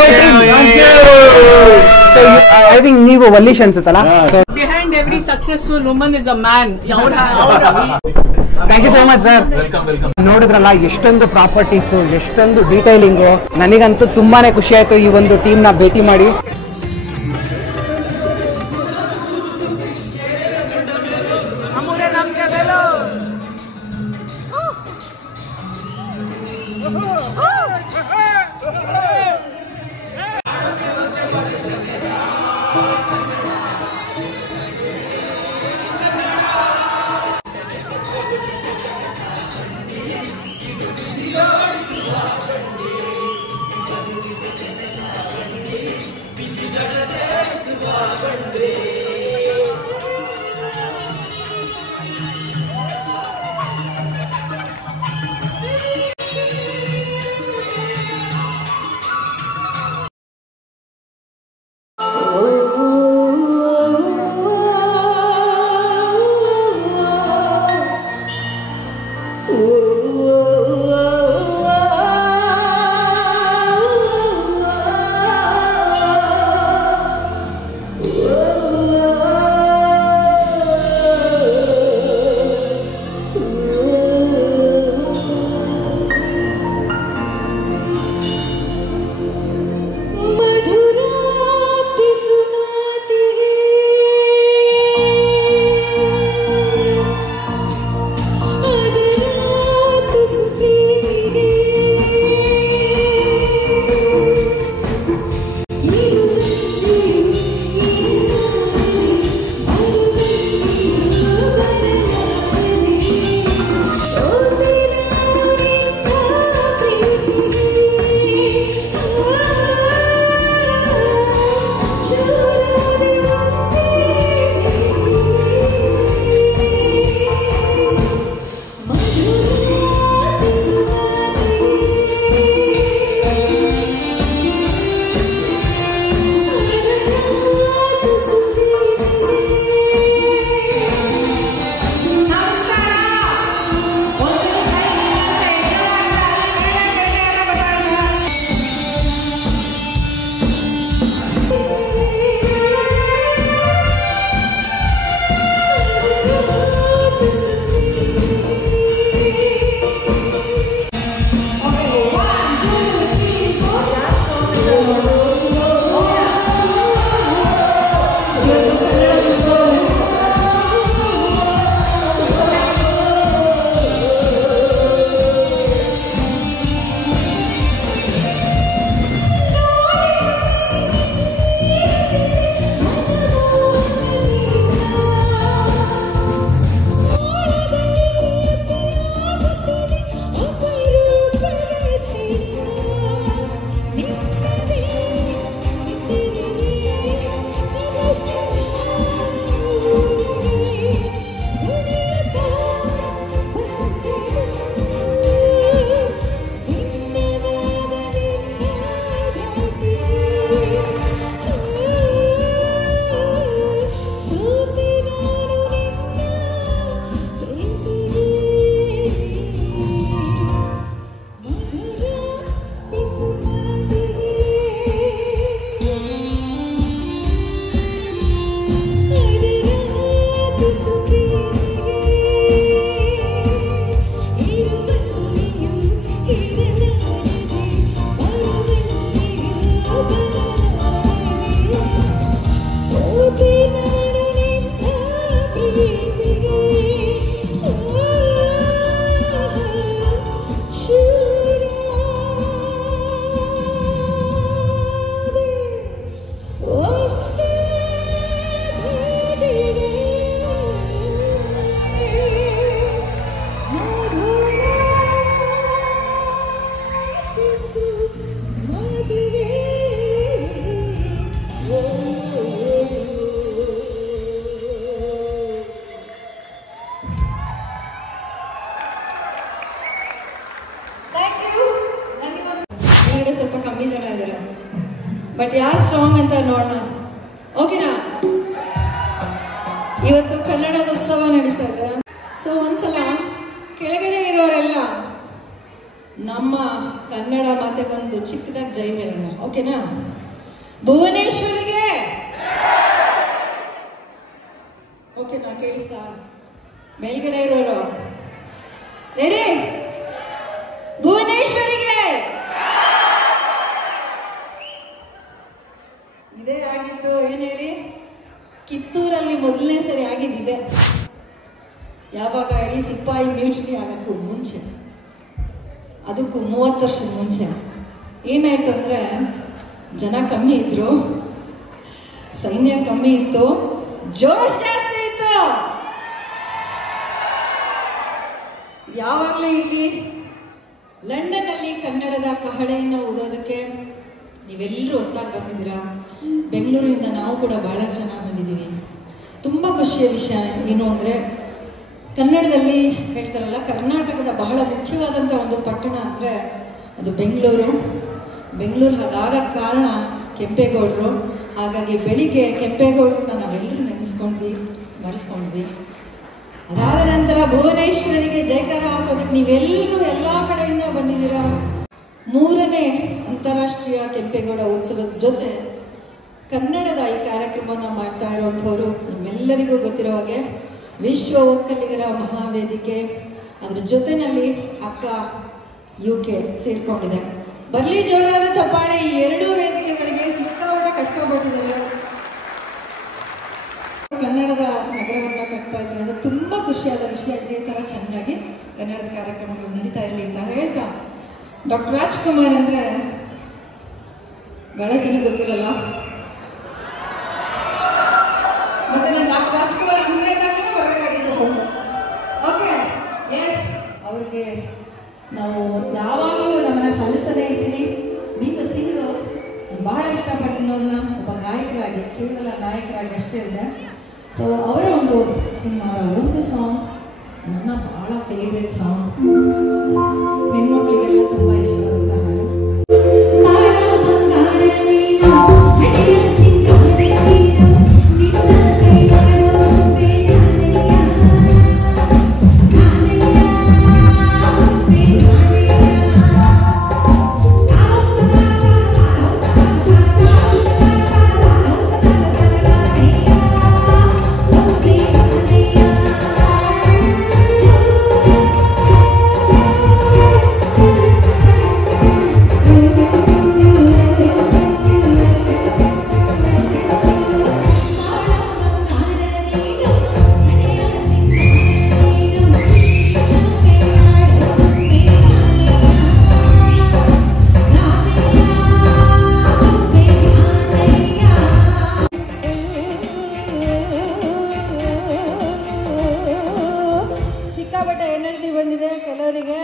I think ನೀವು ವಲ್ಲೀಶ್ ಅನ್ಸುತ್ತಲ್ಲ. Behind every successful woman is a man. Thank you so much sir. ನೋಡಿದ್ರಲ್ಲ ಎಷ್ಟೊಂದು ಪ್ರಾಪರ್ಟೀಸ್, ಎಷ್ಟೊಂದು ಡೀಟೈಲಿಂಗು. ನನಗಂತೂ ತುಂಬಾನೇ ಖುಷಿ ಆಯ್ತು ಈ ಒಂದು ಟೀಮ್ ನ ಭೇಟಿ ಮಾಡಿ. ಒಳಗಡೆ ಸ್ವಲ್ಪ ಕಮ್ಮಿ ಜನ ಇದ್ದಾರೆ. ಬಟ್ ಯಾರು ಸ್ಟ್ರಾಂಗ್ ಅಂತ ನೋಡೋಣ. ಓಕೆನಾ? ಇವತ್ತು ಕನ್ನಡದ ಉತ್ಸವ ನಡೀತಾ ಇದೆ. ಸೊ ಒಂದ್ಸಲ ಕೆಳಗಡೆ ಇರೋರೆಲ್ಲ ನಮ್ಮ ಕನ್ನಡ ಮಾತೆಗೊಂದು ಚಿಕ್ಕದಾಗಿ ಜೈ ಹೇಳೋಣ. ಓಕೆನಾ? ಭುವನೇಶ್ವರಿಗೆ ಓಕೆನಾ? ಕೇಳಿಸ್ತಾ? ಮೇಲ್ಗಡೆ ಇರೋರು ರೆಡಿ? ಭುವನೇಶ್ವರಿಗೆ ಇದೇ ಆಗಿದ್ದು. ಏನ್ ಹೇಳಿ? ಕಿತ್ತೂರಲ್ಲಿ ಮೊದಲನೇ ಸರಿ ಆಗಿದ್ದಿದೆ. ಯಾವಾಗ ಇಡೀ ಸಿಪಾಯಿ ಮ್ಯೂಚುಲಿ ಆಗಕ್ಕೂ ಮುಂಚೆ, ಅದಕ್ಕೂ 30 ವರ್ಷದ ಮುಂಚೆ ಏನಾಯ್ತು ಅಂದರೆ, ಜನ ಕಮ್ಮಿ ಇದ್ರು, ಸೈನ್ಯ ಕಮ್ಮಿ ಇತ್ತು, ಜೋಶ್ ಜಾಸ್ತಿ ಇತ್ತು. ಯಾವಾಗಲೂ ಇಲ್ಲಿ ಲಂಡನ್ನಲ್ಲಿ ಕನ್ನಡದ ಕಹಳೆಯನ್ನು ಓದೋದಕ್ಕೆ ನೀವೆಲ್ಲರೂ ಒಟ್ಟಾಗಿ ಬಂದಿದ್ದೀರಾ. ಬೆಂಗಳೂರಿಂದ ನಾವು ಕೂಡ ಭಾಳಷ್ಟು ಜನ ಬಂದಿದ್ದೀವಿ. ತುಂಬ ಖುಷಿಯ ವಿಷಯ ಏನು ಅಂದರೆ, ಕನ್ನಡದಲ್ಲಿ ಹೇಳ್ತಾರಲ್ಲ, ಕರ್ನಾಟಕದ ಬಹಳ ಮುಖ್ಯವಾದಂಥ ಒಂದು ಪಟ್ಟಣ ಅಂದರೆ ಅದು ಬೆಂಗಳೂರು. ಬೆಂಗಳೂರು ಹಾಗಾಗಕ್ಕೆ ಕಾರಣ ಕೆಂಪೇಗೌಡರು. ಹಾಗಾಗಿ ಬೆಳಿಗ್ಗೆ ಕೆಂಪೇಗೌಡರನ್ನ ನಾವೆಲ್ಲರೂ ನೆನೆಸ್ಕೊಂಡ್ವಿ, ಸ್ಮರಿಸ್ಕೊಂಡ್ವಿ. ಅದಾದ ನಂತರ ಭುವನೇಶ್ವರಿಗೆ ಜಯಕಾರ ಹಾಕೋದಕ್ಕೆ ನೀವೆಲ್ಲರೂ ಎಲ್ಲ ಕಡೆಯಿಂದ ಬಂದಿದ್ದೀರಾ. 3ನೇ ಅಂತಾರಾಷ್ಟ್ರೀಯ ಕೆಂಪೇಗೌಡ ಉತ್ಸವದ ಜೊತೆ ಕನ್ನಡದ ಈ ಕಾರ್ಯಕ್ರಮವನ್ನು ಮಾಡ್ತಾ ಇರುವಂಥವರು ನಿಮ್ಮೆಲ್ಲರಿಗೂ ಗೊತ್ತಿರೋ ಹಾಗೆ ವಿಶ್ವ ಒಕ್ಕಲಿಗರ ಮಹಾವೇದಿಕೆ, ಅದ್ರ ಜೊತೆಯಲ್ಲಿ ಅಕ್ಕ UK ಸೇರ್ಕೊಂಡಿದೆ. ಬರಲಿ ಜೋರಾದ ಚಪ್ಪಾಳೆ. ಈ 2 ವೇದಿಕೆಗಳಿಗೆ ಸಿಕ್ಕಾಪಟ್ಟೆ ಕಷ್ಟಪಟ್ಟಿದ್ದಾರೆ. ಕನ್ನಡದ ನಗರವನ್ನು ಕಟ್ತಾ ಇದ್ದಾರೆ. ಅದು ತುಂಬ ಖುಷಿಯಾದ ವಿಷಯ. ಇದೇ ಥರ ಚೆನ್ನಾಗಿ ಕನ್ನಡದ ಕಾರ್ಯಕ್ರಮಗಳು ನಡೀತಾ ಇರಲಿ ಅಂತ ಹೇಳ್ತಾ, ಡಾಕ್ಟರ್ ರಾಜ್ಕುಮಾರ್ ಅಂದರೆ ಬಹಳ ಜನ ಗೊತ್ತಿರಲ್ಲ. ಮತ್ತೆ ನಾನು ಡಾಕ್ಟರ್ ರಾಜ್ಕುಮಾರ್ ಅಂದರೆ ಬರಬೇಕಾಗಿತ್ತು ಸೌಂಡ್. ಓಕೆ, ಎಸ್, ಅವ್ರಿಗೆ ನಾವು ಯಾವಾಗಲೂ ನಮ್ಮನ್ನ ಸಲ್ಲಿಸಲೇ ಇರ್ತೀನಿ. ಮೀನು ಸಿಂಗ್ ಬಹಳ ಇಷ್ಟಪಡ್ತೀನಿ ಅವ್ರನ್ನ, ಒಬ್ಬ ಗಾಯಕರಾಗಿ, ಕೇವಲ ನಾಯಕರಾಗಿ ಅಷ್ಟೇ ಇದೆ. ಸೊ ಅವರ ಒಂದು ಸಿನಿಮಾದ ಒಂದು ಸಾಂಗ್ ನನ್ನ ಬಹಳ ಫೇವ್ರೆಟ್ ಸಾಂಗ್, ಹೆಣ್ಮಕ್ಳಿಗೆಲ್ಲ ತುಂಬ ಇಷ್ಟವಾದಂಥ ಹಾಡು. ಎನರ್ಜಿ ಬಂದಿದೆ ಕೆಲವರಿಗೆ.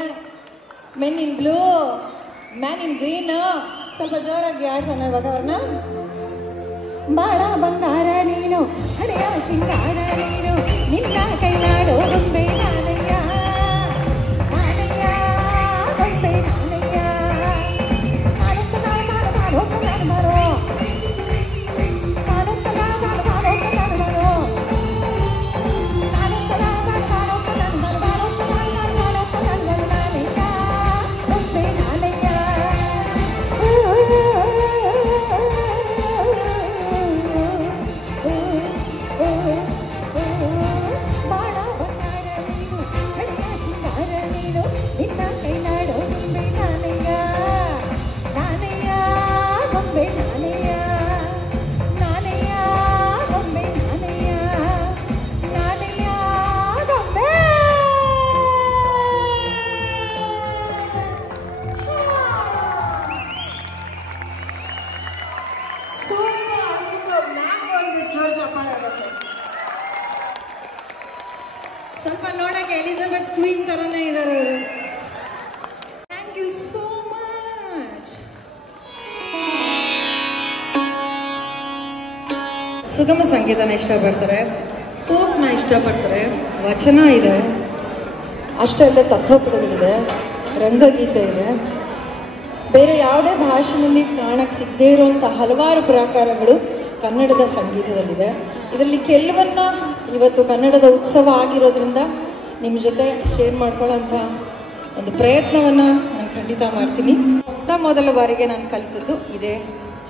Men in blue, man in green. ಸ್ವಲ್ಪ ಜೋರಾಗಿ ಆಡ್ಸೋಣ ಇವಾಗ ಅವ್ರನ್ನ. ಬಾಳ ಬಂಗಾರ ನೀನು, ಹಳೆಯ ಸಿಂಗಾರ ನೀನು, ನಿನ್ನ ಕೈಲಾಡೋ ಗೊಂಬೆ ನಾನಯ್ಯ, ನಾನಯ್ಯ ಗೊಂಬೆ ನಾನಯ್ಯ, ಸ್ವಲ್ಪ ನೋಡಕ್ಕೆ ಎಲಿಜಬೆತ್ ಕ್ವೀನ್ ತರನೇ ಇದ್ದಾರೆ ಅವರು. Thank you so much. ಸುಗಮ ಸಂಗೀತನ ಇಷ್ಟಪಡ್ತಾರೆ, ಫೋಕ್ನ ಇಷ್ಟಪಡ್ತಾರೆ, ವಚನ ಇದೆ, ಅಷ್ಟೇ ಅಲ್ಲದೆ ತತ್ವಪದಗಳಿದೆ, ರಂಗಗೀತೆ ಇದೆ. ಬೇರೆ ಯಾವುದೇ ಭಾಷೆಯಲ್ಲಿ ಕಾಣಕ್ಕೆ ಸಿಗದೇ ಇರುವಂಥ ಹಲವಾರು ಪ್ರಕಾರಗಳು ಕನ್ನಡದ ಸಂಗೀತದಲ್ಲಿದೆ. ಇದರಲ್ಲಿ ಕೆಲವನ್ನ ಇವತ್ತು ಕನ್ನಡದ ಉತ್ಸವ ಆಗಿರೋದ್ರಿಂದ ನಿಮ್ಮ ಜೊತೆ ಶೇರ್ ಮಾಡ್ಕೊಳ್ಳೋಂಥ ಒಂದು ಪ್ರಯತ್ನವನ್ನು ನಾನು ಖಂಡಿತ ಮಾಡ್ತೀನಿ. ಮೊದಲ ಬಾರಿಗೆ ನಾನು ಕಲಿತದ್ದು ಇದೇ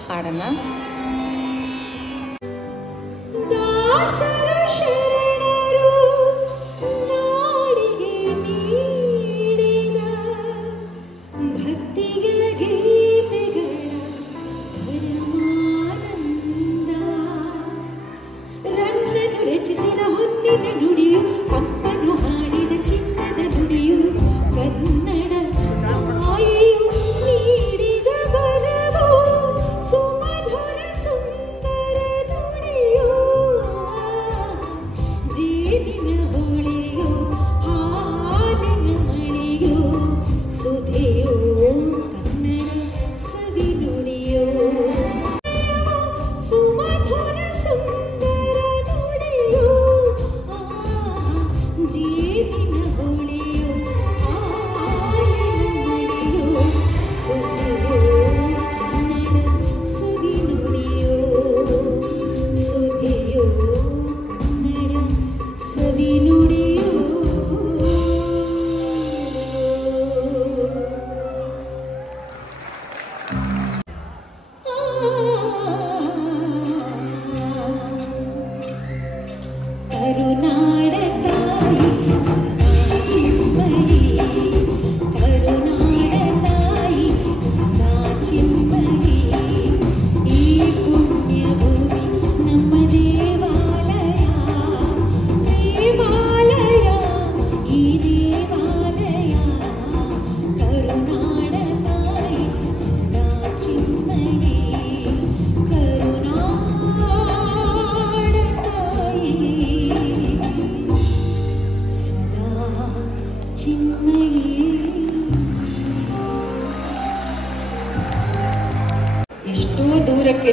ಹಾಡನ್ನು.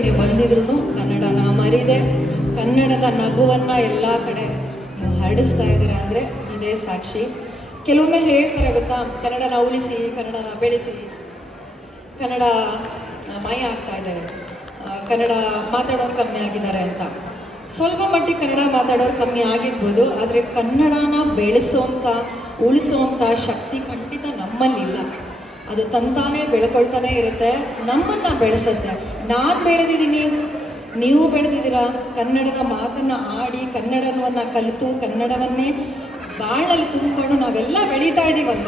ನೀವು ಬಂದಿದ್ರು ಕನ್ನಡನ ಮರಿದೆ ಕನ್ನಡದ ನಗುವನ್ನು ಎಲ್ಲ ಕಡೆ ನೀವು ಹರಡಿಸ್ತಾ ಇದ್ದೀರಾ ಅಂದರೆ ಇದೇ ಸಾಕ್ಷಿ. ಕೆಲವೊಮ್ಮೆ ಹೇಳ್ತಾರೆ ಗೊತ್ತಾ, ಕನ್ನಡನ ಉಳಿಸಿ, ಕನ್ನಡನ ಬೆಳೆಸಿ, ಕನ್ನಡ ಮಾಯ ಆಗ್ತಾ ಇದೆ, ಕನ್ನಡ ಮಾತಾಡೋರು ಕಮ್ಮಿ ಆಗಿದ್ದಾರೆ ಅಂತ. ಸ್ವಲ್ಪ ಮಟ್ಟಿಗೆ ಕನ್ನಡ ಮಾತಾಡೋರು ಕಮ್ಮಿ ಆಗಿರ್ಬೋದು, ಆದರೆ ಕನ್ನಡನ ಬೆಳೆಸೋಂಥ ಉಳಿಸೋಂಥ ಶಕ್ತಿ ಖಂಡಿತ ನಮ್ಮಲ್ಲಿಲ್ಲ. ಅದು ತಂತಾನೇ ಬೆಳ್ಕೊಳ್ತಾನೆ ಇರುತ್ತೆ, ನಮ್ಮನ್ನು ಬೆಳೆಸುತ್ತೆ. ನಾನು ಬೆಳೆದಿದ್ದೀನಿ, ನೀವು ಬೆಳೆದಿದ್ದೀರಾ. ಕನ್ನಡದ ಮಾತನ್ನು ಆಡಿ ಕನ್ನಡವನ್ನು ಕಲಿತು ಕನ್ನಡವನ್ನೇ ಬಾಳಲ್ಲಿ ತುಂಬಿಕೊಂಡು ನಾವೆಲ್ಲ ಬೆಳೀತಾ ಇದ್ದೀವಲ್ಲ.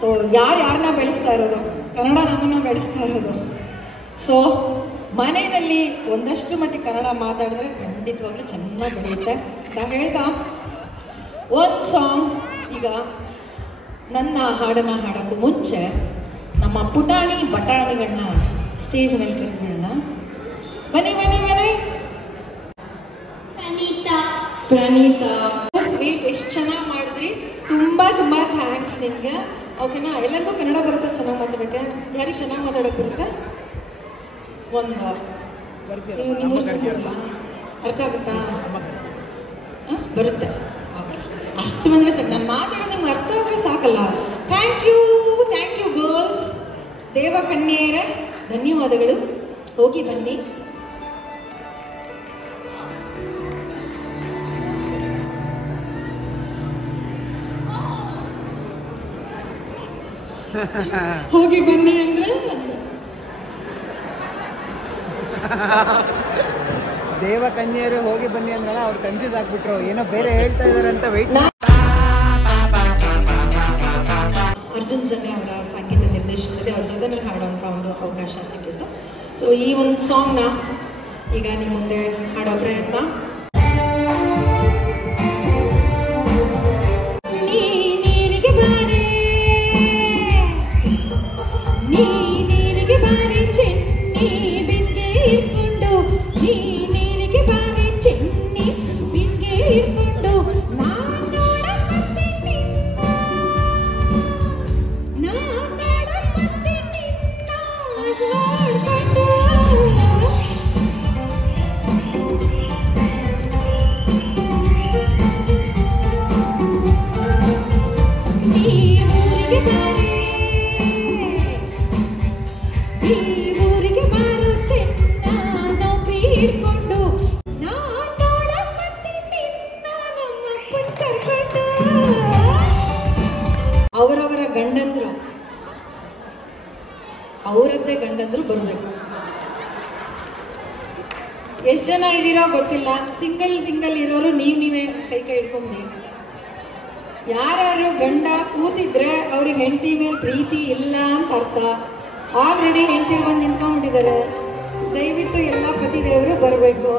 ಸೊ ಯಾರನ್ನ ಬೆಳೆಸ್ತಾ ಇರೋದು? ಕನ್ನಡ ನಮ್ಮನ್ನು ಬೆಳೆಸ್ತಾ ಇರೋದು. ಸೊ ಮನೆಯಲ್ಲಿ ಒಂದಷ್ಟು ಮಟ್ಟಿಗೆ ಕನ್ನಡ ಮಾತಾಡಿದ್ರೆ ಖಂಡಿತವಾಗ್ಲೂ ಚೆನ್ನಾಗಿ ಬೆಳೆಯುತ್ತೆ ಅಂತ ಹೇಳ್ತಾ ಒಂದು ಸಾಂಗ್. ಈಗ ನನ್ನ ಹಾಡನ್ನು ಹಾಡೋಕ್ಕೂ ಮುಂಚೆ ನಮ್ಮ ಪುಟಾಣಿ ಬಟಾಣಿಗಳನ್ನ ಸ್ಟೇಜ್ ಮೇಲೆ ಕರೆದುಕೊಳ್ಳೋಣ. ಬನ್ನಿ ಬನ್ನಿ ಬನ್ನಿ. ಪ್ರಣೀತಾ ಸ್ವೀಟ್ ಎಷ್ಟು ಚೆನ್ನಾಗಿ ಮಾಡಿದ್ರಿ, ತುಂಬ ತುಂಬ ಥ್ಯಾಂಕ್ಸ್ ನಿಮಗೆ. ಓಕೆನಾ? ಎಲ್ಲರಿಗೂ ಕನ್ನಡ ಬರುತ್ತೆ, ಚೆನ್ನಾಗಿ ಮಾತಾಡೋಕ್ಕೆ. ಯಾರಿಗೆ ಚೆನ್ನಾಗಿ ಮಾತಾಡೋಕ್ಕೆ ಬರುತ್ತೆ? ಒಂದು ನೀವು ನಿಮ್ಮ ಬರಲ್ಲ, ಅರ್ಥ ಆಗುತ್ತಾ? ಬರುತ್ತೆ. ಓಕೆ, ಅಷ್ಟು ಬಂದರೆ ಸಾಕು. ನಾನು ಮಾತಾಡೋದು ನಿಮ್ಗೆ ಅರ್ಥ ಆದರೆ ಸಾಕಲ್ಲ. Thank you girls. ದೇವಕನ್ಯೆಯರೇ ಧನ್ಯವಾದಗಳು. ಹೋಗಿ ಬನ್ನಿ. ಹೋಗಿ ಬನ್ನಿ ಅಂದ್ರೆ ದೇವಕನ್ಯೆಯರು ಹೋಗಿ ಬನ್ನಿ ಅಂದ್ರಲ್ಲ, ಅವ್ರು ಕನ್ಫ್ಯೂಸ್ ಆಗ್ಬಿಟ್ರು, ಏನೋ ಬೇರೆ ಹೇಳ್ತಾ ಇದಾರೆ ಅಂತ ವೆಯ್ಟ್. ಅರ್ಜುನ್ ಜನ್ಯ ಅವರ ಸಂಗೀತ ನಿರ್ದೇಶನದಲ್ಲಿ ಅವ್ರ ಜೊತೆನಲ್ಲಿ ಹಾಡುವಂಥ ಒಂದು ಅವಕಾಶ ಸಿಕ್ಕಿತ್ತು. ಸೊ ಈ ಒಂದು ಸಾಂಗ್ನ ಈಗ ನಿಮ್ಮ ಮುಂದೆ ಹಾಡೋ ಪ್ರಯತ್ನ. ಈ ಊರಿಗೆ ಬಾರೋ ಚೆನ್ನ ನೌಕರಿ ಹಿಡ್ಕೊಂಡು ಅವರವರ ಗಂಡಂದ್ರು ಅವರದ್ದೇ ಗಂಡಂದ್ರು ಬರಬೇಕು. ಎಷ್ಟು ಜನ ಇದ್ದೀರೋ ಗೊತ್ತಿಲ್ಲ, ಸಿಂಗಲ್ ಇರೋರು ನೀವೇ ಕೈ ಹಿಡ್ಕೊಂಡು. ಯಾರು ಗಂಡ ಕೂತಿದ್ರೆ ಅವ್ರಿಗೆ ಹೆಂಡತಿ ಮೇಲೆ ಪ್ರೀತಿ ಇಲ್ಲ ಅಂತ ಅರ್ಥ. ಆಲ್ರೆಡಿ ಹೆಂಡತಿರು ಬಂದು ನಿಂತ್ಕೊಂಡ್ಬಿಟ್ಟಿದ್ದಾರೆ. ದಯವಿಟ್ಟು ಎಲ್ಲ ಪತಿದೇವರು ಬರಬೇಕು.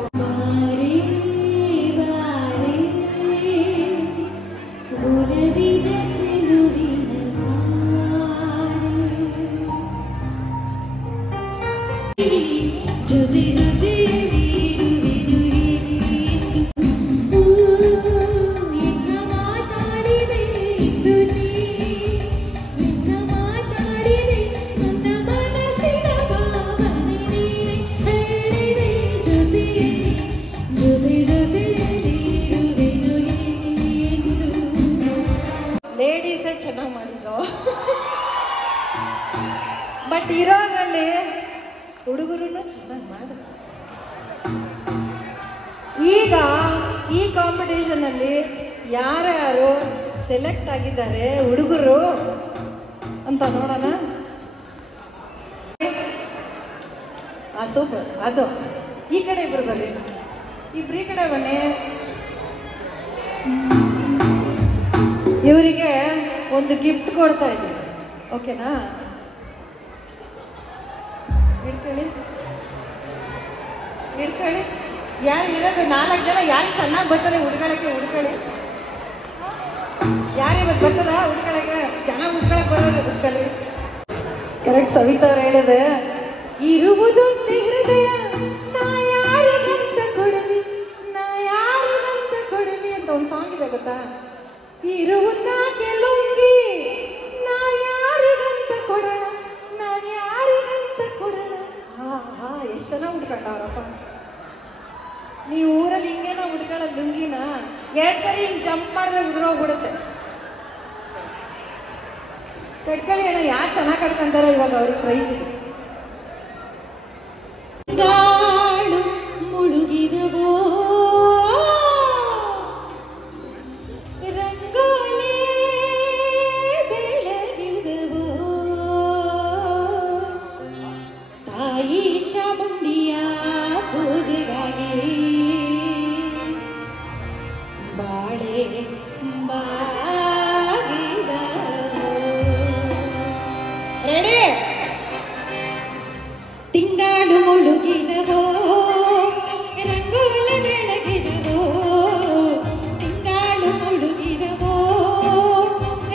ಲೇಡೀಸೇ ಚೆನ್ನಾಗಿ ಮಾಡಿದ್ದು, ಬಟ್ ಇರೋದ್ರಲ್ಲಿ ಹುಡುಗರು ಚೆನ್ನಾಗಿ ಮಾಡಿದ್ರು. ಈಗ ಈ ಕಾಂಪಿಟೇಷನ್ ಅಲ್ಲಿ ಯಾರ್ಯಾರು ಸೆಲೆಕ್ಟ್ ಆಗಿದ್ದಾರೆ ಹುಡುಗರು ಅಂತ ನೋಡೋಣ. ಸೂಪರ್. ಅದು ಈ ಕಡೆ ಇಬ್ರು ಬರ್ರಿ, ಇಬ್ರು ಈ ಕಡೆ ಬನ್ನಿ. ಇವರಿಗೆ ಒಂದು ಗಿಫ್ಟ್ ಕೊಡ್ತಾ ಇದ್ದೀನಿ, ಓಕೆನಾ? ಹಿಡ್ಕೊಳ್ಳಿ. ಯಾರು ಇರೋದು 4 ಜನ, ಯಾರು ಚೆನ್ನಾಗಿ ಬರ್ತದೆ ಹುಡ್ಕೊಳಕ್ಕೆ ಹುಡ್ಕೊಳ್ಳಿ. ಯಾರು ಇವತ್ತು ಬರ್ತದ ಹುಡ್ಕೊಳಕ್ಕೆ? ಚೆನ್ನಾಗಿ ಹುಡ್ಕೊಳಕ್ಕೆ ಬರೋದು ಹುಡ್ಕೊಳ್ಳಿ. ಕರೆಕ್ಟ್. ಸವಿತಾ ಅವ್ರು ಹೇಳಿದೆ, ಇರುವುದು ಹೃದಯ ನಾ ಯಾರಿಗಂತ ಕೊಡಲಿ, ನಾ ಯಾರಿಗಂತ ಕೊಡಲಿ ಅಂತ ಒಂದು ಸಾಂಗ್ ಇದೆ ಗೊತ್ತಾ? ಇರುವುದ ಗೆಲುಂಗಿ ನಾವ್ ಯಾರಿಗಂತ ಕೊಡೋಣ, ನಾವ್ ಯಾರಿಗಂತ ಕೊಡೋಣ. ಹಾ ಎಷ್ಟು ಚೆನ್ನಾಗಿ ಉಟ್ಕೊಂಡವ್ರಪ್ಪ. ನೀವು ಊರಲ್ಲಿ ಹಿಂಗೇನ ಉಟ್ಕೊಳ್ಳೋದು ಲುಂಗಿನ? 2 ಸರಿ ಹಿಂಗೆ ಜಂಪ್ ಮಾಡಿದ್ರೆ ಉದುರೋಗ್ಬಿಡುತ್ತೆ. ಕಟ್ಕೊಳ್ಳಿ ಅಣ್ಣ, ಯಾರು ಚೆನ್ನಾಗಿ ಕಟ್ಕೊಂತಾರೋ ಇವಾಗ ಅವ್ರಿಗೆ ಪ್ರೈಸ್ ಇದೆ. ಗಾಳು ಮುಳುಗಿದವೋ ರಂಗೋಲಿ ಬೆಳಗಿದವೋ ತಾಯಿ ಚಾಮುಂಡಿಯ ಪೂಜೆಗಾಗಿ ಬಾಳೆ ಬಾಗಿದವೋ. ರೆಡಿ? ತಿಂಗಾಡು ಮುಳುಗಿದವೋ ರಂಗೋಲಿ ಬೆಳಗಿದವೋ, ತಿಂಗಾಡು ಮುಳುಗಿದವೋ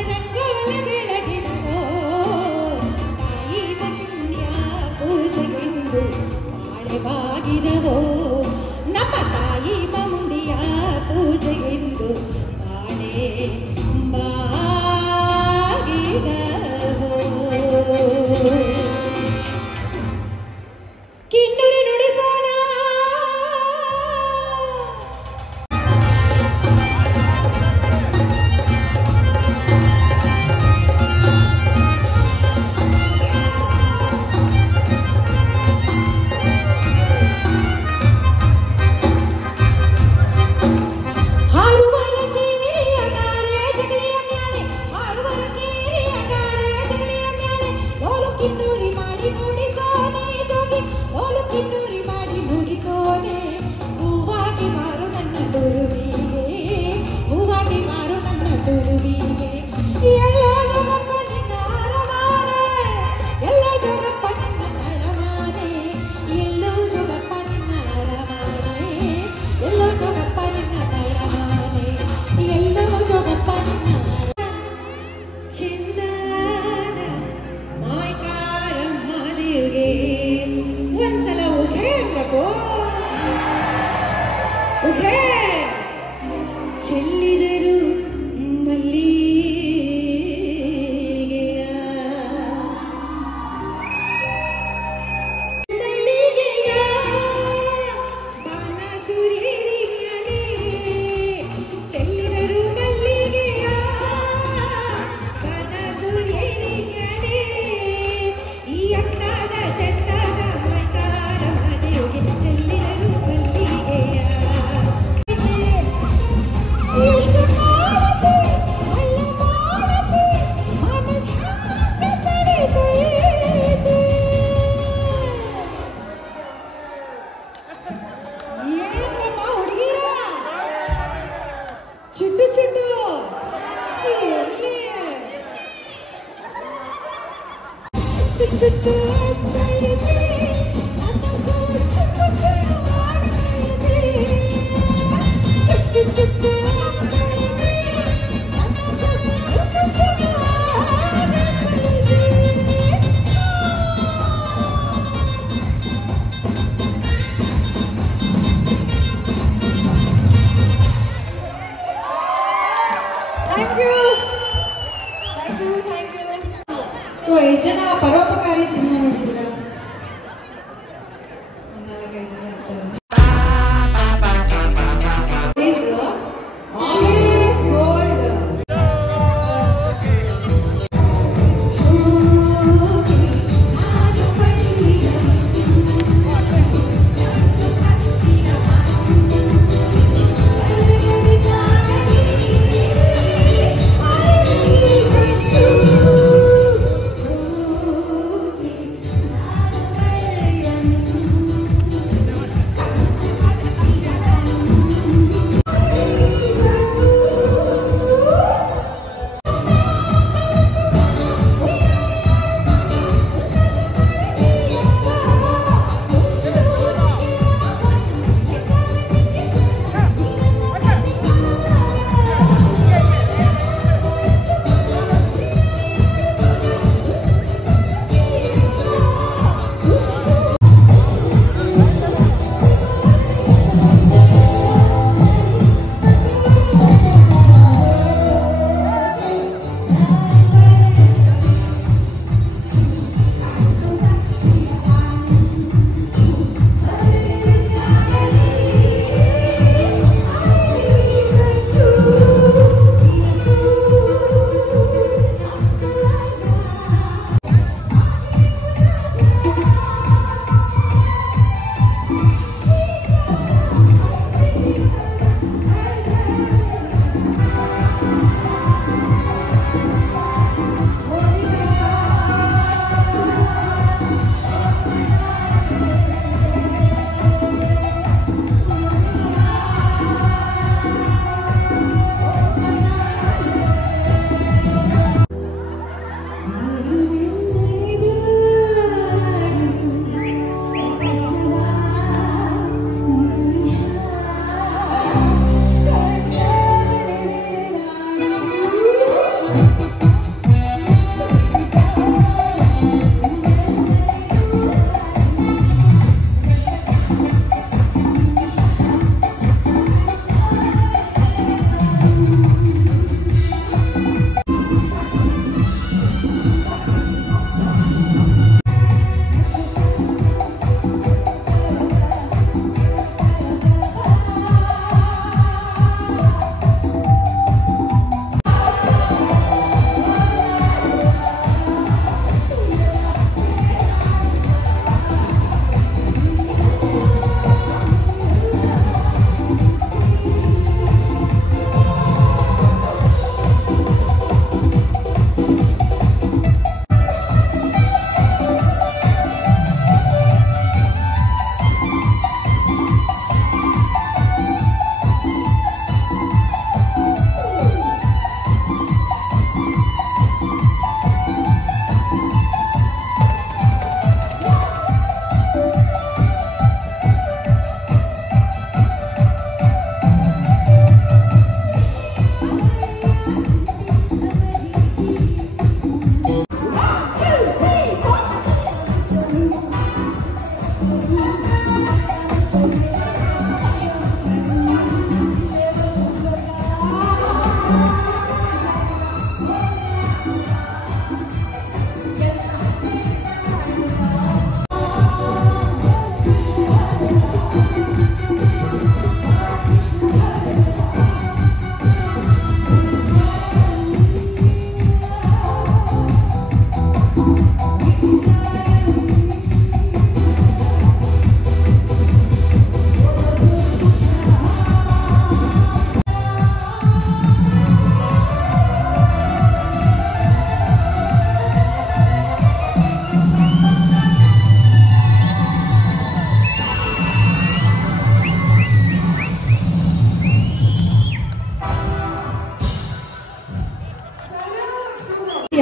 ರಂಗೋಲಿ ಬೆಳಗಿದವೋ ತಾಯಿ ಪುಣ್ಯ ಪೂಜೆಗೆಂದು ಬಾಳೆ ಬಾಗಿದವೋ, ನಮ್ಮ ತಾಯಿ ಮಂಡಿಯ ಪೂಜೆಗೆಂದು ಬಾಳೆ ಬಾಗಿದವೋ. ಕಿನ್ನೂರು ನುಡಿಸೋಣ. ಹಾರುವರ ಕೀರಿಯ ಗಾರೆ ಜಗಲಿಯ ಮ್ಯಾಲೆ, ಹಾರುವರ ಕೀರಿಯ ಗಾರೆ ಜಗಲಿಯ ಮ್ಯಾಲೆ, ಲೋಲು ಕಿನ್ನೂರಿ ಮಾಡಿ ನುಡಿಸೋನೆ ಜೋಗಿ, ಲೋಲು ಕಿನ್ನೂರಿ ಮಾಡಿ ನುಡಿಸೋನೆ. ಹೂವಾಗಿ ಮಾರು ನನ್ನ ತುರುವಿಗೆ, ಹೂವಾಗಿ ಮಾರು ನನ್ನ ತುರುವಿಗೆ. ಎಲ್ಲೋ ಜೋಗಪ್ಪ ನಿನ್ನ ಅರಮಾನೆ, ಎಲ್ಲೋ ಜೋಗಪ್ಪ ನಿನ್ನ ತಳಮಾನೆ, ಎಲ್ಲೋ ಜೋಗಪ್ಪ ನಿನ್ನ ಅರಮಾನೆ, ಎಲ್ಲೋ ಜೋಗಪ್ಪ ನಿನ್ನ ತಳಮಾನೆ, ಎಲ್ಲೋ ಜೋಗಪ್ಪ ನಿನ್ನ ಚಿಂದನ ಮಾಯ್ಕಾರಮ್ಮ ದೇವ್ಗೆ. ಒಂದ್ಸಲ ಉಘೆ ಪ್ರಭು ಉಘೆ ಚೆಲ್ಲಿದರು ಮಲ್ಲಿಗೆಯ, ಮಲ್ಲಿಗೆಯ ಬಾಣ ಸುರಿಯನೆ ಚೆಲ್ಲಿದರು ಮಲ್ಲಿಗೆಯ ಬಾಣ ಸುರಿಯನೆ. ಈ ಅಂದಾದ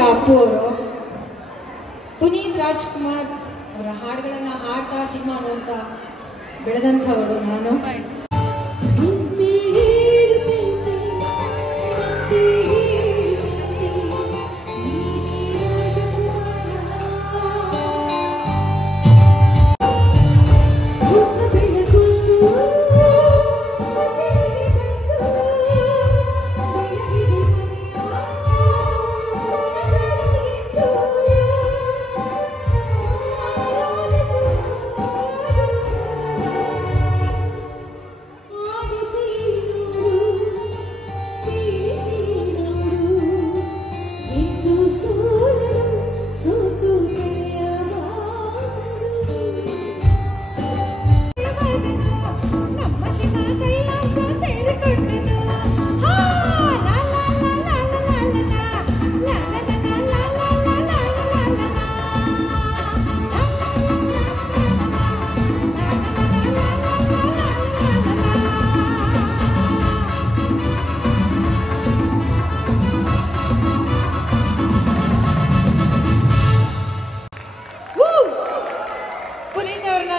ಅಪ್ಪು ಅವರು ಪುನೀತ್ ರಾಜ್ಕುಮಾರ್ ಅವರ ಹಾಡುಗಳನ್ನ ಹಾಡ್ತಾ ಸಿನಿಮಾ ನೋಡ್ತಾ ಬೆಳೆದಂಥವಳು ನಾನು.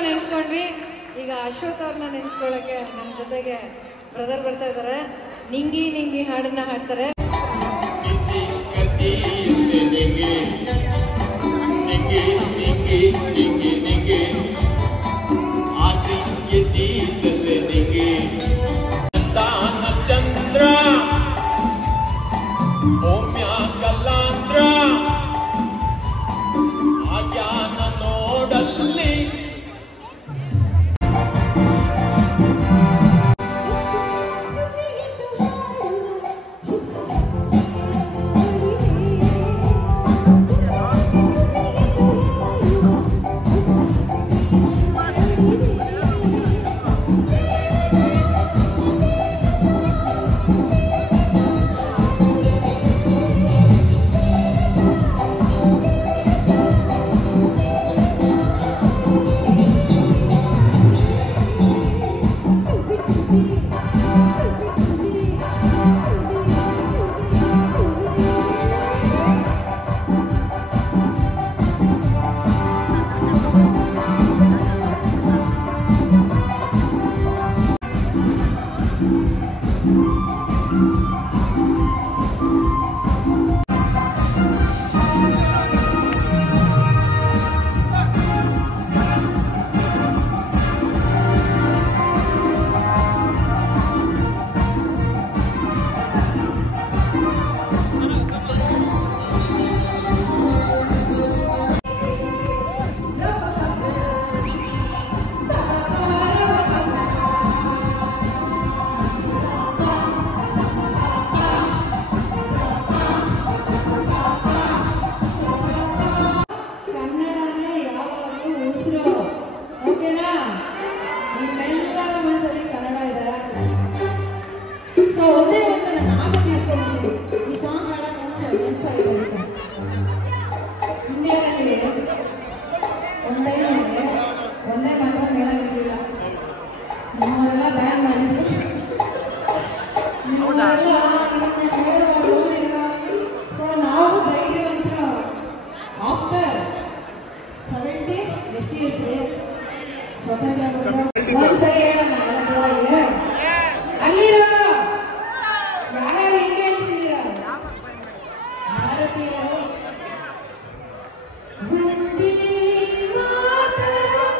ನೆನೆಸ್ಕೊಂಡ್ವಿ. ಈಗ ಅಶೋಕ್ ಅವ್ರನ್ನ ನೆನೆಸ್ಕೊಳ್ಳೋಕೆ ನಮ್ಮ ಜೊತೆಗೆ ಬ್ರದರ್ ಬರ್ತಾ ಇದ್ದಾರೆ. ನಿಂಗಿ ನಿಂಗಿ ಹಾಡನ್ನ ಹಾಡ್ತಾರೆ. ಚಂದ್ರ ಓಮ್ಯ ಕಲ್ಲಾಂದ್ರ ಆಜ್ಞಾನ ನೋಡಲ್ಲಿ ಒಂದೇ ಒಂದು ನನ್ನ ಆಸೆ ತೀರಿಸ್ಕೊಂಡಿದ್ದೀನಿ. ಈ ಸಾಂಗ್ ಹಾಡಕ್ಕೆ ಮುಂಚೆ ನೆನಪಾಗಿದೆ. ಇಂಡಿಯಾದಲ್ಲಿ ಒಂದೇ ಮಾತ್ರ ಹೇಳೋದಿಲ್ಲ. ನಮ್ಮವರೆಲ್ಲ ಬ್ಯಾನ್ ಮಾಡಿದ್ರು. ನಿಮ್ಮವರೆಲ್ಲ ಇದನ್ನ ಹೇಳುವಾಗ ಓದಿದ್ರು. ಸೊ ನಾವು ಧೈರ್ಯವಂತರ ಆಫ್ಟರ್ 70 ಎಷ್ಟು ಇಯರ್ಸ್ ಸ್ವತಂತ್ರ ಒಂದ್ಸರಿ ಹೇಳೋಣ ಜೋರಾಗಿ. ಅಲ್ಲಿರೋರು ಯಾರ್ಯಾರು ಇಂಡಿಯನ್ಸ್ ಇದ್ದೀರಾ ಭಾರತೀಯರು ವಂದೇ ಮಾತರಂ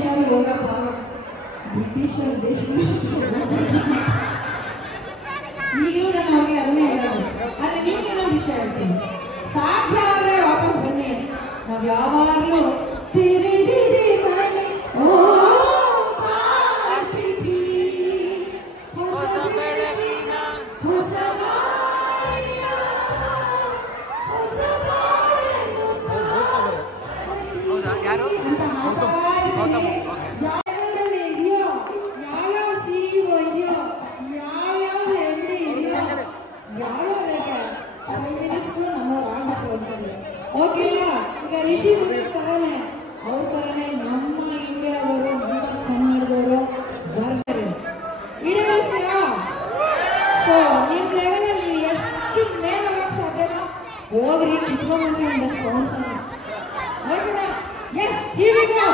ದೇಶನಾರು ಹೋಗಪ್ಪ, ಬ್ರಿಟಿಷರ ದೇಶ ಈಗಲೂ ನಾನು ಅವ್ರಿಗೆ ಅದನ್ನೇ ಹೇಳೋದು. ಆದರೆ ನಿಮ್ಗೆ ಇನ್ನೊಂದು ವಿಷಯ ಹೇಳ್ತೀನಿ, ಸಾಧ್ಯ ಆದರೆ ವಾಪಸ್ ಬನ್ನಿ. ನಾವು ಯಾವಾಗಲೂ ತಿರಿದಿದೆ ಮನೆ ಓ ಪಾರ್ಥಿವಿ, ಹೊಸ ಬೆಳಗಿನ ಹೊಸ ಬಾಳಿಯ ಹೊಸ ಬಾಳನ್ನು ಅಂತ ಮಾಡ್ತಾ ಇದ್ದೀನಿ. ಯಾವ್ಯಾವ್ದ್ರಲ್ಲಿ ಇದೆಯೋ, ಯಾವ್ಯಾವ CEO ಇದೆಯೋ, ಯಾವ್ಯಾವ MD ಇದೆಯೋ, ಯಾವ್ಯಾವ್ದಕ್ಕೆ ಪ್ರೈಮ್ ಮಿನಿಸ್ಟರ್ ನಮ್ಮವ್ರಾಗಬೇಕು ಒಂದ್ಸಲ. ಓಕೆನಾ? ಈಗ ರಿಷಿ ಸುನೀಲ್ ತರನೇ ಅವ್ರ ತರನೇ ನಮ್ಮ ಇಂಡಿಯಾದವರು, ನಮ್ಮ ಕನ್ನಡದವರು ಬರ್ತಾರೆ. ಈಡೇರಿಸ್ತೀರಾ? ಸೊ ನಿಮ್ಮ ಲೆವೆಲಲ್ಲಿ ನೀವು ಎಷ್ಟು ಮೇಲೆ ಹೋಗಕ್ಕೆ ಸಾಧ್ಯನೋ ಹೋಗ್ರಿ, ಕಿತ್ಕೊಂಡ್ಬನ್ನಿ ಒಂದಷ್ಟು ಕೌನ್ಸ್ ಅನ್ನ. ಓಕೆನಾ? Yes, here we go.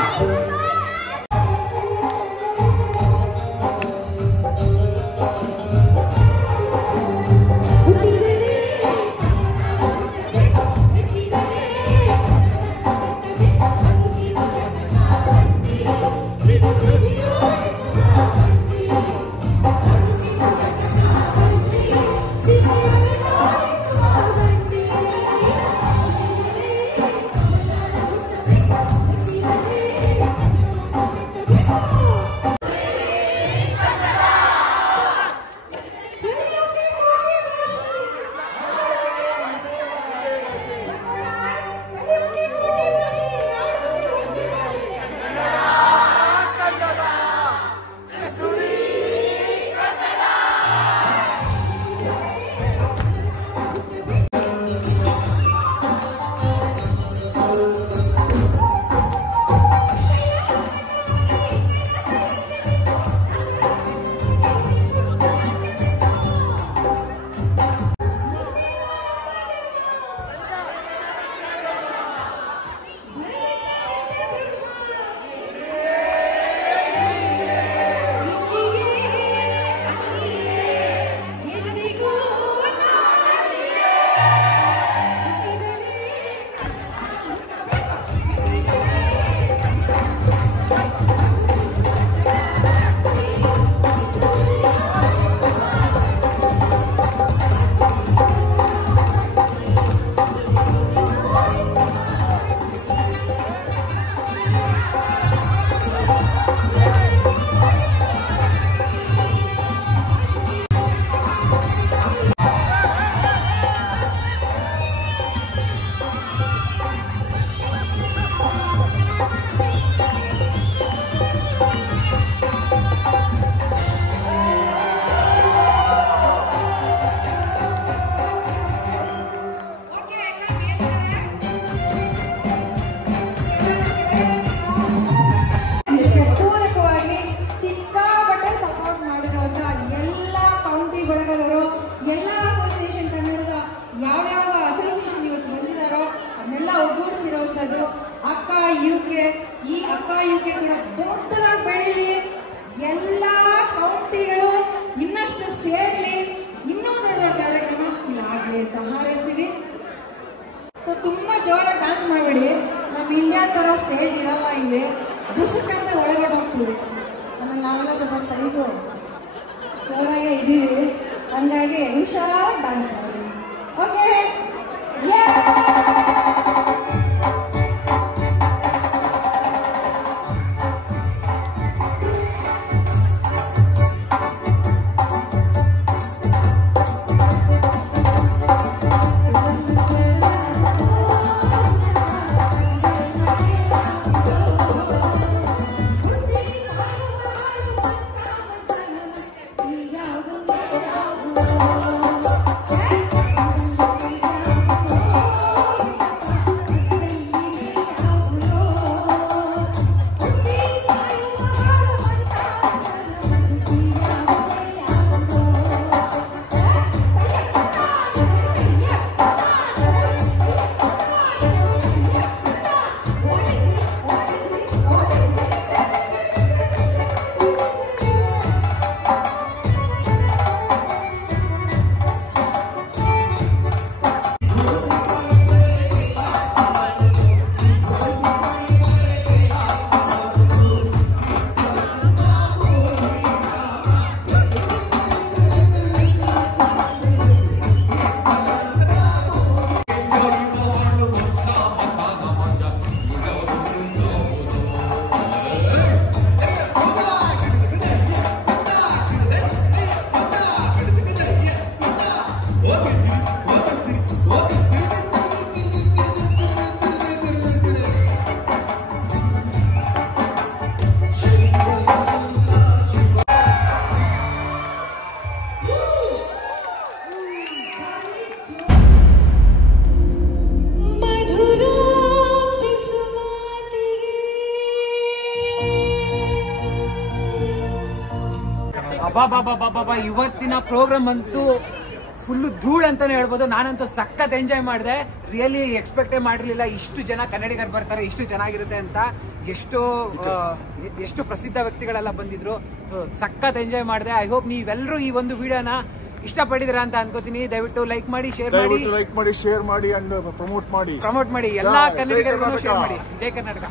So ತುಂಬ ಜೋರಾಗಿ ಡ್ಯಾನ್ಸ್ ಮಾಡಬೇಡಿ, ನಮ್ಮ ಇಂಡಿಯಾ ಥರ ಸ್ಟೇಜ್ ಇರಲ್ಲ ಇಲ್ಲಿ, ಬುಸುಕಂತ ಒಳಗಡೆ ಹೋಗ್ತೀವಿ. ಆಮೇಲೆ ನಾವೆಲ್ಲ ಸ್ವಲ್ಪ ಸೈಜು ಜೋರಾಗೆ ಇದ್ದೀವಿ, ಹಂಗಾಗಿ ಹುಷಾರಾಗಿ ಡ್ಯಾನ್ಸ್ ಮಾಡಿ. ಓಕೆ, ಅಬ್ಬಾ ಇವತ್ತಿನ ಪ್ರೋಗ್ರಾಮ್ ಅಂತೂ ಫುಲ್ ಧೂಳ್ ಅಂತಾನೆ ಹೇಳ್ಬೋದು. ನಾನಂತೂ ಸಖತ್ ಎಂಜಾಯ್ ಮಾಡಿದೆ. ರಿಯಲಿ ಎಕ್ಸ್ಪೆಕ್ಟೇ ಮಾಡಿರ್ಲಿಲ್ಲ ಇಷ್ಟು ಜನ ಕನ್ನಡಿಗರು ಬರ್ತಾರೆ, ಇಷ್ಟು ಚೆನ್ನಾಗಿರುತ್ತೆ ಅಂತ. ಎಷ್ಟು ಪ್ರಸಿದ್ಧ ವ್ಯಕ್ತಿಗಳೆಲ್ಲ ಬಂದಿದ್ರು. ಸೊ ಸಖತ್ ಎಂಜಾಯ್ ಮಾಡಿದೆ. ಐ ಹೋಪ್ ನೀವೆಲ್ಲರೂ ಈ ಒಂದು ವಿಡಿಯೋನ ಇಷ್ಟಪಟ್ಟಿದ್ದೀರಾ ಅಂತ ಅನ್ಕೋತೀನಿ. ದಯವಿಟ್ಟು ಲೈಕ್ ಮಾಡಿ, ಶೇರ್ ಮಾಡಿ, ಶೇರ್ ಮಾಡಿ ಅಂಡ್ ಪ್ರಮೋಟ್ ಮಾಡಿ ಎಲ್ಲಾ ಕನ್ನಡಿಗರಿಗೂ ಶೇರ್ ಮಾಡಿ. ಜೈ ಕರ್ನಾಟಕ.